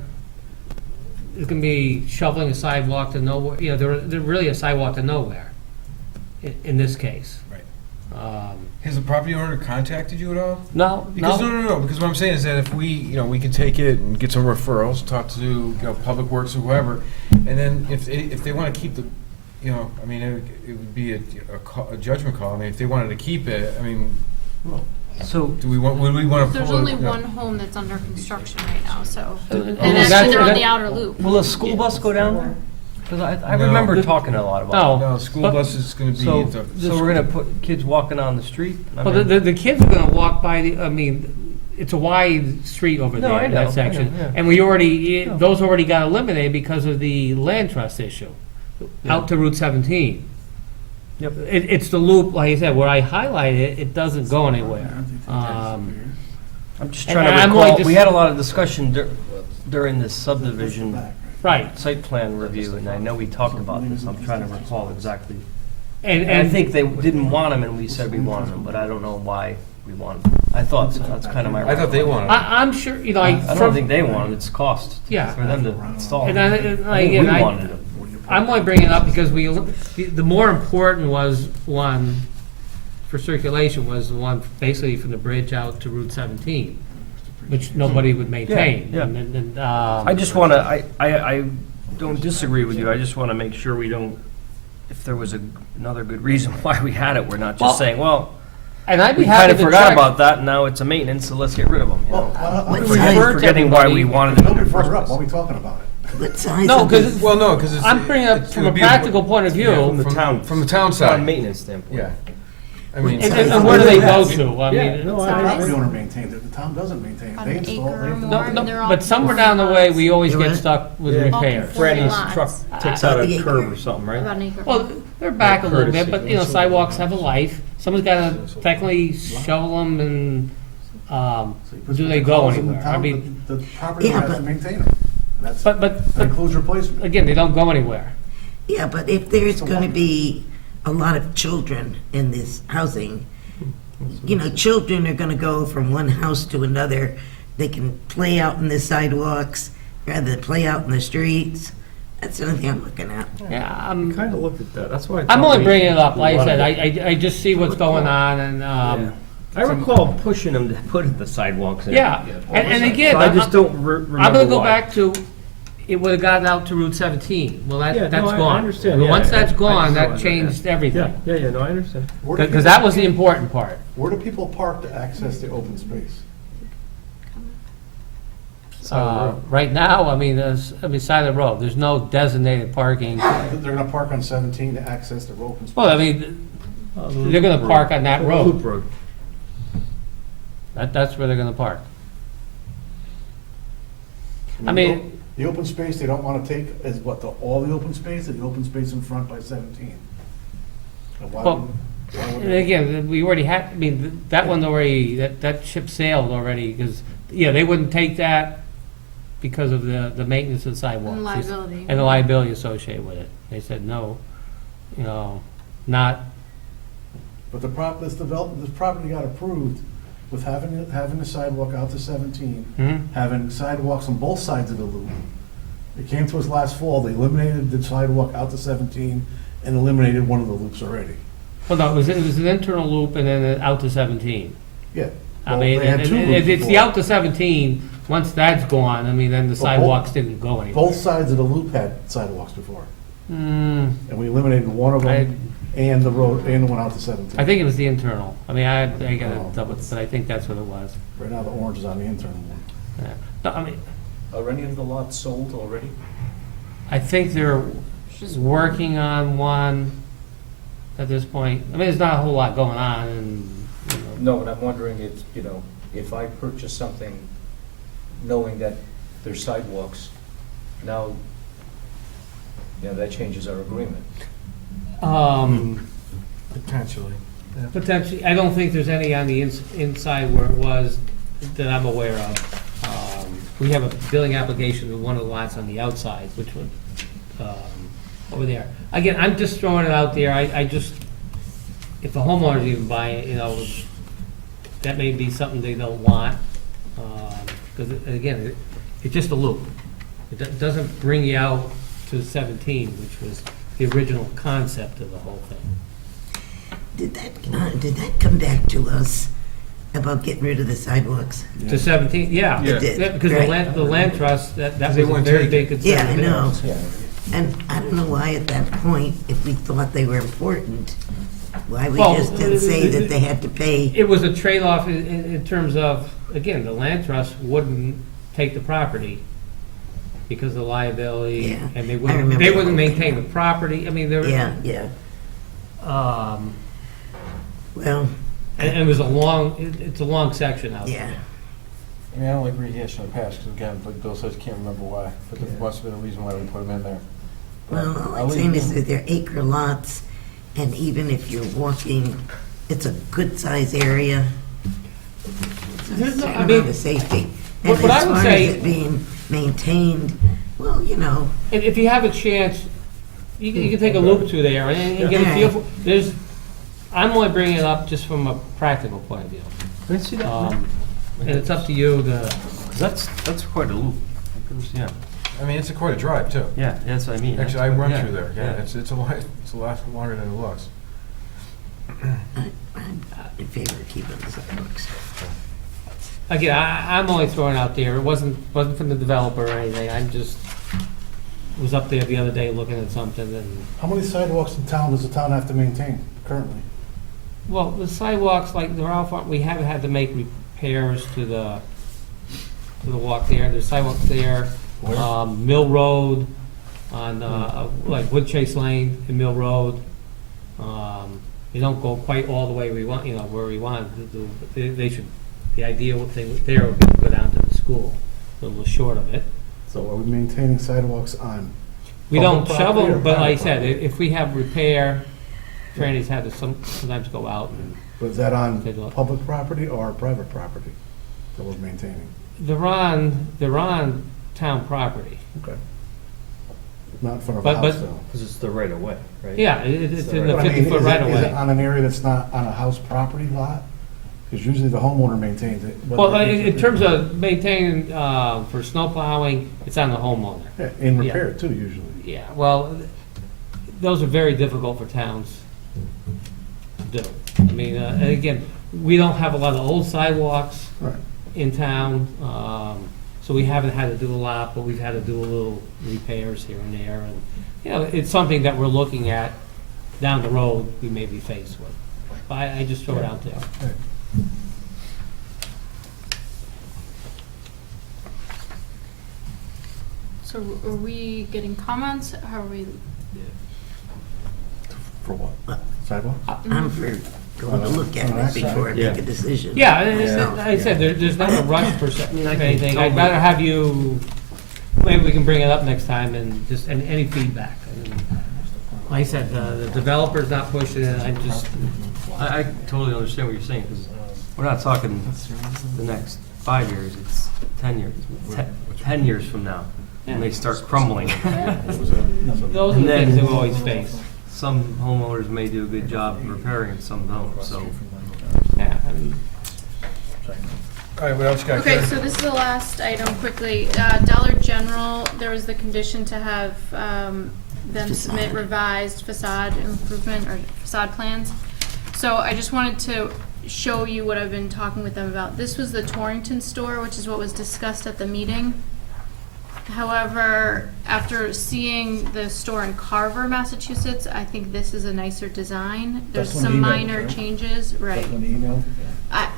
is going to be shoveling a sidewalk to nowhere. They're really a sidewalk to nowhere in this case. Right. Has the property owner contacted you at all? No, Because no. Because what I'm saying is that if we can take it and get some referrals, talk to Public Works or whoever, and then if they want to keep the, it would be a judgment call. I mean, if they wanted to keep it, So would we want to pull it? There's only one home that's under construction right now, so, And and actually they're on the outer loop. will a school bus go down there? Because I No. remember talking a lot about No, school bus is going to be. So we're going to put kids walking on the street? Well, the kids are going to walk by it's a wide street over No, there, I in know, that section. I know, yeah. And those already got eliminated because of the land trust issue, out to Route 17. Yep. It's the loop, like I said, where I highlighted it doesn't go anywhere. I'm just and trying to I'm recall, only just- we had a lot of discussion during this subdivision Right. site plan review, and I know we talked about this, I'm trying to recall exactly. And I think they didn't want them, and we said we wanted them, but I don't know why we wanted them. I thought so, that's kind of my. I thought they wanted them. I'm sure, I don't think they wanted, it's cost Yeah. for them to install. And them. I think we wanted them. I'm only bringing it up because the more important was one for circulation was the one basically from the bridge out to Route 17, which nobody would maintain. Yeah. And, I just want to, I don't disagree with you, I just want to make sure we don't, if there was another good reason why we had it, we're not Well, just saying, well, and I'd be we kind happy of to forgot check. about that, and now it's a maintenance, so let's get rid of them. You know? What We're size- forgetting why we wanted them in the first place. Why are we talking about it? What size No, of because this? I'm bringing up from a practical point of view. From the town. From the town On side. maintenance standpoint. Yeah. I mean, And where do they go to? I Yeah, mean, no, The I property owner maintains it, the town doesn't maintain it. About They an install, acre they or have to. more. and they're all but somewhere down the way, we always You get what? stuck with Yeah. repairs. Freddy's Lots. truck takes out a Yeah. curb or something, right? About an acre. Well, they're back a little bit, but Courtesy. sidewalks have a life. Someone's got to technically shovel them, and So you put do some they go calls in the anywhere? I town, mean, The property Yeah, owner has to but- maintain it. That's, but that includes replacement. again, they don't go anywhere. Yeah, but if there's going to be a lot of children in this housing, children are going to go from one house to another. They can play out in the sidewalks rather than play out in the streets. That's the only thing I'm looking at. Yeah, Kind of looked at that, that's why. I'm only bringing it up. Like I said, I just see what's going on, and I recall pushing them to put the sidewalks in. yeah, and again, So I just don't remember I'm going to go why. back to. It would have gotten out to Route 17. Well, Yeah, that's no, I gone. understand, But yeah, once I- that's I gone, just that saw that, changed everything. Yeah, no, I understand. Because that was the important part. Where do people park to access the open space? Right now, there's side of the road. There's no designated parking. They're gonna park on 17 to access the open space? Well, they're going to park on that road. Loop road. That's where they're going to park. I mean, The open space they don't wanna take is what, all the open space, or the open space in front by 17? And why Well, would- why would and they- again, we already had, that one already, that ship sailed already, because, they wouldn't take that because of the maintenance of the sidewalks. And liability. And the liability associated with it. They said, no, not, But this property got approved with having the sidewalk out to 17, Mhm. having sidewalks on both sides of the loop, It came to us last fall, they eliminated the sidewalk out to 17 and eliminated one of the loops already. Well, no, it was an internal loop and then out to 17. Yeah. I Well, mean, they had two loops it's the before. out to 17, once that's gone, I mean, then the Well, both- sidewalks didn't go anywhere. Both sides of the loop had sidewalks before, Hmm, and we eliminated one of them and the road, and the one out to 17. I think it was the internal. I mean, I gotta Oh. double, but I think that's what it was. Right now, the orange is on the internal one. Yeah. No, I mean, Are any of the lots sold already? I think they're working on one at this point. I mean, there's not a whole lot going on and, you know. No, and I'm wondering if, if I purchase something knowing that there's sidewalks, now, that changes our agreement. Potentially. Yeah. Potentially, I don't think there's any on the inside where it was that I'm aware of. We have a billing application with one of the lots on the outside, which would, over there. Again, I'm just throwing it out there, I just, if the homeowner's even buying it, that may be something they don't want. Because again, it's just a loop. It doesn't bring you out to 17, which was the original concept of the whole thing. Did that come back to us about getting rid of the sidewalks? To 17, yeah. It did, Yeah, because right. the land trust, that was They a wouldn't very take big concern. Yeah, I of know. theirs. And I don't know why at that point, if we thought they were important, why we Well, just didn't say that they had to pay. It was a trade-off in terms of, again, the land trust wouldn't take the property because of the liability, Yeah, and they I wouldn't remember the whole maintain the property, I mean, there. Yeah. Well, And it was a long, it's a long section out yeah. there. I mean, I don't like rehashing the past, because again, like Bill says, can't remember why, but there must have been a reason why we put them in there. Well, all I'm saying is that they're acre lots, and even if you're walking, it's a good size area. There's no- I Certain mean, amount of safety. And what I as would far say- as it being maintained, well, And if you have a chance, you can take a loop through there and get a feel for, I'm only bringing it up just from a practical point of view. Can I see that? And it's up to you to, 'Cause that's quite a loop. Yeah, I mean, it's quite a drive, too. yeah, that's what I mean. Actually, I run Yeah, through there, yeah, it's a lot longer than it looks. I'm in favor of keeping the sidewalks. again, I'm only throwing out there, it wasn't from the developer or anything, I'm just, was up there the other day looking at something and, How many sidewalks in town does the town have to maintain currently? well, the sidewalks, like, they're all, we haven't had to make repairs to the walk there, there's sidewalks there. Where? Mill Road, on, like Wood Chase Lane and Mill Road. You don't go quite all the way we want, where we want. They should, the idea what they, there would be to go down to the school, a little short of it. So are we maintaining sidewalks on? We don't public shovel, property or but like I private said, property? if we have repair, trannies have to sometimes go out and, Was that on They don't- public property or private property that we're maintaining? they're on town property. Okay. Not in front of But- a house, but- though. Because it's the right of way, right? Yeah, it's in the But I mean, 50-foot is it- right of Is it way. on an area that's not on a house property lot? Because usually the homeowner maintains it. whether Well, it is in terms of maintaining, for snow plowing, it's on the homeowner. Yeah, and repair too, usually. Yeah, well, those are very difficult for towns to do. I mean, and again, we don't have a lot of old sidewalks Right. in town, so we haven't had to do a lot, but we've had to do a little repairs here and there. And, it's something that we're looking at down the road, we may be faced with. But I just throw it out there. Right. So are we getting comments? How are we? For what? Sidewalk? I'm for going to look at it before I make a decision. Yeah, and myself. I said, there's not a rush per se, of anything. I'd rather have you, maybe we can bring it up next time and just, and any feedback. And like I said, the developer's not pushing it, I totally understand what you're saying, because we're not talking the next 5 years, it's 10 years, 10 years from now, when they start crumbling. those are the things that we always face. Some homeowners may do a good job repairing it, some don't, so. Yeah, I mean, All right, what else you got, Okay, Karen? so this is the last item quickly. Dollar General, there was the condition to have them submit Facade. revised facade improvement or facade plans. So I just wanted to show you what I've been talking with them about. This was the Torrington store, which is what was discussed at the meeting. However, after seeing the store in Carver, Massachusetts, I think this is a nicer design. There's That's one some email, minor right? changes, right? That's one email?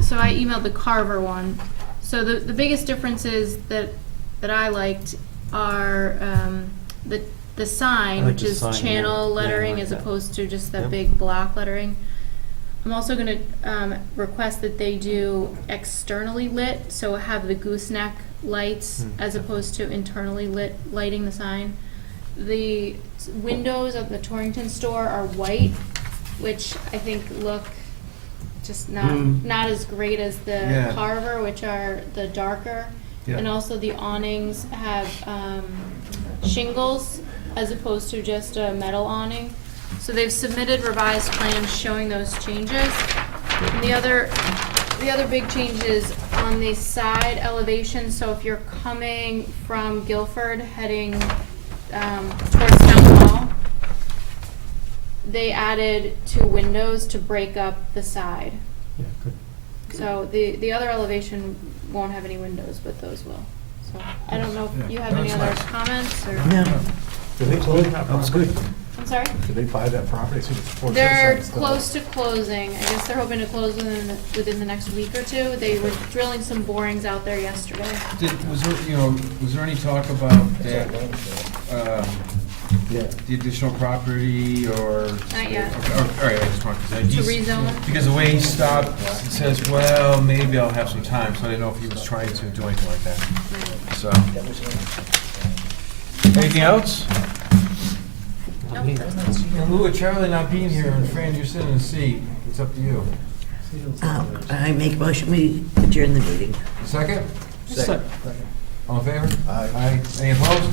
So I emailed the Carver one. So the biggest differences that I liked are the sign, I like which the is sign, channel yeah. Yeah, I lettering like as that. opposed to just that Yep. big block lettering. I'm also gonna request that they do externally lit, so have the gooseneck lights as opposed to internally lit lighting the sign. The windows of the Torrington store are white, which I think look just not as great as the Yeah. Carver, which are the darker. Yeah. And also the awnings have shingles as opposed to just a metal awning. So they've submitted revised plans showing those changes. And the other big change is on the side elevation, so if you're coming from Guilford heading towards Town Hall, they added 2 windows to break up the side. Yeah, good. So the other elevation won't have any windows, but those will. So I don't know if you have any That's other nice. comments or, No. Did they close that That was good. I'm sorry? Did they buy that property? See, it's for sale They're sign still. close to closing. I guess they're hoping to close within the next week or 2. They were drilling some borings out there yesterday. Was there any talk about that, Yeah. the additional property or? Not yet. Okay, all right, I just wanted to. To rezone? Because the way he stopped, it says, well, maybe I'll have some time, so I didn't know if he was trying to do anything like that. So. Anything else? In lieu of Charlie not being here and Fran, you're sitting in the seat, it's up to you. I make a motion, we adjourn the meeting. Second? Second. All in favor? Aye. Aye. Any opposed?